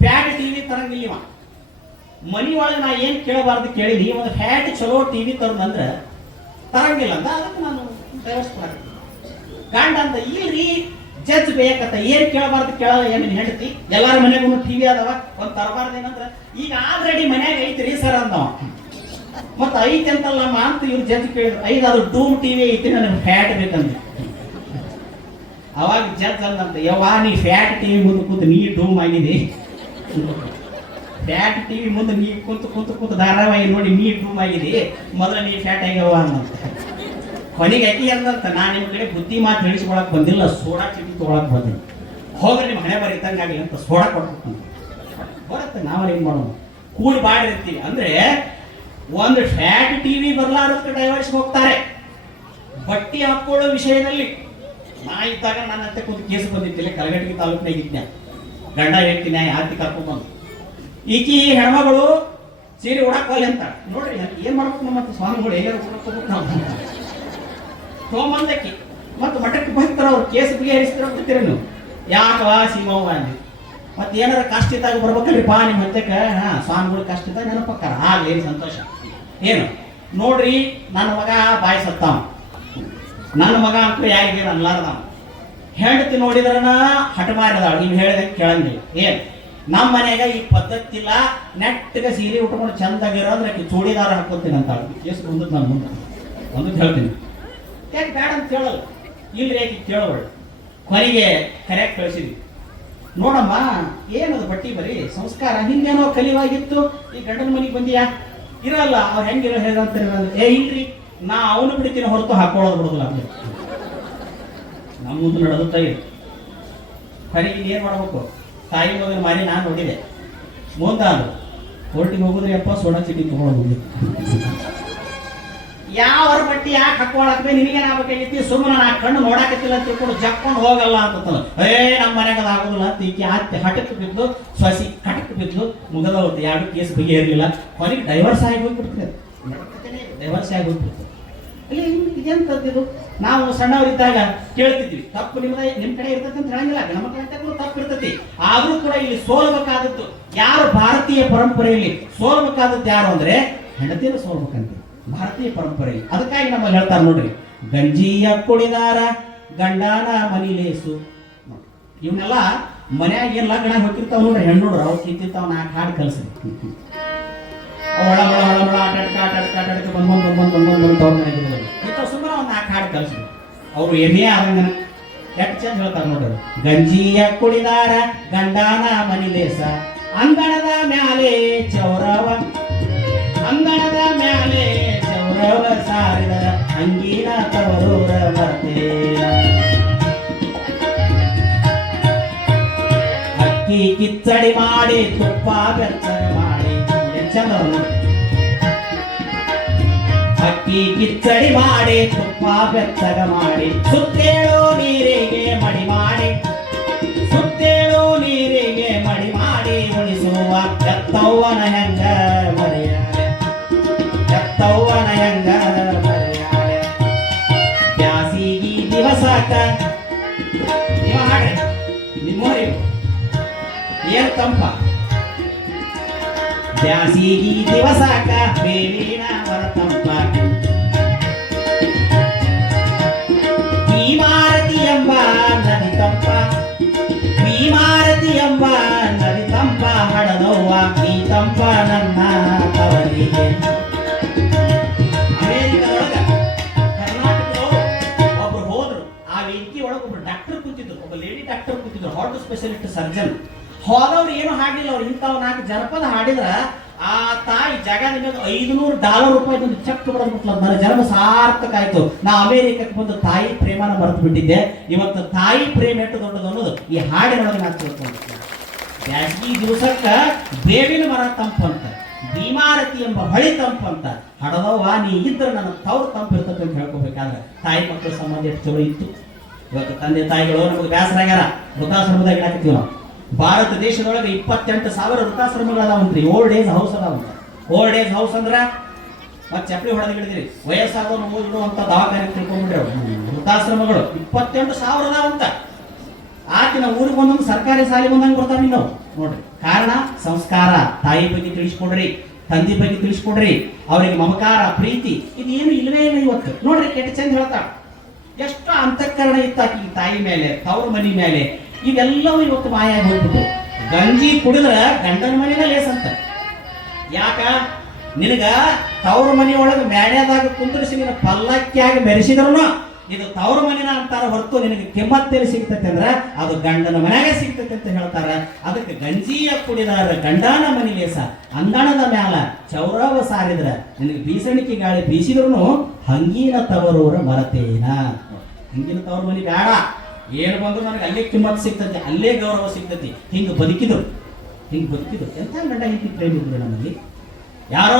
ಫ್ಯಾಟ್ ಟಿವಿ ತರಂಗಿಲ್ಲ, ಮನಿ ಒಳಗೆ ನಾ ಏನ್ ಕೇಳಬಾರ್ದು ಕೇಳಿನಿ, ಒಂದು ಫ್ಯಾಟ್ ಚಲೋ ಟಿವಿ ತರಂದ್ರೆ ತರಂಗಿಲ್ಲ ಅಂತ, ಅದಕ್ಕೆ ನಾನು ಡೈವರ್ಸ್ ಕೊಡ್ತೀನಿ. ಗಂಡ ಅಂತ ಇಲ್ರಿ ಜಡ್ಜ್ ಬೇಕತ್ತ, ಏನ್ ಕೇಳಬಾರ್ದು ಕೇಳಲ್ಲ, ಏನ್ ಹೆಂಡತಿ ಎಲ್ಲಾರ ಮನೆಗೂ ಟಿವಿ ಅದಾವ, ಒಂದ್ ತರಬಾರ್ದು ಏನಂದ್ರ ಈಗ ಆಲ್ರೆಡಿ ಮನ್ಯಾಗ ಐತ್ರಿ ಸರ್ ಅಂದವ. ಮತ್ತ ಐತಿ ಅಂತಲ್ಲಮ್ಮ ಅಂತ ಇವ್ರು ಜಡ್ಜ್ ಕೇಳಿದ್ರು. 5 ಅದು ಡೂಮ್ ಟಿವಿ ಐತಿ, ನನಗೆ ಫ್ಯಾಟ್ ಬೇಕಂದ್ರೆ. ಅವಾಗ ಜಡ್ಜ್ ಅಂದಂತ, ಯವ್ವ ನೀ ಫ್ಯಾಟ್ ಟಿವಿ ಮುಂದೆ ಕೂತು ನೀ ಡೂಮ್ ಆಗಿದೆ, ಫ್ಯಾಟ್ ಟಿವಿ ಮುಂದೆ ನೀ ಕೂತು ಧಾರಾವಾಹಿ ನೋಡಿ ನೀ ಡೂಮ್ ಆಗಿದೆ, ಮೊದಲ ನೀ ಫ್ಯಾಟ್ ಆಗ್ಯಾವ ಅನ್ನಂತ. ಕೊನೆಗೆ ಅಕ್ಕಿ ಅಂದಂತ, ನಾನು ನಿಮ್ಮ ಕಡೆ ಬುದ್ಧಿ ಮಾತು ಹೇಳಿಸ್ಕೊಳಕ್ ಬಂದಿಲ್ಲ, ಸೋಡಾ ಚೀಟಿ ತೊಗೊಳಕ್ ಬಂದಿಲ್ಲ. ಹೋಗ್ರಿ ನಿಮ್ಮ ಹಣೆ ಬರೀ ಇದ್ದಂಗಾಗಲಿ ಅಂತ ಸೋಡಾ ಕೊಡ್ಬೇಕು ಬರುತ್ತೆ. ನಾವಲ್ಲಿ ಏನ್ ಮಾಡೋಣ, ಕೂಡಿ ಬಾಡಿರ್ತೀವಿ. ಅಂದ್ರೆ ಒಂದು ಫ್ಯಾಟ್ ಟಿವಿ ಬರ್ಲಾರದಕ್ಕೆ ಡೈವರ್ಸ್ ಹೋಗ್ತಾರೆ. ಬಟ್ಟಿ ಹಾಕೊಳ್ಳೋ ವಿಷಯದಲ್ಲಿ ನಾ ಇದ್ದಾಗ ನನ್ನ ಹತ್ತೆ ಕೂತು ಕೇಸ್ ಬಂದಿದ್ದಿಲ್ಲ, ಕಲಗಟಗಿ ತಾಲೂಕಿನಾಗ ಇದ್ದೆ. ಗಂಡ ಹೇಳ್ತೀನಿ ಆರ್ತಿ ಕರ್ಕೊಂಡ್ ಬಂದು, ಈಕಿ ಹೆಣ್ಮಗಳು ಸೀರೆ ಉಡಾಕೋಲಿ ಅಂತ. ನೋಡ್ರಿ ಏನ್ ಮಾಡ್ಬೇಕು ನಮ್ಮ ಸ್ವಾಮಿಗಳು ಎಲ್ಲರೂ ಉಡಾಕೋಬೇಕು ನಾವು ಸೋಮಂದಕ್ಕಿ ಮತ್ತು ಮಠಕ್ಕೆ ಬರ್ತಾರ ಅವ್ರು, ಕೇಸ್ ಬಗೆಹರಿಸ್ತಾರ ಬಿಡ್ತೀರ ನೀವು. ಯಾಕವಾ ಸೀಮವ್ವ ಅಂದಿ. ಮತ್ತೆ ಏನಾರ ಕಷ್ಟ ಇದ್ದಾಗ ಬರ್ಬೇಕಲ್ರಿ ಪಾ ನಿಮ್ಮ ಹತ್ತಕ್ಕೆ. ಸ್ವಾಮಿಗಳು ಕಷ್ಟ ಇದ್ದಾಗ ನೆನಪಕ್ಕಾರ, ಆಗ್ಲಿ ಸಂತೋಷ. ಏನು ನೋಡ್ರಿ, ನನ್ನ ಮಗ ಬಾಯಿ ಸತ್ತಾವ, ನನ್ನ ಮಗ ಅಂತ ಯಾರಿಗೆ ಅನ್ಲಾರ್ದಾವ. ಹೆಂಡತಿ ನೋಡಿದ್ರನ ಹಠ ಮಾಡಿದಾಳ, ನೀವು ಹೇಳಿದಂಗೆ ಕೇಳಂಗಿಲ್ಲ. ಏನ್ ನಮ್ಮ ಮನೆಯಾಗ ಈ ಪದ್ಧತಿ ಇಲ್ಲ, ನೆಟ್ಟಗೆ ಸೀರೆ ಉಟ್ಕೊಂಡು ಚಂದಾಗಿರೋದ್ರೆ ಆಕಿ ಚೂಡಿದಾರ ಹಾಕೋತೀನಿ ಅಂತ ಕೇಸ್ ಬಂದದ್ದು ನಾನು ಮುಂದೆ ಒಂದಕ್ಕೆ ಹೇಳ್ತೀನಿ. ಯಾಕೆ ಬೇಡ ಅಂತ ಕೇಳಲ್ಲ, ಇಲ್ರಿ ಯಾಕೆ ಕೇಳೋಳು. ಕೊನೆಗೆ ಕರೆಕ್ಟ್ ಕಳಿಸಿದ್ವಿ. ನೋಡಮ್ಮ ಏನದು ಬಟ್ಟಿ ಬರೀ ಸಂಸ್ಕಾರ, ಹಿಂದೇನೋ ಕಲಿವಾಗಿತ್ತು, ಈ ಗಂಡನ ಮನೆಗೆ ಬಂದಿಯಾ ಇರಲ್ಲ, ಅವ್ರು ಹೆಂಗಿರೋ ಹೇಗಂತ. ಏ ಇಲ್ರಿ ನಾ ಅವನು ಬಿಡ್ತೀನಿ ಹೊರತು ಹಾಕೊಳ್ಳೋದು ಬಿಡೋದಿಲ್ಲ ಅಂದ್ರೆ ನಮ್ಮ ಮುಂದೆ ನಡೆದುತ್ತಾ ಇದೆ. ಕೊನೆಗೆ ಏನ್ ಮಾಡ್ಬೇಕು? ತಾಯಿ ಮಗನ ಮಾರಿ ನಾನು ನೋಡಿದೆ. ಮುಂದೆ ಅದು ಕೋರ್ಟಿಗೆ ಹೋಗುದ್ರಿ ಅಪ್ಪ ಸೋಡಾ ಚೀಟಿ ತಗೊಳ್ಳೋದು. ಯಾವ ಬಟ್ಟಿ ಯಾಕೆ ಹಾಕೊಳಕ್ಕೆ ನಿನಗೇನು ಆಗ್ಬೇಕಾಗಿತ್ತು? ಸುಮ್ಮನೆ ನಾ ಕಣ್ಣು ನೋಡಾಕತ್ತಿಲ್ಲ ಅಂತ ತಿಳ್ಕೊಂಡು ಜಕ್ಕೊಂಡು ಹೋಗಲ್ಲ ಅಂತ. ನಮ್ಮ ಮನೆಗೆ ಅದು ಆಗೋದಿಲ್ಲ ಅಂತ ಈಕೆ ಹಠಕ್ಕೆ ಬಿದ್ದು, ಸೊಸಿ ಕಟಕ್ಕೆ ಬಿದ್ದು, ಮುಗದ ಹೋಗುತ್ತೆ. ಯಾರು ಕೇಸ್ ಬಗೆಹರಿಲಿಲ್ಲ. ಕೊನೆಗೆ ಡೈವರ್ಸ್ ಆಗಿ ಹೋಗ್ಬಿಡ್ತದೆ, ಡೈವರ್ಸ್ ಆಗಿ ಹೋಗ್ಬಿಡ್ತದೆ. ಇಲ್ಲಿ ಇದೆಂತದ್ದು ನಾವು ಸಣ್ಣವರಿದ್ದಾಗ ಕೇಳ್ತಿದ್ವಿ, ತಪ್ಪು ನಿಮ್ಮ ಕಡೆ ಇರ್ತದೆ ಅಂತ ಹೇಳಂಗಿಲ್ಲ, ನಮ್ಮ ಕಡೆ ಕೂಡ ತಪ್ಪು ಇರ್ತೈತಿ. ಆದ್ರೂ ಕೂಡ ಇಲ್ಲಿ ಸೋಲ್ಬೇಕಾದದ್ದು ಯಾರು? ಭಾರತೀಯ ಪರಂಪರೆಯಲ್ಲಿ ಸೋಲ್ಬೇಕಾದದ್ದು ಯಾರು ಅಂದ್ರೆ ಹೆಂಡತಿನ ಸೋಲ್ಬೇಕಂತ ಭಾರತೀಯ ಪರಂಪರೆ. ಅದಕ್ಕಾಗಿ ನಮ್ಮಲ್ಲಿ ಹೇಳ್ತಾರೆ ನೋಡ್ರಿ, ಗಂಜಿಯ ಕುಡಿದಾರ ಗಂಡನ ಮನಿಲೇಸು. ಇವನ್ನೆಲ್ಲ ಮನ್ಯಾಗ ಏನ್ ಲಗ್ನ ಹೋಗಿರ್ತಾವ ನೋಡ್ರಿ ಹೆಣ್ಣು ನೋಡ್ರಿ ಅವ್ರು ಕಿತ್ತಿರ್ತಾವ 4 ಹಾಡು ಕಲ್ಸ್ರಿ ಒಳ ಒಳ ಒಳ ಒಳ ಆಟಾಡ್ಕ ಬಂದ್ ತವ್ರ ಮನೆಗೆ ಇಂಥವ್ ಸುಮ್ಮನೆ ಒಂದು 4 ಹಾಡು ಕಲ್ಸ್ರಿ ಅವ್ರು ಎಮ್ಮೆ ಆದಂಗನ ಎಷ್ಟು ಚಂದ ಹೇಳ್ತಾರ ನೋಡ್ರಿ. ಗಂಜಿಯ ಕುಡಿದಾರ ಗಂಡಾನ ಮನಿಲೇಸ ಅಂಗಣದ ಮ್ಯಾಲೆ ಚೌರವ ಅಂಗಣದ ಮ್ಯಾಲೆ ಚೌರವ ಸಾರಿದ ಅಂಗಿನ ತವರೂರ ಬರ್ತೇನ ಅಕ್ಕಿ ಕಿಚ್ಚಡಿ ಮಾಡಿ ತುಪ್ಪ ಬೆಚ್ಚಗ ಮಾಡಿ ಚಂದ ಅಕ್ಕಿ ಕಿಚ್ಚಡಿ ಮಾಡಿ ತುಪ್ಪ ಬೆಚ್ಚಗ ಮಾಡಿ ಸುತ್ತೇಳು ನೀರಿಗೆ ಮಡಿ ಮಾಡಿ ಸುತ್ತೇಳು ನೀರಿಗೆ ಮಡಿ ಮಾಡಿ ಉಣಿಸುವ ಎತ್ತವ್ವನ ಹೆಂಗ ಮರೆಯಾಳೆ ಎತ್ತವ್ವನ ಹೆಂಗ ಮರೆಯಾಳೆ ಬ್ಯಾಸಿಗಿ ದಿವಸಕ ನೀವ ಹಾಡ್ರಿ ನಿಮ್ಮೋರಿ ಏನ್ ತಂಪ ಬ್ಯಾಸಿಗಿ ದಿವಸಕ ಬೇವಿನ ಹೊರತಂಪ ಭೀಮಾರತಿ ಎಂಬ ನದಿ ತಂಪ ಭೀಮಾರತಿ ಎಂಬ ನದಿ ತಂಪ ಹಡದವ್ವ ನೀ ತಂಪ ನನ್ನ ತವರಿಗೆ. ಅಮೇರಿಕದೊಳಗ ಕರ್ನಾಟಕದವರು ಒಬ್ರು ಹೋದ್ರು. ಆ ವೇದಿಕೆ ಒಳಗೆ ಒಬ್ರು ಡಾಕ್ಟರ್ ಕೂತಿದ್ರು, ಒಬ್ಬ ಲೇಡಿ ಡಾಕ್ಟರ್ ಕೂತಿದ್ರು, ಹಾರ್ಟ್ ಸ್ಪೆಷಲಿಸ್ಟ್ ಸರ್ಜನ್. ಹೋದವ್ರು ಏನು ಹಾಡಿಲ್ಲ, ಅವ್ರು ಇಂಥವ್ 4 ಜನಪದ ಹಾಡಿದ್ರ ಆ ತಾಯಿ ಜಗದ ಮೇಲೆ $500 ಚೆಕ್ ಬಿಡೋದ್ಬಿಟ್ಲ. ನನ್ನ ಜನ್ಮ ಸಾರ್ಥಕ ಆಯ್ತು, ನಾ ಅಮೇರಿಕಕ್ಕೆ ಬಂದು ತಾಯಿ ಪ್ರೇಮನ ಮರೆತು ಬಿಟ್ಟಿದ್ದೆ. ಇವತ್ತು ತಾಯಿ ಪ್ರೇಮ ಎಷ್ಟು ದೊಡ್ಡದು ಅನ್ನೋದು ಈ ಹಾಡಿನೊಳಗೆ ನಾನು ತಿಳ್ಕೊಂಡೆ. ಬ್ಯಾಸಗಿ ದಿವಸಕ್ಕ ಬೇವಿನ ಮರ ತಂಪಂತ, ಭೀಮಾರತಿ ಎಂಬ ಹೊಳಿ ತಂಪಂತ, ಹಡದವ್ವ ನೀ ಇದ್ರೆ ನನ್ನ ತವ್ರ ತಂಪು ಇರ್ತದೆ ಅಂತ ಹೇಳ್ಕೊಬೇಕಾದ್ರೆ ತಾಯಿ ಮಕ್ಕಳ ಸಂಬಂಧ ಎಷ್ಟು ಚಲೋ ಇತ್ತು. ಇವತ್ತು ತಂದೆ ತಾಯಿಗಳು ನಮಗೆ ಬೇಸರಾಗ್ಯಾರ, ವೃದ್ಧಾಶ್ರಮದಾಗ ಇಡಾಕತ್ತೀವಿ ನಾವು. ಭಾರತ ದೇಶದೊಳಗೆ 28,000 ವೃದ್ಧಾಶ್ರಮಗಳದಾವಂತ್ರಿ. ಓಲ್ಡ್ ಏಜ್ ಹೌಸ್ ಅದಾವಂತ. ಓಲ್ಡ್ ಏಜ್ ಹೌಸ್ ಅಂದ್ರ ಮತ್ತೆ ಚಪ್ಪಲಿ ಹೊಡೆದು ಹಿಡಿದಿರಿ, ವಯಸ್ಸಾದವ್ರು ಓದಿಡುವಂತ ದವಾಖಾನೆ ತಿಳ್ಕೊಂಡ್ಬಿಡ್ರಿ. ವೃದ್ಧಾಶ್ರಮಗಳು 28,000 ಅದಾವಂತ. ಆಕಿನ ಊರಿಗೆ ಒಂದೊಂದು ಸರ್ಕಾರಿ ಶಾಲೆ ಬಂದಂಗೆ ಬರ್ತಾವ ನಾವು ನೋಡ್ರಿ. ಕಾರಣ ಸಂಸ್ಕಾರ, ತಾಯಿ ಬಗ್ಗೆ ತಿಳಿಸ್ಕೊಡ್ರಿ, ತಂದೆ ಬಗ್ಗೆ ತಿಳಿಸ್ಕೊಡ್ರಿ, ಅವರಿಗೆ ಮಮಕಾರ ಪ್ರೀತಿ ಇದೇನು ಇಲ್ಲವೇ ಇಲ್ಲ ಇವತ್ತು. ನೋಡ್ರಿ ಕೆಟ್ಟ ಚಂದ ಹೇಳ್ತಾಳ, ಎಷ್ಟು ಅಂತಃಕರಣ ಇತ್ತಾಕಿ ತಾಯಿ ಮೇಲೆ, ತವ್ರ ಮನಿ ಮೇಲೆ. ಇವೆಲ್ಲವೂ ಇವತ್ತು ಮಾಯಾಗಿ ಹೋಗ್ಬಿಟ್ಟು. ಗಂಜಿ ಕುಡಿದ್ರ ಗಂಡನ ಮನಿನ ಲೇಸಂತ. ಯಾಕ ನಿನಗ ತವ್ರ ಮನಿಯೊಳಗೆ ಮ್ಯಾಡ್ಯಾದಾಗ ಕುಂದ್ರಿಸಿ ನಿನ್ನ ಪಲ್ಲಕ್ಕಿಯಾಗಿ ಮೆರೆಸಿದ್ರು ಇದು ತವ್ರ ಮನಿನ ಅಂತಾರ ಹೊರತು ನಿನಗೆ ಕೆಮ್ಮತ್ತೇಲಿ ಸಿಗ್ತೈತೆ ಅಂದ್ರ ಅದು ಗಂಡನ ಮನೆಯಾಗ ಸಿಗ್ತೈತೆ ಅಂತ ಹೇಳ್ತಾರ. ಅದಕ್ಕೆ ಗಂಜಿಯ ಕುಡಿದಾರ ಗಂಡನ ಮನಿ ಲೇಸ ಅಂಗಣದ ಮ್ಯಾಲ ಚೌರವ ಸಾರಿದ್ರ ನಿನಗೆ ಬೀಸಣಿಕೆ ಗಾಳಿ ಬೀಸಿದ್ರು ಹಂಗಿನ ತವರೂರ ಮರತೇನ. ಹಂಗಿನ ತವ್ರ ಮನಿ ಬೇಡ, ಏನು ಬಂದ್ರು ನನಗೆ ಅಲ್ಲೇ ಕಿಮ್ಮತ್ ಸಿಗ್ತತಿ, ಅಲ್ಲೇ ಗೌರವ ಸಿಗ್ತತಿ. ಹಿಂಗೆ ಬದುಕಿದ್ರು ಎಂಥ ಗಂಡ ಹಿಂಗೆ ಪ್ರೇಮ ಇದ್ರು ನಮ್ಮಲ್ಲಿ. ಯಾರೋ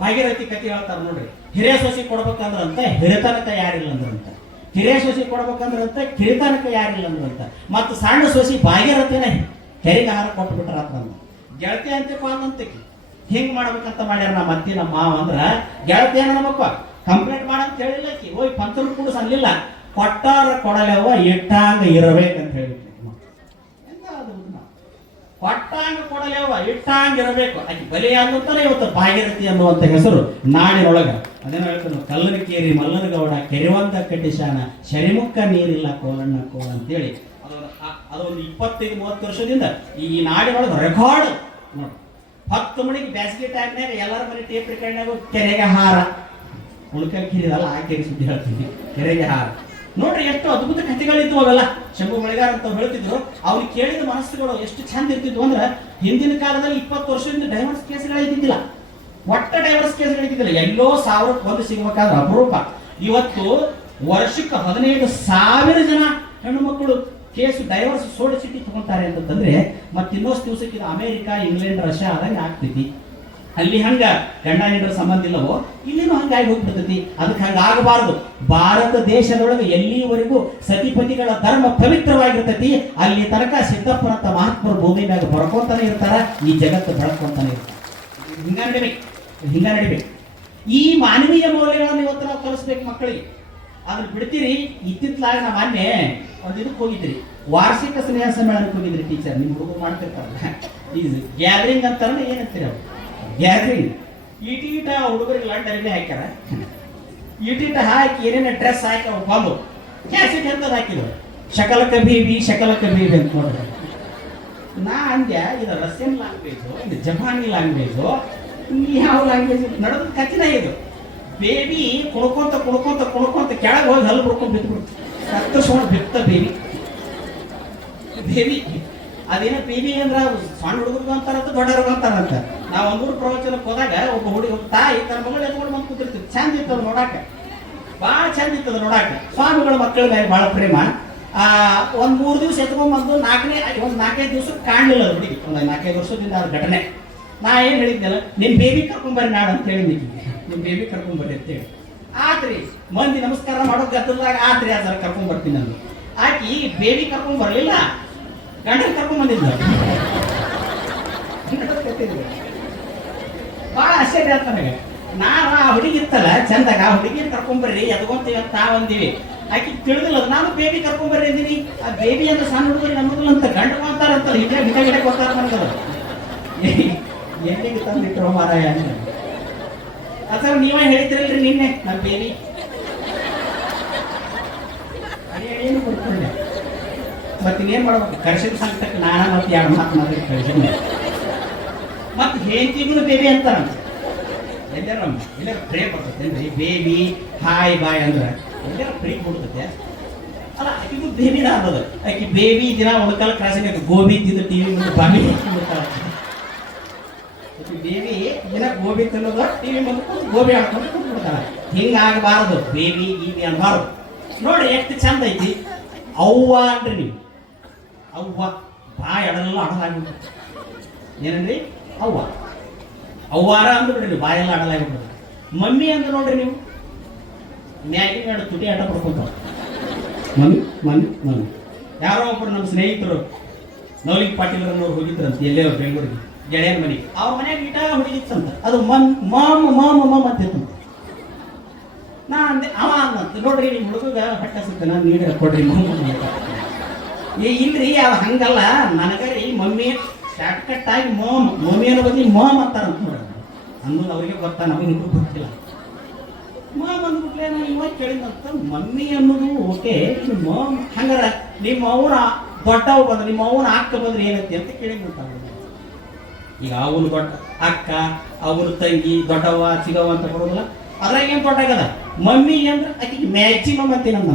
ಭಾಗೀರಥಿ ಕಥೆ ಹೇಳ್ತಾರ ನೋಡ್ರಿ. ಹಿರೇ ಸೊಸಿ ಕೊಡ್ಬೇಕಂದ್ರಂತ ಹಿರಿತನಕ ಯಾರಿಲ್ಲ ಅಂದ್ರಂತ, ಹಿರೇ ಸೊಸಿ ಕೊಡ್ಬೇಕಂದ್ರಂತ ಕಿರಿತನಕ ಯಾರಿಲ್ಲ ಅಂದ್ರಂತ. ಮತ್ತು ಸಣ್ಣ ಸೊಸಿ ಭಾಗೀರಥಿನ ಕೆರೆಗೆ ಆಹಾರ ಕೊಟ್ಟು ಬಿಟ್ರಂತ. ಗೆಳತಿ ಅಂತ ಹಿಂಗ್ ಮಾಡ್ಬೇಕಂತ ಮಾಡ್ಯಾರ ನಮ್ಮ ಅತ್ತಿ ನಮ್ಮ ಮಾವ. ಅಂದ್ರ ಗೆಳತಿ ಏನ ನಮ್ಮಪ್ಪ ಕಂಪ್ಲೇಂಟ್ ಮಾಡಂತ ಹೇಳಿಲ್ಲ, ಹೋಗಿ ಪಂಚರು ಕೂಡ ಅನ್ಲಿಲ್ಲ, ಕೊಟ್ಟಾರ ಕೊಡಲೆವ ಇಟ್ಟಾಂಗ ಇರಬೇಕಂತ ಹೇಳಿದ್ವಿ. ಕೊಟ್ಟಾಂಗ ಕೊಡಲೆವ ಇಟ್ಟಾಂಗ ಇರಬೇಕು. ಆಕೆ ಬಲಿ ಅನ್ನುತ್ತಾನೆ ಇವತ್ತು ಭಾಗೀರಥಿ ಅನ್ನುವಂತ ಹೆಸರು ನಾಡಿನೊಳಗ. ಅದೇನೋ ಹೇಳ್ತಾನೆ, ಕಲ್ಲನ ಕೇರಿ ಮಲ್ಲನಗೌಡ ಕೆರೆವಂತ ಕಟ್ಟಿಶಾನ ಶರಿಮುಕ್ಕ ನೀರಿಲ್ಲ ಕೋಲಣ್ಣ ಕೋಲ ಅಂತೇಳಿ. ಅದೊಂದು 25-30 ವರ್ಷದಿಂದ ಈ ನಾಡಿನೊಳಗೆ ರೆಕಾರ್ಡ್ ನೋಡಿ. 10 ಮಣಿಗೆ ಬ್ಯಾಸಿಗೆ ಟೈಮ್ನಾಗ ಎಲ್ಲರ ಮನೆ ಟೇಪ್ ರೆಕಾರ್ಡ್ನಾಗ ಕೆರೆಗೆ ಹಾರ, ಉಳ್ಕಲ್ ಕಿರಿದಲ್ಲ ಆ ಕೆರೆ ಸುದ್ದಿ ಹೇಳ್ತೀನಿ, ಕೆರೆಗೆ ಹಾರ. ನೋಡ್ರಿ ಎಷ್ಟು ಅದ್ಭುತ ಕಥೆಗಳಿದ್ವು ಅವೆಲ್ಲ. ಶಂಭು ಮಳೆಗಾರ ಅಂತ ಹೇಳ್ತಿದ್ರು. ಅವ್ರಿಗೆ ಕೇಳಿದ ಮನಸ್ಸುಗಳು ಎಷ್ಟು ಚಂದ ಇರ್ತಿದ್ವು ಅಂದ್ರೆ, ಹಿಂದಿನ ಕಾಲದಲ್ಲಿ 20 ವರ್ಷದಿಂದ ಡೈವರ್ಸ್ ಕೇಸ್ಗಳು ಇದ್ದಿದ್ದಿಲ್ಲ, ಒಟ್ಟ ಡೈವರ್ಸ್ ಕೇಸ್ಗಳು ಇದ್ದಿದ್ದಿಲ್ಲ. ಎಲ್ಲೋ 1000 ಸಿಗಬೇಕಾದ್ರೆ ಅಪರೂಪ. ಇವತ್ತು ವರ್ಷಕ್ಕೆ 15,000 ಜನ ಹೆಣ್ಣು ಮಕ್ಕಳು ಕೇಸು ಡೈವರ್ಸ್ ಸೋಡಿಸಿಟ್ಟು ತಗೊಂತಾರೆ ಅಂತಂದ್ರೆ, ಮತ್ತೆ ಇನ್ನೊಂದು ದಿವಸಕ್ಕೆ ಇದು ಅಮೆರಿಕ, ಇಂಗ್ಲೆಂಡ್, ರಷ್ಯಾ ಆದಂಗೆ ಆಗ್ತೈತಿ. ಅಲ್ಲಿ ಹಂಗ ಗಂಡ ಹೆಂಡರ ಸಂಬಂಧ ಇಲ್ಲವೋ ಇಲ್ಲಿನೂ ಹಂಗಾಗಿ ಹೋಗ್ಬಿಡ್ತೈತಿ. ಅದಕ್ಕೆ ಹಂಗಾಗಬಾರದು. ಭಾರತ ದೇಶದೊಳಗೆ ಎಲ್ಲಿವರೆಗೂ ಸತಿಪತಿಗಳ ಧರ್ಮ ಪವಿತ್ರವಾಗಿರ್ತೈತಿ ಅಲ್ಲಿ ತನಕ ಸಿದ್ದಪ್ಪನಂತ ಮಹಾತ್ಮರು ಭೂಮಿ ಮ್ಯಾಗ ಬರ್ಕೊಂತಾನೆ ಇರ್ತಾರ, ಈ ಜಗತ್ತು ಬೆಳಕೊಂತಾನೆ ಇರ್ತಾರೆ. ಹಿಂಗ ನಡಿಬೇಕು. ಈ ಮಾನವೀಯ ಮೌಲ್ಯಗಳನ್ನು ಇವತ್ತು ನಾವು ಕಲಿಸ್ಬೇಕು ಮಕ್ಕಳಿಗೆ. ಅದನ್ನ ಬಿಡ್ತೀರಿ. ಇತ್ತಿತ್ತಲಾಗ ನಾವು ಮೊನ್ನೆ ಒಂದು ಇದಕ್ಕೆ ಹೋಗಿದ್ರಿ, ವಾರ್ಷಿಕ ಸ್ನೇಹ ಸಮ್ಮೇಳನಕ್ಕೆ ಹೋಗಿದ್ರಿ. ಟೀಚರ್ ನಿಮ್ಮ ಹುಡುಗರು ಮಾಡ್ತಿರ್ತಾರಲ್ಲ, ಈ ಗ್ಯಾದರಿಂಗ್ ಅಂತಾರಲ್ಲ, ಏನಂತೀರಿ ಅವ್ರು ಗ್ಯಾದರಿಂಗ್. ಈಟೀಟ ಹುಡುಗರಿಗೆ ಲಂಡ್ ಅರಿವಿ ಹಾಕ್ಯಾರ, ಈಟೀಟ ಹಾಕಿ ಏನೇನ ಡ್ರೆಸ್ ಹಾಕಿ ಅವ್ರು ಬಂದು ಕ್ಯಾಸೆಟ್ ಎಂತದ್ದು ಹಾಕಿದ್ರು. ಶಕಲಕ ಬೇಬಿ ಅಂತ ನೋಡ್ರಿ. ನಾ ಅಂದ್ಯ ಇದು ರಷ್ಯನ್ ಲ್ಯಾಂಗ್ವೇಜು, ಇದು ಜಪಾನಿ ಲ್ಯಾಂಗ್ವೇಜು, ಯಾವ ಲ್ಯಾಂಗ್ವೇಜ್ ನಡೆದ ಕಥಿನ ಇದು. ಬೇಬಿ ಕುಣ್ಕೊಂತ ಕೆಳಗೆ ಹೋಗಿ ಹಲ್ಲು ಬಿಡ್ಕೊಂಡು ಬಿದ್ದುಬಿಡ್ತು, ಕತ್ತರಿಸ್ಕೊಂಡು ಬಿತ್ತ ಬೇಬಿ. ಅದೇನೋ ಬೇಬಿ ಅಂದ್ರೆ ಸಣ್ಣ ಹುಡುಗರಿಗೂ ಅಂತಾರಂತ ದೊಡ್ಡವ್ರಿಗೂ ಅಂತಾರಂತ. ನಾವು ಒಂದೂರು ಪ್ರವಚನಕ್ಕೆ ಹೋದಾಗ ಒಬ್ಬ ಹುಡುಗ ತಾಯಿ ತನ್ನ ಮಗಳು ಎತ್ಕೊಂಡು ಬಂದು ಕೂತಿರ್ತೀವಿ. ಚಂದ ಇತ್ತದ ನೋಡಾಕ, ಭಾಳ ಚಂದ ಇತ್ತದ ನೋಡಾಕ. ಸ್ವಾಮಿಗಳ ಮಕ್ಕಳ ಮೇಲೆ ಭಾಳ ಪ್ರೇಮ. ಒಂದು 3 ದಿವಸ ಎತ್ಕೊಂಡ್ಬಂದು ಒಂದು 4-5 ದಿವಸಕ್ಕೆ ಕಾಣಲಿಲ್ಲ ಅದು ಹುಡುಗಿ. ಒಂದು 4-5 ವರ್ಷದಿಂದ ಅದು ಘಟನೆ. ನಾ ಏನು ಹೇಳಿದ್ದೆಲ್ಲ, ನಿಮ್ಮ ಬೇಬಿ ಕರ್ಕೊಂಬರ್ರಿ ನಾಡು ಅಂತ ಹೇಳಿದ್ವಿ. ನಿಮ್ಮ ಬೇಬಿ ಕರ್ಕೊಂಬರ್ರಿ ಅಂತೇಳಿ ಆತ್ರಿ. ಮಂದಿ ನಮಸ್ಕಾರ ಮಾಡೋ ಗದ್ದದಾಗ ಆತ್ರಿ ಅದರ ಕರ್ಕೊಂಬರ್ತೀನಿ ನಾನು. ಆಕಿ ಬೇಬಿ ಕರ್ಕೊಂಬರ್ಲಿಲ್ಲ, ಗಂಡನ ಕರ್ಕೊಂಬಂದಿದ್ದ. ಭಾಳ ಆಶ್ಚರ್ಯ ಆಯ್ತು ನನಗೆ. ನಾವು ಆ ಹುಡುಗಿ ಇತ್ತಲ್ಲ ಚಂದಾಗ, ಆ ಹುಡುಗಿನ ಕರ್ಕೊಂಬರ್ರಿ ಎದ್ಕೊಂತೀವಿ ಅಂತ ನಾವಂದೀವಿ. ಆಕಿ ತಿಳಿದಿಲ್ಲ, ನಾನು ಬೇಬಿ ಕರ್ಕೊಂಬರ್ರಿ ಅಂದಿನಿ. ಆ ಬೇಬಿ ಅಂದ್ರೆ ಸಣ್ಣ ಹುಡುಗರಿಗೆ ನಮ್ಮದಿಲ್ಲ ಅಂತ ಗಂಡು ಅಂತಾರಂತಲ್ಲ, ಗಿಡ ಗೊತ್ತಾರ ನನಗದು. ಎಲ್ಲಿಗೆ ತಂದಿಟ್ರು ಮಾರಾಯ ಅಥವಾ ನೀವೇ ಹೇಳಿದ್ರಲ್ರಿ ನಿನ್ನೆ ನನ್ನ ಬೇಬಿ ಏನು ಕೊಡ್ಕೊಂಡೆ. ಮತ್ತೆ ಇನ್ನೇನು ಮಾಡ್ಬೇಕು, ಕರ್ಸಿನ ಸಂಕಟಕ್ಕೆ ನಾನ ಮತ್ತೆ 2 ಮಾತು ಮಾತಾಡಿ ಕಳ್ಸಿದ್ದೆ. ಮತ್ತೆ ಹೇಳ್ತೀಗೂ ಬೇಬಿ ಅಂತಾರಂತ. ಎಲ್ಲಾರ ಪ್ರೇ ಬರ್ತೈತೆ ಬೇಬಿ ಹಾಯ್ ಬಾಯ್ ಅಂದ್ರೆ ಎಲ್ಲಾರ ಪ್ರೀ ಕೊಡ್ತೈತೆ ಅಲ್ಲ. ಆಕಿಗೂ ಬೇಬಿನ ಅನ್ನೋದು. ಆಕಿ ಬೇಬಿ ದಿನ ಉಳ್ಕಾಲ ಕ್ರಾಸಿನ ಗೋಬಿ ತಿಂದು ಟಿವಿ ಮುಂದೆ ಬಾವಿ ಉಳ್ಕಾಲ. ಬೇಬಿ ದಿನ ಗೋಬಿ ತಿನ್ನೋದು, ಟಿವಿ ಮುಂದೆ ಕೂತು ಗೋಬಿ ಆಡ್ಕೊಂಡು ಕೂತ್ಬಿಡ್ತಾಳೆ. ಹಿಂಗಾಗಬಾರದು, ಬೇಬಿ ಗೀಬಿ ಅನ್ಬಾರ್ದು. ನೋಡ್ರಿ ಎಷ್ಟು ಚಂದ ಐತಿ. ಅವ್ವ ಅನ್ರಿ ನೀವು, ಅವ್ವ ಬಾಯ್ ಅಡಲೆಲ್ಲ ಅಡಲಾಗ್ಬಿಟ್ಟು ಏನಂದ್ರಿ ಅವ್ವ ಅವ್ವಾರ ಅಂದ್ಬಿಡ್ರಿ ನೀವು, ಬಾಯೆಲ್ಲ ಅಡಲಾಗ್ಬಿಟ್ಟು. ಮಮ್ಮಿ ಅಂತ ನೋಡ್ರಿ ನೀವು, ಮ್ಯಾಗಿನ ಎರಡು ತುಟಿ ಆಟ ಪಡ್ಕೊಂತಾವ. ಮಮ್ಮಿ ಯಾರೋ ಒಬ್ಬರು ನಮ್ಮ ಸ್ನೇಹಿತರು ನವಲಿಂಗ್ ಪಾಟೀಲ್ ಅನ್ನೋರು ಹೋಗಿದ್ರಂತ ಎಲ್ಲೇ ಬೆಂಗಳೂರಿಗೆ ಗೆಳೆಯನ ಮನೆಗೆ. ಅವ್ರ ಮನೆಯಾಗ ಇಟ್ಟಾಗ ಹುಡುಗಿತ್ತಂತ, ಅದು ಮಾಮ ಅಂತಿತ್ತಂತ. ನಾ ಅಂದೆ ಅವ ಅನ್ನಂತ, ನೋಡ್ರಿ ನಿಮ್ಮ ಹುಡುಗ ಹೊಟ್ಟೆ ಸಿಗ್ತ ನಾನು ನೀಡ ಕೊಡ್ರಿ ಇಲ್ರಿ ಅದು ಹಂಗಲ್ಲ, ನನಗರಿ ಮಮ್ಮಿ ಶಾರ್ಟ್ ಕಟ್ ಆಗಿ ಮಮ್ಮಿ ಅನ್ನೋ ಬದಲಿ ಅಂತಾರಂತ ನೋಡ್ರಿ. ಅನ್ನೋದು ಅವ್ರಿಗೆ ಗೊತ್ತಾ, ನಮಗೆ ಗೊತ್ತಿಲ್ಲ. ಅಂದ್ಬಿಟ್ಲೆ ನಾನು ಇವಾಗ ಕೇಳಿದಂತ ಮಮ್ಮಿ ಅನ್ನೋದು ಓಕೆ, ಹಂಗಾರ ನಿಮ್ಮ ಅವನ ದೊಡ್ಡವ್ ಬಂದ್ರೆ, ನಿಮ್ಮ ಅವನ ಅಕ್ಕ ಬಂದ್ರೆ ಏನೈತಿ ಅಂತ ಕೇಳಿಬಿಡ್ತಾವೆ. ಈಗ ಅವನು ದೊಡ್ಡ ಅಕ್ಕ, ಅವ್ರ ತಂಗಿ, ದೊಡ್ಡವ್ವ, ಚಿಗವ್ವ ಅಂತ ಕೊಡೋದಿಲ್ಲ. ಅದ್ರಾಗ ಏನು ದೊಡ್ಡಾಗದ ಮಮ್ಮಿ ಅಂದ್ರೆ ಆಕಿಗೆ ಮ್ಯಾಕ್ಸಿಮಮ್ ಅಂತೀನಂತ.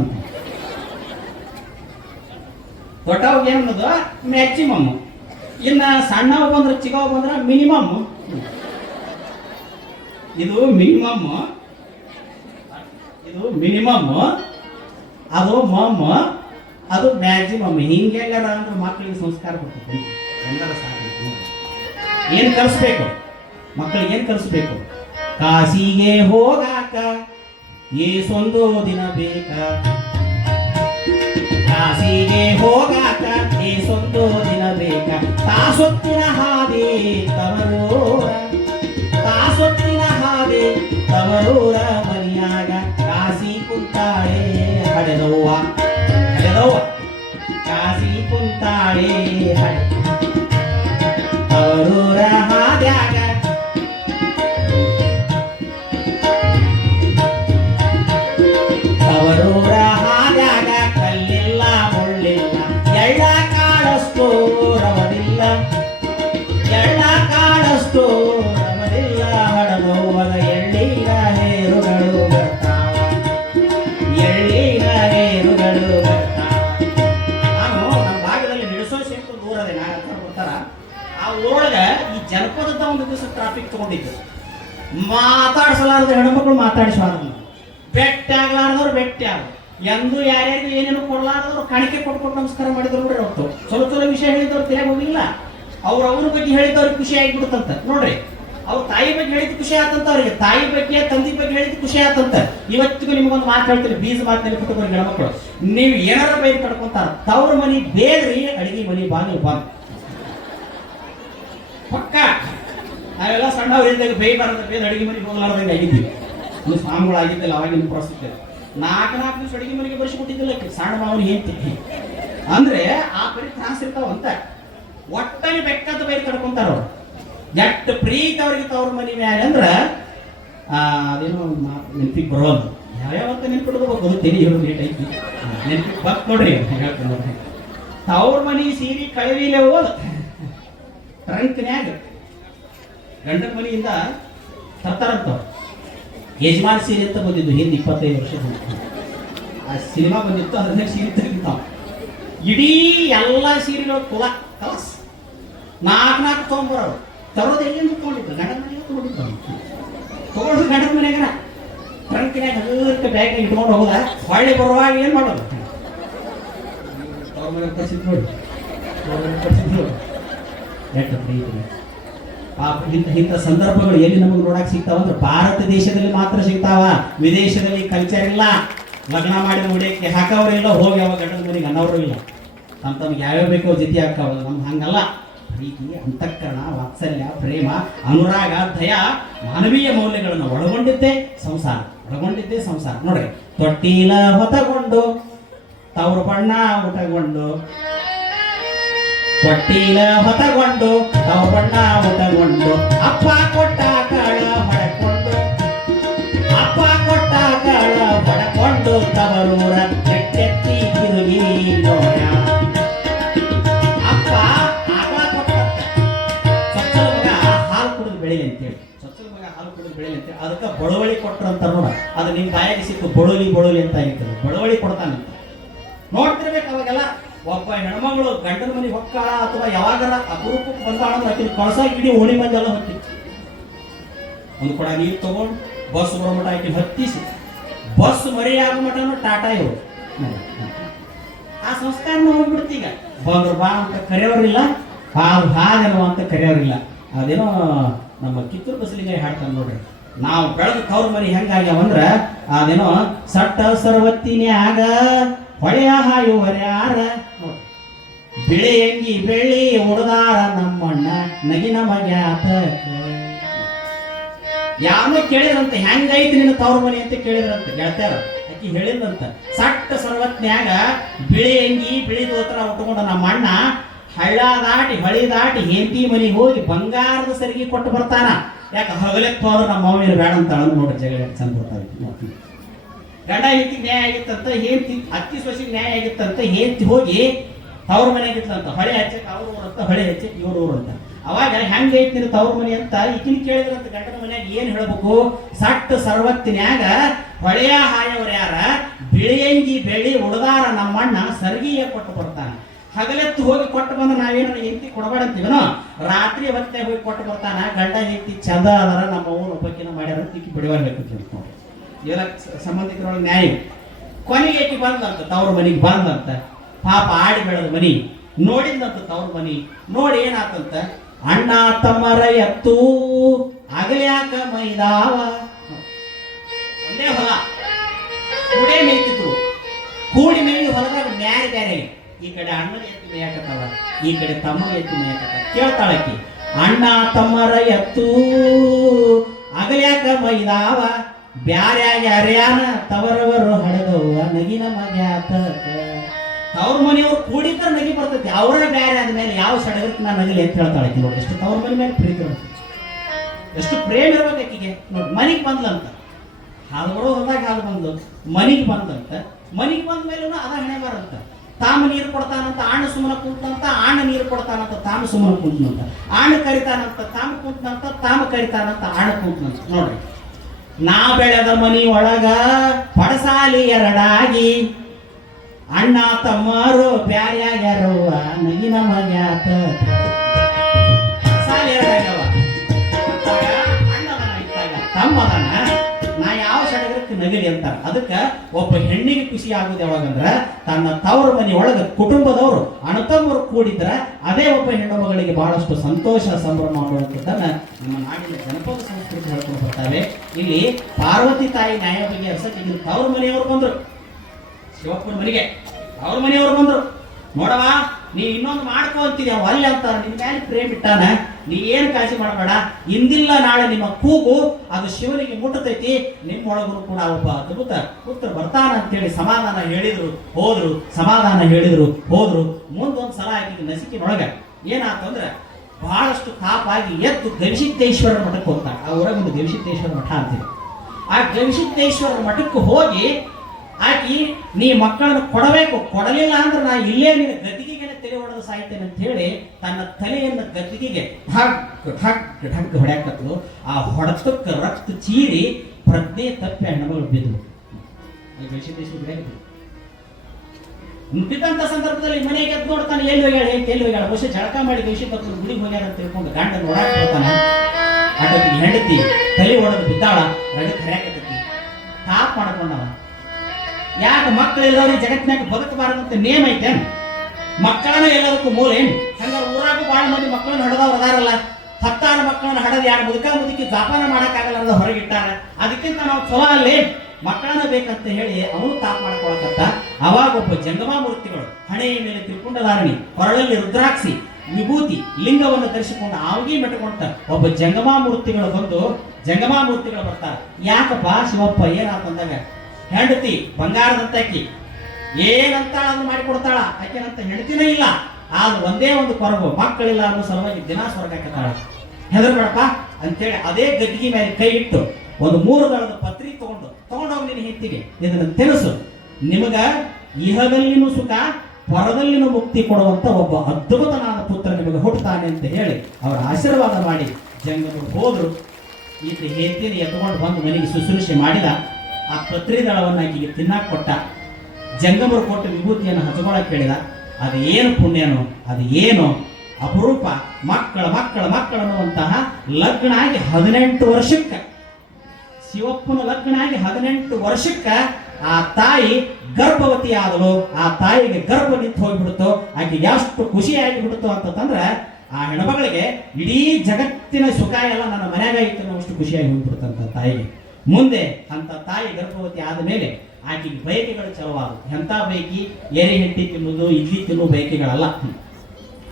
ದೊಡ್ಡವಾಗ ಏನನ್ನೋದು ಮ್ಯಾಕ್ಸಿಮಮ್. ಇನ್ನು ಸಣ್ಣವ ಬಂದ್ರೆ ಚಿಗವ ಬಂದ್ರೆ ಮಿನಿಮಮ್. ಇದು ಮಿನಿಮಮ್, ಅದು ಮಮ್ಮ, ಅದು ಮ್ಯಾಕ್ಸಿಮಮ್. ಹಿಂಗೆಲ್ಲಾರ ಅಂದ್ರೆ ಮಕ್ಕಳಿಗೆ ಸಂಸ್ಕಾರ ಬರ್ತದೆ. ಎಲ್ಲರ ಸಾಕು ಏನು ಕಲಿಸ್ಬೇಕು ಮಕ್ಕಳಿಗೆ, ಏನು ಕಲಿಸ್ಬೇಕು? ಕಾಸಿಗೆ ಹೋಗಾಕ ಏಸೊಂದು ದಿನ ಬೇಕ, ಕಾಸಿಗೆ ಹೋಗಾಕ ಏಸೊಂದು ದಿನ ಬೇಕ. ತಾಸೊತ್ತಿನ ಹಾದಿ ತವರೂರ, ತಾಸೊತ್ತಿನ ಹಾದಿ ತವರೂರ ಮನಿಯಾಗ ಕಾಸಿ ಕುಂತಾಳೆ ಹಡೆದವ್ವ, ಕಾಸಿ ಕುಂತಾಳೆ ಹಡೆ ತವರೂರ ಹಾದ್ಯಾಗ. ತವರೂರ ಹಾದ್ಯಾಗ ಕಲ್ಲಿಲ್ಲ ಮುಳ್ಳಿಲ್ಲ, ಎಳ್ಳ ಕಾಡಷ್ಟು ರವದಿಲ್ಲ, ಎಳ್ಳ ಕಾಡಷ್ಟು ರವದಿಲ್ಲ. ಹಡದವ್ವದ ಎಳ್ಳಿನ ಹೇರುಗಳು ಬರ್ತಾವ, ಎಳ್ಳಿನ ಹೇರುಗಳು ಬರ್ತಾವ. ನಾನು ನಮ್ಮ ಭಾಗದಲ್ಲಿ ನಿಡಸೋಸಿ ಅಂತ ಊರದೆ ನಾನು ಬರ್ತಾರ. ಆ ಊರೊಳಗೆ ಈ ಜನಪದದ ಒಂದು ದಿವಸ ಟ್ರಾಫಿಕ್ ತಗೊಂಡಿದ್ದು. ಮಾತಾಡ್ಸಲಾರ್ದ ಹೆಣ್ಮಕ್ಳು ಮಾತಾಡಿಸಬಾರ್ದು, ಬೆಟ್ಟ ಆಗ್ಲಾರ್ದವ್ರು ಬೆಟ್ಟ ಆಗ, ಎಂದು ಯಾರ್ಯಾರಿಗೂ ಏನೇನು ಕೊಡ್ಲಾರ್ದವ್ರು ಕಾಣಿಕೆ ಕೊಟ್ಕೊಂಡು ನಮಸ್ಕಾರ ಮಾಡಿದ್ರು ನೋಡ್ರಿ. ಅವತ್ತು ಚಲೋ ವಿಷಯ ಹೇಳಿದವ್ರು ತಿಳಿಯಾಗ ಹೋಗಿಲ್ಲ. ಅವ್ರ ಬಗ್ಗೆ ಹೇಳಿದವ್ರಿಗೆ ಖುಷಿ ಆಗಿಬಿಡುತ್ತಂತ ನೋಡ್ರಿ. ಅವ್ರ ತಾಯಿ ಬಗ್ಗೆ ಹೇಳಿದ್ ಖುಷಿ ಆತಂತ, ಅವ್ರಿಗೆ ತಾಯಿ ಬಗ್ಗೆ ತಂದೆ ಬಗ್ಗೆ ಹೇಳಿದ್ ಖುಷಿ ಆತಂತ. ಇವತ್ತಿಗೂ ನಿಮ್ಗೊಂದು ಮಾತು ಹೇಳ್ತೀರಿ, ಬೀಜ ಮಾತಲ್ಲಿ ಬಿಟ್ಟು ಹೆಣ್ಮಕ್ಳು ನೀವು ಏನಾರ ಬೈದು ಕಟ್ಕೊಂತಾರ, ತವ್ರ ಮನಿ ಬೇದ್ರಿ ಅಡಿಗೆ ಮನಿ ಬಾಗಿಲು ಬಂದ್ ಪಕ್ಕ. ನಾವೆಲ್ಲ ಸಣ್ಣವರಿದ್ದಾಗ ಬೇಯ್ಬಾರ್ದು, ಬೇದ ಅಡಿಗೆ ಮನೆಗೆ ಹೋಗ್ಲಾರ್ದಂಗೆ ಆಗಿದ್ವಿ. ನೀವು ಸ್ವಾಮಿಗಳು ಆಗಿದ್ದಿಲ್ಲ ಅವಾಗಿನ ಪರಿಸ್ಥಿತಿ. 4 ದಿವಸ ಅಡಿಗೆ ಮನೆಗೆ ಬರ್ಸಿಕೊಟ್ಟಿದ್ದಿಲ್ಲ ಸಣ್ಣ ಮಾವನ ಹೇಳ್ತೀನಿ ಅಂದ್ರೆ ಆ ಪರಿ ತ್ರಾಸ ಇರ್ತಾವಂತ. ಒಟ್ಟನೆ ಬೆಕ್ಕಂತ ಬೈದು ಕಟ್ಕೊಂತಾರ ಅವ್ರು. ಎಷ್ಟು ಪ್ರೀತಿ ಅವ್ರಿಗೆ ತವ್ರ ಮನೆ ಮ್ಯಾಲೆ ಅಂದ್ರೆ ಅದೇನೋ ನೆನಪಿಗೆ ಬರೋದು. ಯಾವ್ಯಾವಂತ ನೆನ್ಪಿಡ್ಕೋಬೇಕು ತೆರಿ ಹೇಳೋದು ಲೇಟ್ ಐತಿ ನೆನ್ಪಿ ಬಕ್ ನೋಡ್ರಿ ಹೇಳ್ತೀನಿ ನೋಡ್ರಿ. ತವ್ರ ಮನಿ ಸೀರೆ ಕಳವಿಲೆ ಹೋದ ಟ್ರಂಕ್ನ್ಯಾಗ ಗಂಡನ ಮನೆಯಿಂದ ತರ್ತಾರಂತ. ಯಜಮಾನ್ ಸೀರೆ ಅಂತ ಬಂದಿದ್ದು ಹಿಂದೆ 25 ವರ್ಷ ಆ ಸಿನಿಮಾ ಬಂದಿತ್ತು. ಅದ್ರ ಸೀರೆ ತೆಗಿತಾವ ಇಡೀ ಎಲ್ಲ ಸೀರೆಗಳು ಕಲಸ್ 4 ತೊಗೊಂಬರೋರು. ತರೋದು ಎಲ್ಲಿಂದ ತೊಗೊಂಡಿದ್ರು? ಗಂಡನ ಮನೆಗೆ ತೊಗೊಂಡಿದ್ರು. ತೊಗೊಂಡು ಗಂಡನ ಮನೆಯಾಗ ಟ್ರಂಕ್ನ್ಯಾಗ ಹಗರ್ಕ ಬ್ಯಾಗ್ ಇಟ್ಕೊಂಡು ಹೋಗೋದ. ಹೊಳ್ಳಿ ಬರುವಾಗ ಏನು ಮಾಡೋದು? ತವ್ರ ಮನೆ ಪರಿಸ್ಥಿತಿ ನೋಡಿ, ಇಂಥ ಸಂದರ್ಭಗಳು ಎಲ್ಲಿ ನಮಗೆ ನೋಡಕ್ ಸಿಗ್ತಾವ ಅಂದ್ರೆ ಭಾರತ ದೇಶದಲ್ಲಿ ಮಾತ್ರ ಸಿಗ್ತಾವ. ವಿದೇಶದಲ್ಲಿ ಕಲ್ಚರ್ ಇಲ್ಲ. ಲಗ್ನ ಮಾಡಿ ನೋಡಕ್ಕೆ ಹಾಕವ್ರು ಇಲ್ಲ, ಹೋಗಿ ಅವಾಗ ಗಂಡನ ಮನೆಗೆ ಅನ್ನೋರು ಇಲ್ಲ. ತಮ್ಗೆ ಯಾವ್ಯಾವ ಬೇಕೋ ಜೊತೆ ಹಾಕವ. ನಮ್ಗೆ ಹಂಗಲ್ಲ. ಪ್ರೀತಿ, ಅಂತಃಕರಣ, ವಾತ್ಸಲ್ಯ, ಪ್ರೇಮ, ಅನುರಾಗ, ದಯ, ಮಾನವೀಯ ಮೌಲ್ಯಗಳನ್ನು ಒಳಗೊಂಡಿದ್ದೇ ಸಂಸಾರ. ನೋಡ್ರಿ, ತೊಟ್ಟಿಲ ಹೊತಗೊಂಡು ತವರು ಬಣ್ಣ ಊಟಗೊಂಡು, ತೊಟ್ಟಿಲ ಹೊತಗೊಂಡು ತವರು ಬಣ್ಣ ಊಟಗೊಂಡು, ಅಪ್ಪ ಕೊಟ್ಟ ಕಾಳ ಹೊಡಕೊಂಡು, ತವರೂರ ಎಟ್ಟೆತ್ತಿ ತಿರುಗಿ ನೋಡ. ಅಪ್ಪ ಆಕಳ ಕೊಟ್ಟ ಚೊಚ್ಚಲ ಮಗ ಹಾಲು ಕುಡಿದು ಬೆಳಿಲಿ ಅಂತೇಳಿ, ಅದಕ್ಕೆ ಬಳುವಳಿ ಕೊಟ್ರು ಅಂತ ನೋಡ. ಅದು ನಿಮ್ ಬಾಯಿಗೆ ಸಿಕ್ಕು ಬಳುವಳಿ ಅಂತ ಆಗಿರ್ತದೆ. ಬಳುವಳಿ ಕೊಡ್ತಾನಂತ ನೋಡ್ತಿರ್ಬೇಕು. ಅವಾಗೆಲ್ಲ ಒಬ್ಬ ಹೆಣ್ಮಗಳು ಗಂಡನ ಮನೆಗೆ ಹೊಕ್ಕಾಳ ಅಥವಾ ಯಾವಾಗಾರ ಅಪರೂಪಕ್ಕೆ ಬಂದಾಳ ಅಂದ್ರೆ ಆಕಿನ ಕಳಸಾಗಿ ಇಡೀ ಓಣಿ ಮಂದಿ ಎಲ್ಲ ಹೊತ್ತಿತ್ತು. ಒಂದು ಕೊಡ ನೀರು ತಗೊಂಡು ಬಸ್ ಬರೋ ಮಟ ಆಕಿನ ಹತ್ತಿಸಿ ಬಸ್ ಮರಿ ಆಗೋ ಮಟನು ಟಾಟಾ ಇವರು. ಆ ಸಂಸ್ಕಾರ ಹೋಗ್ಬಿಡ್ತೀಗ. ಬಂದ್ರು ಬಾ ಅಂತ ಕರೆಯೋರಿಲ್ಲ, ಹಾಗೆನೋ ಅಂತ ಕರೆಯೋರಿಲ್ಲ. ಅದೇನೋ ನಮ್ಮ ಕಿತ್ತೂರು ಬಸಲಿಗೆ ಹಾಡ್ತಾನೆ ನೋಡ್ರಿ. ನಾವು ಬೆಳೆದ ತವ್ರ ಮರಿ ಹೆಂಗಾಗ್ಯಾವಂದ್ರ ಅದೇನೋ ಸಟ್ಟ ಸರ್ವತ್ತಿನ್ಯಾಗ ಹೊಳೆಯ ಹಾಯುವರ್ಯಾರ ನೋಡ್ರಿ. ಬಿಳಿ ಎಂಗಿ ಬೆಳ್ಳಿ ಉಡದಾರ ನಮ್ಮಣ್ಣ ನಗಿನ ಮಗ್ಯಾತ. ಯಾರನ್ನೋ ಕೇಳಿದ್ರಂತ, ಹೆಂಗೈತಿ ನಿನ್ನ ತವ್ರ ಮನಿ ಅಂತ ಕೇಳಿದ್ರಂತ ಗೆಳತ್ಯಾರ. ಆಕಿ ಹೇಳಿದ್ರಂತ, ಸಟ್ಟ ಸರ್ವತ್ನ್ಯಾಗ ಬಿಳಿ ಎಂಗಿ ಬಿಳಿ ದೋತ್ರ ಉಟ್ಕೊಂಡ ನಮ್ಮ ಅಣ್ಣ ಹೊಳಿ ದಾಟಿ ಹೆಂಡತಿ ಮನೆಗೆ ಹೋಗಿ ಬಂಗಾರದ ಸರಿಗೆ ಕೊಟ್ಟು ಬರ್ತಾನ. ಯಾಕೆ ಹಗಲೆತ್ತು ಹೋದ್ರೆ ನಮ್ಮ ಮಮ್ಮಿನ ಬೇಡ ಅಂತ ಅಳದ್ ನೋಡ್ರಿ. ಜಗಳ ಚಂದ ಬರ್ತಾವೆ. ಗಂಡ ಹೆಂಡತಿಗೆ ನ್ಯಾಯ ಆಗಿತ್ತಂತ, ಹೆಂಡತಿ ಅತ್ತಿ ಸೊಸಿಗೆ ನ್ಯಾಯ ಆಗಿತ್ತಂತ, ಹೆಂಡತಿ ಹೋಗಿ ತವ್ರ ಮನೆಯಾಗಿತ್ತಂತ. ಹೊಳೆ ಹಚ್ಚಕ್ಕೆ ಅವ್ರ ಊರಂತ, ಹೊಳೆ ಹಚ್ಚಕ್ಕೆ ಇವ್ರ ಊರಂತ. ಅವಾಗ ಹೆಂಗೈತಿ ತವ್ರ ಮನೆ ಅಂತ ಈಕಿನ ಕೇಳಿದ್ರಂತ. ಗಂಡನ ಮನ್ಯಾಗ ಏನ್ ಹೇಳ್ಬೇಕು? ಸಟ್ಟ ಸರ್ವತ್ತಿನ್ಯಾಗ ಹೊಳೆಯ ಹಾಯವ್ರ ಯಾರ, ಬಿಳಿಯಂಗಿ ಬೆಳಿ ಉಡದಾರ ನಮ್ಮಣ್ಣ ಸರ್ಗಿಯ ಕೊಟ್ಟು ಬರ್ತಾನ. ಹಗಲೆತ್ತು ಹೋಗಿ ಕೊಟ್ಟು ಬಂದ ನಾವೇನ ಹೆಂಡತಿ ಕೊಡಬೇಡ ಅಂತೀವನೋ, ರಾತ್ರಿ ಹೊತ್ತೆ ಹೋಗಿ ಕೊಟ್ಟು ಬರ್ತಾನ. ಗಂಡ ಹೆಂಡತಿ ಚಂದ ಅದರ ನಮ್ಮ ಅವ್ನ ಒಬ್ಬಕಿನ ಮಾಡ್ಯಾರ ತಿಕ್ಕಿ ಬಿಡುವಾಗ ಹೇಳ್ಕೊತೀವಿ ನೋಡಿ. ಇವೆಲ್ಲ ಸಂಬಂಧಿಕರೊಳಗೆ ನ್ಯಾಯ. ಕೊನೆಗೆ ಏಕಿ ಬಂದಂತ ತವ್ರ ಮನಿಗೆ ಬಂದಂತ. ಪಾಪ ಆಡಿ ಬೆಳೆದ ಮನಿ ನೋಡಿದಂತ ತವ್ರ ಮನಿ ನೋಡಿ ಏನಾತಂತ, ಅಣ್ಣ ತಮ್ಮರ ಎತ್ತು ಅಗಲ್ಯಾಕ ಮೈದಾವ. ಒಂದೇ ಹೊಲ ಕೂಡೆ ಮೇಯ್ತಿದ್ರು. ಕೂಡಿ ಮೇಯ್ದು ಹೊಲದಾಗ ಬ್ಯಾರೆ ಬ್ಯಾರೆ, ಈ ಕಡೆ ಅಣ್ಣನ ಎತ್ತು ಮೇಯಕತ್ತವ, ಈ ಕಡೆ ತಮ್ಮನ ಎತ್ತು ಮೇಯಕತ್ತವ. ಕೇಳ್ತಾಳಕಿ, ಅಣ್ಣ ತಮ್ಮರ ಎತ್ತು ಅಗಲ್ಯಾಕ ಮೈದಾವ, ಬ್ಯಾರ್ಯಾಗ ಅರ್ಯಾನ ತವರವರು ಹಡೆದವ ನಗಿನ ಮಗ್ಯಾತ. ತವ್ರ ಮನೆಯವ್ರು ಕೂಡಿದ್ರೆ ನಗಿ ಬರ್ತೈತಿ. ಅವರ ಬ್ಯಾರೆ ಆದ್ಮೇಲೆ ಯಾವ ಸಡಗರಕ್ಕೆ ನಾನು ನಗಲಿ ಅಂತ ಹೇಳ್ತಾಳಕಿ. ನೋಡಿ ಎಷ್ಟು ತವ್ರ ಮನೆ ಮೇಲೆ ಪ್ರೀತಿ ಇರ್ತೈತಿ, ಎಷ್ಟು ಪ್ರೇಮ ಇರ್ಬೇಕು ಆಕಿಗೆ. ನೋಡಿ ಮನಿಗೆ ಬಂದ್ಲಂತ, ಹಾಲು ಬರೋ ಹೋದಾಗ ಹಾಲು ಬಂದು ಮನಿಗೆ ಬಂದಂತ. ಮನಿಗೆ ಬಂದ ಮೇಲೂ ಅದ ಹಣೆ ಬಾರಂತ. ತಾಮ ನೀರು ಕೊಡ್ತಾನಂತ ಆಣ ಸುಮ್ಮನ ಕುಂತಂತ, ಆಣ ನೀರು ಕೊಡ್ತಾನಂತ ತಾಮ ಸುಮ್ಮನ ಕುಂತನಂತ. ಆಣ ಕರಿತಾನಂತ ತಾಮ ಕುಂತನಂತ, ತಾಮ ಕರಿತಾನಂತ ಆಣ ಕುಂತನಂತ. ನೋಡ್ರಿ, ನಾ ಬೆಳೆದ ಮನಿ ಒಳಗ ಪಡಸಾಲಿ ಎರಡಾಗಿ, ಅಣ್ಣ ತಮ್ಮರು ಬ್ಯಾರ್ಯಾಗ್ಯಾರವ್ವ ನಗಿನ ಮಗ್ಯಾತ. ಪಡಸಾಲಿ ಎರಡಾಗ್ಯಾವ, ಅಣ್ಣದನ ಇಟ್ಟಾಗ ತಮ್ಮದನ. ನಾ ಯಾವ ಸಡಗರಕ್ಕೆ ನಗಲಿ ಅಂತ. ಅದಕ್ಕೆ ಒಬ್ಬ ಹೆಣ್ಣಿಗೆ ಖುಷಿ ಆಗುದು ಯಾವಾಗಂದ್ರ ತನ್ನ ತವರ ಮನೆ ಒಳಗ ಕುಟುಂಬದವರು ಅಣ್ಣತಮ್ಮರು ಕೂಡಿದ್ರ ಅದೇ ಒಬ್ಬ ಹೆಣ್ಣು ಮಗಳಿಗೆ ಬಹಳಷ್ಟು ಸಂತೋಷ ಸಂಭ್ರಮ ಮಾಡುವಂಥದ್ದನ್ನ ನಮ್ಮ ನಾಡಿನ ಜನಪದ ಸಂಸ್ಕೃತಿ ಹೇಳ್ಕೊಂಡು ಬರ್ತಾವೆ. ಇಲ್ಲಿ ಪಾರ್ವತಿ ತಾಯಿ ನ್ಯಾಯ ಬಗ್ಗೆ ಅರ್ಸಕ್ಕೆ ಇಲ್ಲಿ ತವ್ರ ಮನೆಯವರು ಬಂದ್ರು. ಶಿವಪ್ಪನ ಮನೆಗೆ ಅವ್ರ ಮನೆಯವರು ಬಂದ್ರು. ನೋಡವ, ನೀ ಇನ್ನೊಂದು ಮಾಡ್ಕೋ ಅಂತಿದ್ಯ, ಅಲ್ಲಿ ಅಂತಾರ. ನಿನ್ ಮೇಲೆ ಪ್ರೇಮ್ ಇಟ್ಟಾನ, ನೀ ಏನ್ ಕಾಳಜಿ ಮಾಡಬೇಡ. ಇಂದಿಲ್ಲ ನಾಳೆ ನಿಮ್ಮ ಕೂಗು ಅದು ಶಿವನಿಗೆ ಮುಟ್ಟತೈತಿ. ನಿಮ್ಮೊಳಗೂ ಕೂಡ ಒಬ್ಬ ಅದ್ಭುತ ಪುತ್ರ ಬರ್ತಾನ ಅಂತೇಳಿ ಸಮಾಧಾನ ಹೇಳಿದ್ರು ಹೋದ್ರು, ಸಮಾಧಾನ ಹೇಳಿದ್ರು ಹೋದ್ರು. ಮುಂದೊಂದು ಸಲ ಆಗಿ ನಸಿಕಿನೊಳಗ ಏನಾತಂದ್ರ ಬಹಳಷ್ಟು ತಾಪಾಗಿ ಎದ್ದು ಗವಿಸಿದ್ದೇಶ್ವರ ಮಠಕ್ಕೆ ಹೋಗ್ತಾಳೆ. ಆ ಊರಾಗ ಒಂದು ಗವಿಸಿದ್ದೇಶ್ವರ ಮಠ ಅಂತೀವಿ. ಆ ಗವಿಸಿದ್ದೇಶ್ವರರ ಮಠಕ್ಕೆ ಹೋಗಿ ಆಕಿ ನೀ ಮಕ್ಕಳನ್ನು ಕೊಡಬೇಕು, ಕೊಡಲಿಲ್ಲ ಅಂದ್ರೆ ನಾ ಇಲ್ಲೇ ನಿನ್ನ ಗದ್ದಿಗೆಗೆ ತಲೆ ಹೊಡೆದು ಸಾಯ್ತೇನೆ ಅಂತ ಹೇಳಿ ತನ್ನ ತಲೆಯನ್ನು ಗದ್ದಿಗೆಗೆ ಢಗ್ ಢಗ್ ಢಗ್ ಹೊಡ್ಯಾಕತ್ಲು. ಆ ಹೊಡೆತಕ್ಕೆ ರಕ್ತ ಚೀರಿ ಪ್ರಜ್ಞೆ ತಪ್ಪಿ ಹೆಣ್ಣುಗಳು ಬಿದ್ದು ಬಿದ್ದಂತ ಸಂದರ್ಭದಲ್ಲಿ ಮನೆಗೆ ಎದ್ದು ನೋಡ್ತಾನೆ, ಎಲ್ಲಿ ಹೋಗ್ಯಾಳ ಎಲ್ಲಿ ಹೋಗ್ಯಾಳ, ಬಹುಶಃ ಜಳಕ ಮಾಡಿ ಗವಿಸಿ ತಪ್ಪು ಗುಡಿಗೆ ಹೋಗ್ಯಾರ ಅಂತ ತಿಳ್ಕೊಂಡು ಗಂಡ ನೋಡಾಕ್ ಬರ್ತಾನೆ. ಆಟೋಕಿಗೆ ಹೆಂಡತಿ ತಲೆ ಹೊಡೆದು ಬಿದ್ದಾಳ, ರಗತ್ ಹರ್ಯಾಕತ್ತೈತಿ. ತಾಪ್ ಮಾಡ್ಕೊಂಡವ. ಯಾಕೆ ಮಕ್ಕಳೆಲ್ಲವ್ರಿಗೆ ಜಗತ್ತಿನಾಗ ಬದುಕಬಾರದಂತ ನೇಮ ಐತೆ, ಮಕ್ಕಳನ್ನ ಎಲ್ಲದಕ್ಕೂ ಮೂಲ ಏನು? ಹಂಗಾರೆ ಊರಾಗೂ ಭಾಳ ಮಂದಿ ಮಕ್ಕಳನ್ನ ಹಡದವ್ರು ಅದಾರಲ್ಲ, 10 ಮಕ್ಕಳನ್ನ ಹಡದ್ ಯಾರು ಮುದುಕಿ ಜೋಪಾನ ಮಾಡಕ್ಕಾಗಲ್ಲ ಅನ್ನೋದು ಹೊರಗಿಟ್ಟಾರ. ಅದಕ್ಕಿಂತ ನಾವು ಚಲೋ ಅಲ್ಲಿ ಮಕ್ಕಳನ್ನ ಬೇಕಂತ ಹೇಳಿ ಅವನು ತಾಪ್ ಮಾಡ್ಕೊಳಕತ್ತ. ಅವಾಗ ಒಬ್ಬ ಜಂಗಮ ಮೂರ್ತಿಗಳು ಹಣೆಯ ಮೇಲೆ ತ್ರಿಪುಂಡಧಾರಣಿ, ಕೊರಳಲ್ಲಿ ರುದ್ರಾಕ್ಷಿ ವಿಭೂತಿ ಲಿಂಗವನ್ನು ಧರಿಸಿಕೊಂಡು ಆವಗಿ ಮೆಟ್ಕೊಂಡ ಒಬ್ಬ ಜಂಗಮ ಮೂರ್ತಿಗಳು ಬಂದು ಬರ್ತಾರ. ಯಾಕಪ್ಪ ಶಿವಪ್ಪ ಏನಾತಂದಾಗ ಹೆಂಡತಿ ಬಂಗಾರದಂತಾಕಿ ಏನಂತಾಳ ಅದನ್ನ ಮಾಡಿಕೊಡ್ತಾಳ, ಆಕೆನಂತ ಹೆಂಡತಿನೇ ಇಲ್ಲ, ಆದ್ರೆ ಒಂದೇ ಒಂದು ಕೊರಗು ಮಕ್ಕಳಿಲ್ಲ ಅನ್ನೋ ಸಲುವಾಗಿ ದಿನ ಸ್ವರ್ಗಕ್ಕತ್ತಾಳ. ಹೆದರ್ಬೇಡಪ್ಪ ಅಂತೇಳಿ ಅದೇ ಗದ್ದಿಗೆ ಮೇಲೆ ಕೈ ಇಟ್ಟು ಒಂದು 3 ದಳದ ಪತ್ರಿ ತಗೊಂಡೋಗಿ ನಿನ್ನ ಹೆಂಡತಿಗೆ ಇದನ್ನ ತಿಳಿಸು, ನಿಮಗ ಇಹದಲ್ಲಿನೂ ಸುಖ ಪರದಲ್ಲಿನೂ ಮುಕ್ತಿ ಕೊಡುವಂತ ಒಬ್ಬ ಅದ್ಭುತನಾದ ಪುತ್ರ ನಿಮಗೆ ಹುಟ್ಟುತ್ತಾನೆ ಅಂತ ಹೇಳಿ ಅವರ ಆಶೀರ್ವಾದ ಮಾಡಿ ಜಂಗಮರು ಹೋದ್ರು. ಈತ ಹೆಂಡತಿನ ಎತ್ಕೊಂಡು ಬಂದು ಮನೆಗೆ ಶುಶ್ರೂಷೆ ಮಾಡಿದ. ಆ ಪತ್ರಿ ದಳವನ್ನು ಆಕೆಗೆ ತಿನ್ನಾಕ್ ಕೊಟ್ಟ. ಜಂಗಮರು ಕೊಟ್ಟು ವಿಭೂತಿಯನ್ನು ಹಚ್ಕೊಳಕ್ ಹೇಳಿದ. ಅದು ಏನು ಪುಣ್ಯನೋ, ಅದು ಏನು ಅಪರೂಪ, ಮಕ್ಕಳ ಅನ್ನುವಂತಹ ಲಗ್ನ ಆಗಿ 18 ವರ್ಷಕ್ಕೆ, ಶಿವಪ್ಪನ ಲಗ್ನ ಆಗಿ 18 ವರ್ಷಕ್ಕೆ ಆ ತಾಯಿ ಗರ್ಭವತಿ ಆದಳು. ಆ ತಾಯಿಗೆ ಗರ್ಭ ನಿಂತು ಹೋಗ್ಬಿಡ್ತು. ಆಕೆ ಎಷ್ಟು ಖುಷಿಯಾಗಿ ಬಿಡ್ತು ಅಂತಂದ್ರೆ ಆ ಹೆಣ್ಮಗಳಿಗೆ ಇಡೀ ಜಗತ್ತಿನ ಸುಖ ಎಲ್ಲ ನನ್ನ ಮನ್ಯಾಗ ಇತ್ತು ಅಷ್ಟು ಖುಷಿಯಾಗಿ ಹೋಗ್ಬಿಡ್ತಂತ ತಾಯಿಗೆ. ಮುಂದೆ ಅಂತ ತಾಯಿ ಗರ್ಭವತಿ ಆದ ಮೇಲೆ ಆಕೆಗೆ ಬಯಕೆಗಳು ಚಲವಾದವು. ಎಂಥ ಬಯಕೆ, ಏರಿ ಹೆಂಡಿ ತಿನ್ನುವುದು, ಇಡ್ಲಿ ತಿನ್ನುವ ಬಯಕೆಗಳಲ್ಲ,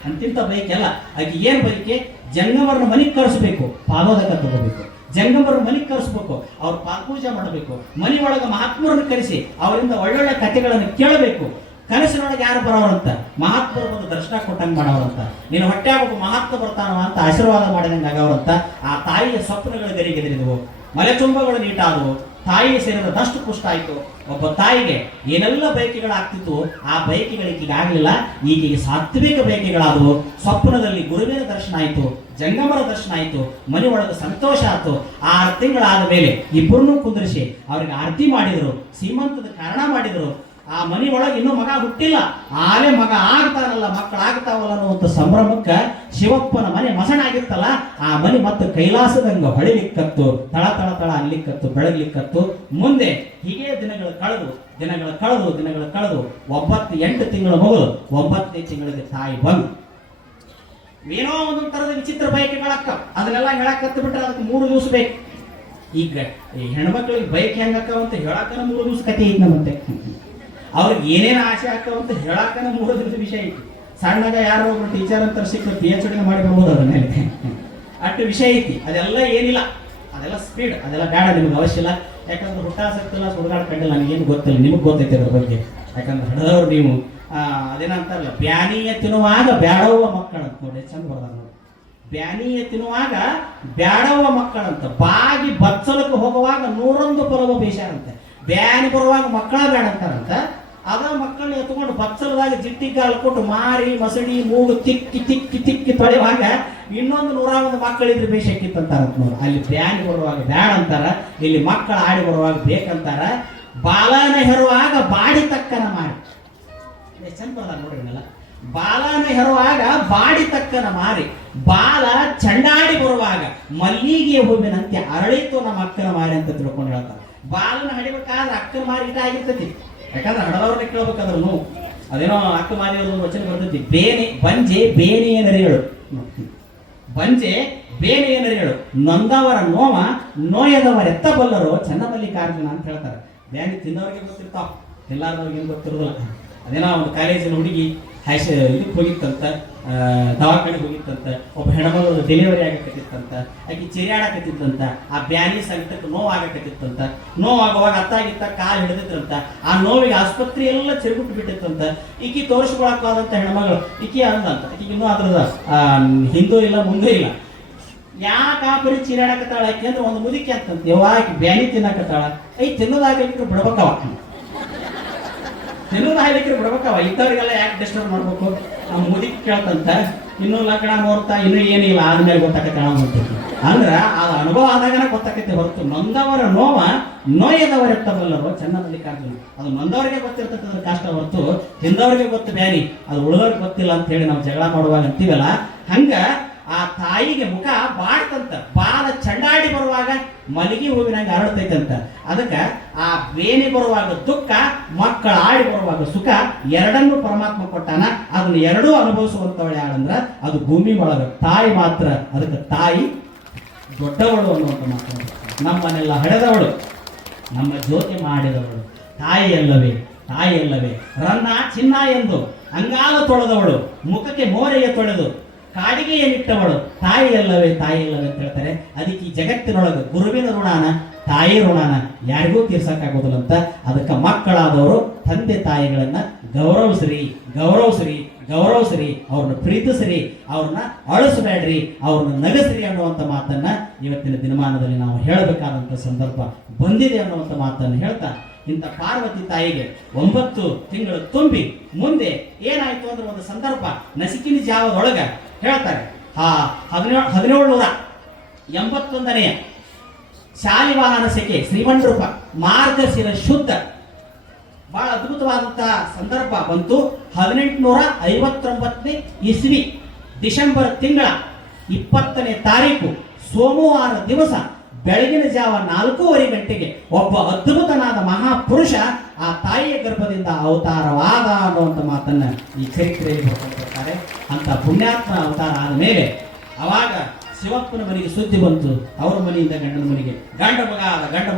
ಅಂತಿಂತ ಬಯಕೆ ಅಲ್ಲ. ಆಕೆ ಏನ್ ಬಯಕೆ, ಜಂಗಮರನ್ನ ಮನೆಗೆ ಕಳಿಸ್ಬೇಕು, ಪಾದೋದಕ ತಗೋಬೇಕು, ಜಂಗಮರನ್ನ ಮನೆಗೆ ಕಳಿಸ್ಬೇಕು, ಅವ್ರ ಪಾದಪೂಜೆ ಮಾಡಬೇಕು, ಮನೆ ಒಳಗೆ ಮಹಾತ್ಮರನ್ನು ಕರೆಸಿ ಅವರಿಂದ ಒಳ್ಳೊಳ್ಳೆ ಕಥೆಗಳನ್ನು ಕೇಳಬೇಕು. ಕನಸಿನೊಳಗೆ ಯಾರು ಬರೋರಂತ, ಮಹಾತ್ಮರು ಬಂದು ದರ್ಶನ ಕೊಟ್ಟಂಗೆ ಮಾಡೋರಂತ, ನೀನು ಹೊಟ್ಟೆ ಒಬ್ಬ ಮಹಾತ್ಮ ಬರ್ತಾನವ ಅಂತ ಆಶೀರ್ವಾದ ಮಾಡಿದಂಗೆ ಆಗವ್ರಂತ. ಆ ತಾಯಿಯ ಸ್ವಪ್ನಗಳ ಗರಿಗೆದರಿದವು, ಮಲೆ ತುಂಬಗಳು ನೀಟಾದವು, ತಾಯಿ ಸೇರಿದ ದಷ್ಟು ಪುಷ್ಟ ಆಯ್ತು. ಒಬ್ಬ ತಾಯಿಗೆ ಏನೆಲ್ಲ ಬಯಕೆಗಳಾಗ್ತಿತ್ತು ಆ ಬಯಕೆಗಳಿಗೆ ಆಗ್ಲಿಲ್ಲ. ಈಕೆಗೆ ಸಾತ್ವಿಕ ಬಯಕೆಗಳಾದವು. ಸ್ವಪ್ನದಲ್ಲಿ ಗುರುವಿನ ದರ್ಶನ ಆಯ್ತು, ಜಂಗಮರ ದರ್ಶನ ಆಯ್ತು, ಮನೆ ಒಳಗೆ ಸಂತೋಷ ಆಯ್ತು. 6 ತಿಂಗಳಾದ ಮೇಲೆ ಇಬ್ಬರನ್ನೂ ಕುಂದರಿಸಿ ಅವ್ರಿಗೆ ಆರತಿ ಮಾಡಿದ್ರು, ಸೀಮಂತದ ಕಾರಣ ಮಾಡಿದ್ರು. ಆ ಮನಿ ಒಳಗೆ ಇನ್ನೂ ಮಗ ಹುಟ್ಟಿಲ್ಲ, ಆಲೇ ಮಗ ಆಗ್ತಾನಲ್ಲ, ಮಕ್ಕಳಾಗ್ತಾವಲ್ಲ ಅನ್ನುವಂಥ ಸಂಭ್ರಮಕ್ಕೆ ಶಿವಪ್ಪನ ಮನೆ ಮಸಣಾಗಿತ್ತಲ್ಲ, ಆ ಮನೆ ಮತ್ತೆ ಕೈಲಾಸದಂಗ ಹೊಳಿಲಿಕ್ಕತ್ತು, ತಳ ತಳ ತಳ ಅಲ್ಲಿಕ್ಕತ್ತು, ಬೆಳಗ್ಲಿಕ್ಕತ್ತು. ಮುಂದೆ ಹೀಗೆ ದಿನಗಳು ಕಳೆದು 8 ತಿಂಗಳ ಮಗಳು 9ನೇ ತಿಂಗಳಿಗೆ ತಾಯಿ ಬಂದು ಏನೋ ಒಂದೊಂದು ತರದ ವಿಚಿತ್ರ ಬಯಕೆಗಳಕ್ಕ, ಅದನ್ನೆಲ್ಲ ಹೇಳಕತ್ತು ಬಿಟ್ರೆ ಅದಕ್ಕೆ 3 ದಿವಸ ಬೇಕು. ಈಗ ಈ ಹೆಣ್ಮಕ್ಳಿಗೆ ಬಯಕೆ ಹೆಂಗಕ್ಕವ ಅಂತ ಹೇಳಕ್ಕನ 3 ದಿವಸ ಕಥೆ ಐತಿ ನಮ್ಮಂತೆ. ಅವ್ರಿಗೆ ಏನೇನು ಆಸೆ ಆಗ್ತಾವಂತ ಹೇಳಕ್ಕನ 3 ದಿವಸ ವಿಷಯ ಐತಿ. ಸಣ್ಣಗ ಯಾರೋ ಒಬ್ರು ಟೀಚರ್ ಅಂತ ಸಿಕ್ಕ PhD ಮಾಡಿ ಬರ್ಬೋದು ಅದನ್ನ ಅಷ್ಟು ವಿಷಯ ಐತಿ. ಅದೆಲ್ಲ ಏನಿಲ್ಲ, ಅದೆಲ್ಲ ಸ್ಪೀಡ್, ಅದೆಲ್ಲ ಬೇಡ, ನಿಮ್ಗೆ ಅವಶ್ಯ ಇಲ್ಲ. ಯಾಕಂದ್ರೆ ಹುಟ್ಟಾಸಕ್ತಿಲ್ಲ, ಸುಡುಗಾಡ ಕಂಡಿಲ್ಲ, ನನಗೇನು ಗೊತ್ತಿಲ್ಲ, ನಿಮಗೆ ಗೊತ್ತೈತೆ ಅದ್ರ ಬಗ್ಗೆ. ಯಾಕಂದ್ರೆ ಹಡದವ್ರು ನೀವು ಅದೇನಂತಾರಲ್ಲ, ಬ್ಯಾನಿಯ ತಿನ್ನುವಾಗ ಬ್ಯಾಡವ್ವ ಮಕ್ಕಳಂತ ನೋಡಿ, ಚಂದ ಬರ್ದಾರ ನೋಡಿ. ಬ್ಯಾನಿಯ ತಿನ್ನುವಾಗ ಬ್ಯಾಡವ್ವ ಮಕ್ಕಳಂತ, ಬಾಗಿ ಬಚ್ಚಲಕ್ಕೆ ಹೋಗುವಾಗ 101 ಪರವ ಬೇಷಾರಂತೆ. ಬ್ಯಾನಿ ಬರುವಾಗ ಮಕ್ಕಳ ಬೇಡ ಅಂತಾರಂತ. ಅದ ಮಕ್ಕಳನ್ನ ಎತ್ಕೊಂಡು ಬಚ್ಚಲದಾಗ ಜಿಟ್ಟಿಗೆ ಅಲ್ಕೊಟ್ಟು ಮಾರಿ ಮಸಡಿ ಮೂಗು ತಿಕ್ಕಿ ತೊಳೆಯುವಾಗ ಇನ್ನೊಂದು 101 ಮಕ್ಕಳಿದ್ರೆ ಬೇಷಕ್ಕಿತ್ತಂತಾರಂತ ನೋಡಿ. ಅಲ್ಲಿ ಬ್ಯಾನಿ ಬರುವಾಗ ಬ್ಯಾಡ ಅಂತಾರ, ಇಲ್ಲಿ ಮಕ್ಕಳ ಆಡಿ ಬರುವಾಗ ಬೇಕಂತಾರ. ಬಾಲನ ಹೆರುವಾಗ ಬಾಡಿ ತಕ್ಕನ ಮಾರಿ, ಚಂದ ಬರ್ದಾರ ನೋಡ್ರಿ. ಬಾಲನ ಹೆರುವಾಗ ಬಾಡಿ ತಕ್ಕನ ಮಾರಿ, ಬಾಲ ಚಂಡಾಡಿ ಬರುವಾಗ ಮಲ್ಲಿಗೆ ಹೂವಿನಂತೆ ಅರಳಿತು ನಮ್ಮ ಅಕ್ಕನ ಮಾರಿ ಅಂತ ತಿಳ್ಕೊಂಡು ಹೇಳ್ತಾರೆ. ಬಾಲನ ಹಡಿಬೇಕಾದ್ರೆ ಅಕ್ಕನ ಮಾರಿ ಇಟ ಆಗಿರ್ತೈತಿ. ಯಾಕಂದ್ರೆ ಹಡದವ್ರನ್ನ ಕೇಳ್ಬೇಕಾದ್ರು ಅದೇನೋ ಅಕ್ಕ ಮಾರಿ ಒಂದು ವಚನ ಬರ್ತೈತಿ, ಬಂಜೆ ಬೇನೆಯ ನರಿಗಳು, ಬಂಜೆ ಬೇನೆಯ ನರಿಗಳು, ನೊಂದವರ ನೋವ ನೋಯದವರ ಎತ್ತಬಲ್ಲರು ಚನ್ನಮಲ್ಲಿಕಾರ್ಜುನ ಅಂತ ಹೇಳ್ತಾರೆ. ಬ್ಯಾನಿ ತಿನ್ನೋರಿಗೆ ಗೊತ್ತಿರ್ತಾವ, ಎಲ್ಲಾರ್ದವ್ರಿಗೆ ಏನು ಗೊತ್ತಿರೋದಿಲ್ಲ. ಅದೇನೋ ಒಂದು ಕಾಲೇಜಿನ ಹುಡುಗಿ ಇದಕ್ಕೆ ಹೋಗಿತ್ತಂತ, ದವಾಖಾನೆಗೆ ಹೋಗಿತ್ತಂತ, ಒಬ್ಬ ಹೆಣ್ಮಗಳು ಡೆಲಿವರಿ ಆಗಕತ್ತಿತ್ತಂತ, ಆಕೆ ಚಿರಿಯಾಡಕತ್ತಿತ್ತಂತ, ಆ ಬ್ಯಾನಿ ಸಂಕಟಕ್ಕೆ ನೋವಾಗಕತ್ತಿತ್ತಂತ. ನೋವಾಗುವಾಗ ಅತ್ತಾಗಿತ್ತ ಕಾಲು ಹಿಡಿದಿತ್ತಂತ, ಆ ನೋವಿಗೆ ಆಸ್ಪತ್ರೆ ಎಲ್ಲ ಚಿರುಗುಟ್ಟು ಬಿಟ್ಟಿತ್ತಂತ. ಈಕಿ ತೋರಿಸ್ಕೊಳಕ್ಕಾದಂತ ಹೆಣ್ಮಗಳು ಈಕಿ ಅಂದಂತ, ಈಕಿಗೆ ಇನ್ನೂ ಅದ್ರದ ಹಿಂದೂ ಇಲ್ಲ ಮುಂದೆ ಇಲ್ಲ. ಯಾಕೆ ಆ ಪರಿ ಚೀರಾಡಕತ್ತಾಳ ಆಕಿ ಅಂದ್ರೆ ಒಂದು ಮುದುಕಿ ಅಂತಂತ ಯಾವಾಗ ಬ್ಯಾನಿ ತಿನ್ನಕತ್ತಾಳ ತಿನ್ನೋದಾಗಲಿಕ್ಕೆ ಬಿಡ್ಬೇಕವ ತಿನ್ನೋದಾಗಲಿಕ್ಕೆ ಬಿಡ್ಬೇಕವ ಇದ್ದವ್ರಿಗೆಲ್ಲ ಯಾಕೆ ಡಿಸ್ಟರ್ಬ್ ಮಾಡ್ಬೇಕು ನಮ್ಮ ಮುದುಕಿ ಕೇಳ್ತಂತ ಇನ್ನೂ ಲಗ್ನ ಮುಹೂರ್ತ ಇನ್ನೂ ಏನಿಲ್ಲ ಆದ್ಮೇಲೆ ಗೊತ್ತಾಕತ್ತಾಳ ಅಂದ್ರ ಅದು ಅನುಭವ ಆದಾಗನ ಗೊತ್ತಾಕೈತೆ ಹೊರತು ನೊಂದವರ ನೋವ ನೋಯದವರ ಇರ್ತದಲ್ಲರು ಚೆನ್ನಮಲ್ಲಿಕಾರ್ಜುನ ಅದು ನೊಂದವರಿಗೆ ಗೊತ್ತಿರ್ತಕ್ಕಂಥ ಕಷ್ಟ ಹೊರತು ತಿಂದವರಿಗೆ ಗೊತ್ತು ಬ್ಯಾನಿ ಅದು ಉಳಿದವ್ರಿಗೆ ಗೊತ್ತಿಲ್ಲ ಅಂತ ಹೇಳಿ ನಾವು ಜಗಳ ಮಾಡುವಾಗ ಅಂತೀವಲ್ಲ ಹಂಗ ಆ ತಾಯಿಗೆ ಮುಖ ಬಾಡ್ತಂತ ಬಾಲ ಚಂಡಾಡಿ ಬರುವಾಗ ಮಲಗಿ ಹೂವಿನಾಗ ಹರಡ್ತೈತಂತ ಅದಕ್ಕೆ ಆ ಬೇನೆ ಬರುವಾಗ ದುಃಖ ಮಕ್ಕಳ ಆಡಿ ಬರುವಾಗ ಸುಖ ಎರಡನ್ನೂ ಪರಮಾತ್ಮ ಕೊಟ್ಟಾನ ಅದನ್ನ ಎರಡೂ ಅನುಭವಿಸುವಂತವಳು ಯಾರಂದ್ರ ಅದು ಭೂಮಿ ಒಳಗ ತಾಯಿ ಮಾತ್ರ ಅದಕ್ಕೆ ತಾಯಿ ದೊಡ್ಡವಳು ಅನ್ನುವಂಥ ಮಾತು ನಮ್ಮನ್ನೆಲ್ಲ ಹಡೆದವಳು ನಮ್ಮ ಜ್ಯೋತಿ ಮಾಡಿದವಳು ತಾಯಿಯಲ್ಲವೇ ರನ್ನ ಚಿನ್ನ ಎಂದು ಅಂಗಾಲು ತೊಳೆದವಳು ಮುಖಕ್ಕೆ ಮೋರೆಗೆ ತೊಳೆದು ಕಾಡಿಗೆಯನ್ನಿಟ್ಟವಳು ತಾಯಿಯಲ್ಲವೇ ಅಂತ ಹೇಳ್ತಾರೆ ಅದಕ್ಕೆ ಈ ಜಗತ್ತಿನೊಳಗೆ ಗುರುವಿನ ಋಣಾನ ತಾಯಿ ಋಣಾನ ಯಾರಿಗೂ ತೀರ್ಸಕ್ಕಾಗೋದಿಲ್ಲ ಅಂತ ಅದಕ್ಕೆ ಮಕ್ಕಳಾದವರು ತಂದೆ ತಾಯಿಗಳನ್ನ ಗೌರವಿಸ್ರಿ ಅವ್ರನ್ನ ಪ್ರೀತಿಸ್ರಿ ಅವ್ರನ್ನ ಅಳಿಸಬೇಡ್ರಿ ಅವ್ರನ್ನ ನಗಸ್ರಿ ಅನ್ನುವಂಥ ಮಾತನ್ನ ಇವತ್ತಿನ ದಿನಮಾನದಲ್ಲಿ ನಾವು ಹೇಳಬೇಕಾದಂಥ ಸಂದರ್ಭ ಬಂದಿದೆ ಅನ್ನುವಂಥ ಮಾತನ್ನು ಹೇಳ್ತಾ ಇಂಥ ಪಾರ್ವತಿ ತಾಯಿಗೆ 9 ತಿಂಗಳು ತುಂಬಿ ಮುಂದೆ ಏನಾಯ್ತು ಅಂದ್ರೆ ಒಂದು ಸಂದರ್ಭ ನಸಿಕಿನ ಜಾವದೊಳಗ ಹೇಳ್ತಾರೆ 1781ನೇ ಶಾಲಿವಾಹನ ಸೆಕೆ ಶ್ರೀಮಂಡ್ರೂಪ ಮಾರ್ಗಶಿರ ಶುದ್ಧ ಬಹಳ ಅದ್ಭುತವಾದಂತಹ ಸಂದರ್ಭ ಬಂತು 1859ನೇ ಇಸ್ವಿ ಡಿಸೆಂಬರ್ ತಿಂಗಳ 20ನೇ ತಾರೀಕು ಸೋಮವಾರ ದಿವಸ ಬೆಳಗಿನ ಜಾವ 4:15 ಗಂಟೆಗೆ ಒಬ್ಬ ಅದ್ಭುತನಾದ ಮಹಾಪುರುಷ ಆ ತಾಯಿಯ ಗರ್ಭದಿಂದ ಅವತಾರವಾದ ಅನ್ನುವಂಥ ಮಾತನ್ನ ಈ ಚರಿತ್ರೆಯಲ್ಲಿ ಬರ್ತಾರೆ ಅಂತ ಪುಣ್ಯಾತ್ಮ ಅವತಾರ ಆದ ಮೇಲೆ ಅವಾಗ ಶಿವಪ್ಪನ ಮನೆಗೆ ಸುದ್ದಿ ಬಂತು ಅವ್ರ ಮನೆಯಿಂದ ಗಂಡನ ಮನೆಗೆ ಗಂಡ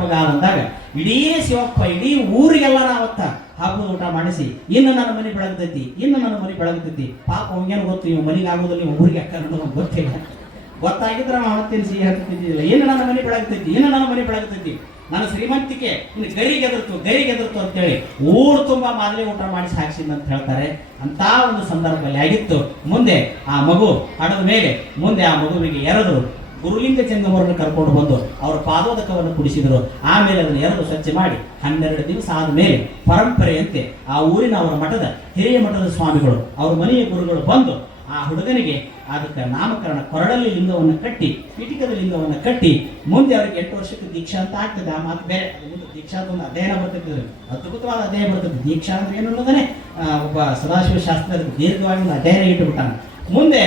ಮಗ ಅಂದಾಗ ಇಡೀ ಶಿವಪ್ಪ ಇಡೀ ಊರಿಗೆಲ್ಲ ನಾವತ್ತ ಹಬ್ಬದ ಊಟ ಮಾಡಿಸಿ ಇನ್ನು ನನ್ನ ಮನೆ ಬೆಳಗ್ತೈತಿ ಪಾಪ ಅವಂಗೇನು ಗೊತ್ತು ಇವ್ ಮನೆಗೆ ಆಗೋದಿಲ್ಲ ಇವ್ ಊರಿಗೆ ಅಕ್ಕ ಗೊತ್ತಿಲ್ಲ ಗೊತ್ತಾಗಿದ್ರೆ ನಾವು ಅವತ್ತಿನ ಸಿಹಿ ಹಾಕ್ತಿದ್ದಿಲ್ಲ ಏನು ನನ್ನ ಮನೆ ಬೆಳಗ್ತೈತಿ ನನ್ನ ಶ್ರೀಮಂತಿಕೆ ಇನ್ನು ಗರಿಗೆದರ್ತು ಅಂತೇಳಿ ಊರು ತುಂಬಾ ಮಾದರಿ ಊಟ ಮಾಡಿಸಿ ಹಾಕ್ಸಿದ್ ಅಂತ ಹೇಳ್ತಾರೆ ಅಂತ ಒಂದು ಸಂದರ್ಭದಲ್ಲಿ ಆಗಿತ್ತು ಮುಂದೆ ಆ ಮಗು ಹಡದ ಮೇಲೆ ಮುಂದೆ ಆ ಮಗುವಿಗೆ ಎರೆದ್ರು ಗುರುಲಿಂಗ ಜಂಗಮರನ್ನು ಕರ್ಕೊಂಡು ಬಂದು ಅವರ ಪಾದೋದಕವನ್ನು ಕುಡಿಸಿದರು ಆಮೇಲೆ ಅದನ್ನು ಎರೆದು ಸ್ವಚ್ಛ ಮಾಡಿ 12 ದಿವಸ ಆದ ಮೇಲೆ ಪರಂಪರೆಯಂತೆ ಆ ಊರಿನ ಅವರ ಮಠದ ಹಿರಿಯ ಮಠದ ಸ್ವಾಮಿಗಳು ಅವ್ರ ಮನೆಯ ಗುರುಗಳು ಬಂದು ಆ ಹುಡುಗನಿಗೆ ಅದಕ್ಕೆ ನಾಮಕರಣ ಕೊರಡಲ್ಲಿ ಲಿಂಗವನ್ನು ಕಟ್ಟಿ ಪಿಟಿಕದ ಲಿಂಗವನ್ನು ಕಟ್ಟಿ ಮುಂದೆ ಅವರಿಗೆ 8 ವರ್ಷಕ್ಕೆ ದೀಕ್ಷಾ ಅಂತ ಆಗ್ತದೆ ಆ ಮಾತು ಬೇರೆ ದೀಕ್ಷಾ ಅಂತ ಒಂದು ಅಧ್ಯಯನ ಬರ್ತಿದ್ರು ಅದ್ಭುತವಾದ ಅಧ್ಯಯನ ಬರ್ತದೆ ದೀಕ್ಷಾ ಅಂದ್ರೆ ಏನು ಅನ್ನೋದನ್ನೇ ಒಬ್ಬ ಸದಾಶಿವ ಶಾಸ್ತ್ರ ದೀರ್ಘವಾಗಿ ಒಂದು ಅಧ್ಯಯನ ಇಟ್ಟುಬಿಟ್ಟಾನ ಮುಂದೆ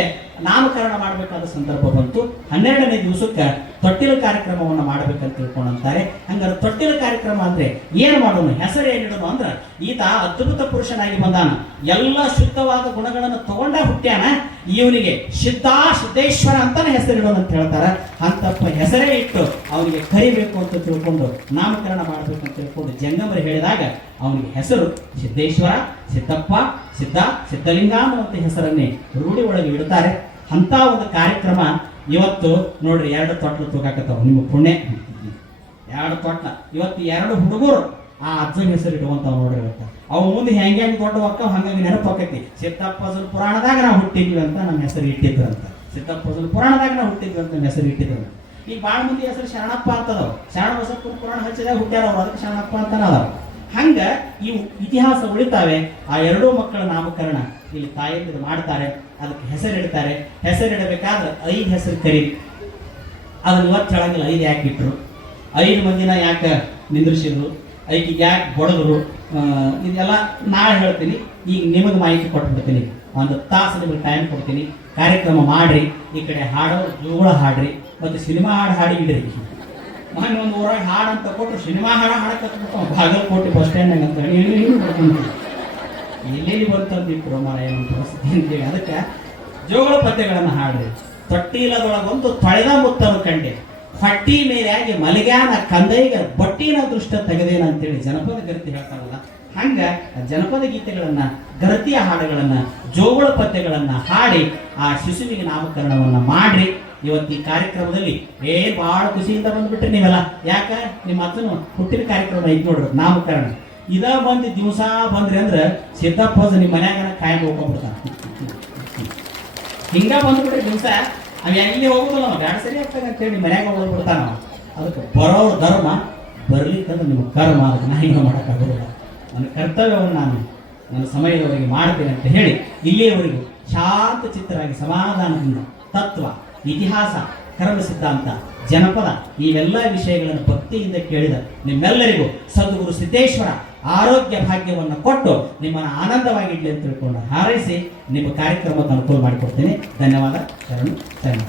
ನಾಮಕರಣ ಮಾಡಬೇಕಾದ ಸಂದರ್ಭ ಬಂತು 12ನೇ ದಿವಸಕ್ಕೆ ತೊಟ್ಟಿಲು ಕಾರ್ಯಕ್ರಮವನ್ನು ಮಾಡಬೇಕಂತ ತಿಳ್ಕೊಂಡಂತಾರೆ ಹಂಗಾರೆ ತೊಟ್ಟಿಲು ಕಾರ್ಯಕ್ರಮ ಅಂದ್ರೆ ಏನು ಮಾಡೋಣ ಹೆಸರು ಏನಿಡೋಣ ಅಂದ್ರೆ ಈತ ಅದ್ಭುತ ಪುರುಷನಾಗಿ ಬಂದಾನ ಎಲ್ಲ ಶುದ್ಧವಾದ ಗುಣಗಳನ್ನು ತಗೊಂಡ ಹುಟ್ಟ್ಯಾನ ಇವನಿಗೆ ಸಿದ್ದೇಶ್ವರ ಅಂತಾನೆ ಹೆಸರಿಡೋಣ ಅಂತ ಹೇಳ್ತಾರ ಅಂತಪ್ಪ ಹೆಸರೇ ಇಟ್ಟು ಅವನಿಗೆ ಕರಿಬೇಕು ಅಂತ ತಿಳ್ಕೊಂಡು ನಾಮಕರಣ ಮಾಡಬೇಕು ಅಂತ ತಿಳ್ಕೊಂಡು ಜಂಗಮರು ಹೇಳಿದಾಗ ಅವನಿಗೆ ಹೆಸರು ಸಿದ್ದೇಶ್ವರ ಸಿದ್ದಪ್ಪ ಸಿದ್ಧಲಿಂಗ ಅನ್ನುವಂಥ ಹೆಸರನ್ನೇ ರೂಢಿ ಒಳಗೆ ಇಡ್ತಾರೆ ಅಂತ ಒಂದು ಕಾರ್ಯಕ್ರಮ ಇವತ್ತು ನೋಡ್ರಿ 2 ತೊಟ್ಲು ತೂಗಾಕತ್ತಾವ ನಿಮ್ಮ ಪುಣ್ಯ 2 ತೊಟ್ಲ ಇವತ್ತು 2 ಹುಡುಗರು ಆ ಅಜ್ಜನ ಹೆಸರು ಇಡುವಂತಾವ್ ನೋಡ್ರಿ ಇವತ್ತು ಅವು ಮುಂದೆ ಹೆಂಗೆ ದೊಡ್ಡ ಅಕ್ಕ ಹಂಗಾಗಿ ನೆನಪಾಕೈತಿ ಸಿದ್ದಪ್ಪಜನ ಪುರಾಣದಾಗ ನಾವು ಹುಟ್ಟಿದ್ವಿ ಅಂತ ನಮ್ಮ ಹೆಸರು ಇಟ್ಟಿದ್ರು ಅಂತ ಸಿದ್ದಪ್ಪಜನ ಪುರಾಣದಾಗ ನಾವು ಹುಟ್ಟಿದ್ವಿ ಅಂತ ನಮ್ಮ ಹೆಸರು ಇಟ್ಟಿದ್ರು ಈಗ ಭಾಳ ಮಂದಿ ಹೆಸರು ಶರಣಪ್ಪ ಅಂತದವ ಶರಣ ಬಸಪ್ಪನ ಪುರಾಣ ಹಚ್ಚಿದಾಗ ಹುಟ್ಟ್ಯಾರ ಅವ್ರು ಅದಕ್ಕೆ ಶರಣಪ್ಪ ಅಂತಾನ ಅದಾವ ಹಂಗ ಇವು ಇತಿಹಾಸ ಉಳಿತಾವೆ ಆ 2 ಮಕ್ಕಳ ನಾಮಕರಣ ಇಲ್ಲಿ ತಾಯಿಯಂದಿರು ಮಾಡ್ತಾರೆ ಅದಕ್ಕೆ ಹೆಸರಿಡ್ತಾರೆ ಹೆಸರಿಡಬೇಕಾದ್ರೆ 5 ಹೆಸರು ಕರಿ ಅದನ್ನ ಇವತ್ತು ಹೇಳಂಗಿಲ್ಲ 5 ಯಾಕೆ ಇಟ್ರು 5 ಮಂದಿನ ಯಾಕೆ ನಿಂದ್ರಿಸಿದ್ರು 5 ಯಾಕೆ ಹೊಡೆದ್ರು ಇದೆಲ್ಲ ನಾಳೆ ಹೇಳ್ತೀನಿ ಈಗ ನಿಮಗೆ ಮಾಹಿತಿ ಕೊಟ್ಬಿಡ್ತೀನಿ ಒಂದು ತಾಸು ನಿಮಗೆ ಟೈಮ್ ಕೊಡ್ತೀನಿ ಕಾರ್ಯಕ್ರಮ ಮಾಡ್ರಿ ಈ ಕಡೆ ಹಾಡೋರು ಜೋಳ ಹಾಡ್ರಿ ಮತ್ತು ಸಿನಿಮಾ ಹಾಡಿ ಇಡ್ರಿ ಮೊನ್ನೆ ಒಂದು ಊರಾಗ ಹಾಡು ಅಂತ ಕೊಟ್ಟರು ಸಿನಿಮಾ ಹಾಡಕತ್ಬಿಟ್ಟು ಬಾಗಲಕೋಟೆ ಬಸ್ ಸ್ಟ್ಯಾಂಡ್ ಅಂತ ಹೇಳಿ ಎಲ್ಲೆಲ್ಲಿ ಬರ್ತಂದಿಟ್ರು ಮಾರಾಯ ಪರಿಸ್ಥಿತಿ ಅದಕ್ಕೆ ಜೋಗಳ ಪದ್ಯಗಳನ್ನು ಹಾಡ್ರಿ ತೊಟ್ಟಿಲದೊಳಗೊಂದು ತೊಳೆದ ಮುತ್ತನು ಕಂಡೆ ಹೊಟ್ಟಿ ಮೇಲಾಗಿ ಮಲಗ್ಯಾನ ಕಂದೈಗ ಬಟ್ಟಿನ ದೃಷ್ಟ ತೆಗೆದೇನ ಅಂತೇಳಿ ಜನಪದ ಗರತಿ ಹೇಳ್ತಾರಲ್ಲ ಹಂಗ ಜನಪದ ಗೀತೆಗಳನ್ನ ಗರತಿಯ ಹಾಡುಗಳನ್ನ ಜೋಗಳ ಪದ್ಯಗಳನ್ನ ಹಾಡಿ ಆ ಶಿಶುವಿಗೆ ನಾಮಕರಣವನ್ನ ಮಾಡ್ರಿ ಇವತ್ತು ಈ ಕಾರ್ಯಕ್ರಮದಲ್ಲಿ ಬಹಳ ಖುಷಿಯಿಂದ ಬಂದ್ಬಿಟ್ರಿ ನೀವೆಲ್ಲ ಯಾಕ ನಿಮ್ಮ ಅಜ್ಜನು ಹುಟ್ಟಿನ ಕಾರ್ಯಕ್ರಮ ಐತಿ ನೋಡ್ರಿ ನಾಮಕರಣ ಇದ ಬಂದು ದಿವಸ ಬಂದ್ರಿ ಅಂದ್ರೆ ಸಿದ್ದಪ್ಪ ನಿಮ್ಮ ಮನ್ಯಾಗ ಕಾಯಂ ಹೋಗ್ಕೊಂಡ್ಬಿಡ್ತಾನ ಹಿಂಗ ಬಂದ್ಬಿಟ್ರಿ ದಿವಸ ಅವ ಎಲ್ಲಿ ಹೋಗುದಿಲ್ಲ ನಾವು ಬ್ಯಾಡ ಸರಿ ಆಗ್ತದೆ ಅಂತೇಳಿ ಮನ್ಯಾಗ ಹೋಗ್ಬಿಡ್ತಾನ ಅದಕ್ಕೆ ಬರೋರು ಧರ್ಮ ಬರ್ಲಿಕ್ಕಂದ್ರೆ ನಿಮ್ಗೆ ಕರ್ಮ ಅದಕ್ಕೆ ನಾ ಹಿಂಗೆ ಮಾಡೋಕ್ಕಾಗೋದಿಲ್ಲ ನನ್ನ ಕರ್ತವ್ಯವನ್ನು ನಾನು ನನ್ನ ಸಮಯದವರೆಗೆ ಮಾಡ್ತೇನೆ ಅಂತ ಹೇಳಿ ಇಲ್ಲಿಯವರೆಗೂ ಶಾಂತ ಚಿತ್ತರಾಗಿ ಸಮಾಧಾನದಿಂದ ತತ್ವ ಇತಿಹಾಸ ಕರ್ಮ ಸಿದ್ಧಾಂತ ಜನಪದ ಇವೆಲ್ಲ ವಿಷಯಗಳನ್ನು ಭಕ್ತಿಯಿಂದ ಕೇಳಿದ ನಿಮ್ಮೆಲ್ಲರಿಗೂ ಸದ್ಗುರು ಸಿದ್ದೇಶ್ವರ ಆರೋಗ್ಯ ಭಾಗ್ಯವನ್ನು ಕೊಟ್ಟು ನಿಮ್ಮನ್ನು ಆನಂದವಾಗಿಡ್ಲಿ ಅಂತ ತಿಳ್ಕೊಂಡು ಹಾರೈಸಿ ನಿಮ್ಮ ಕಾರ್ಯಕ್ರಮಕ್ಕೆ ಅನುಕೂಲ ಮಾಡಿಕೊಡ್ತೇನೆ. ಧನ್ಯವಾದ. ಶರಣು ಶರಣ.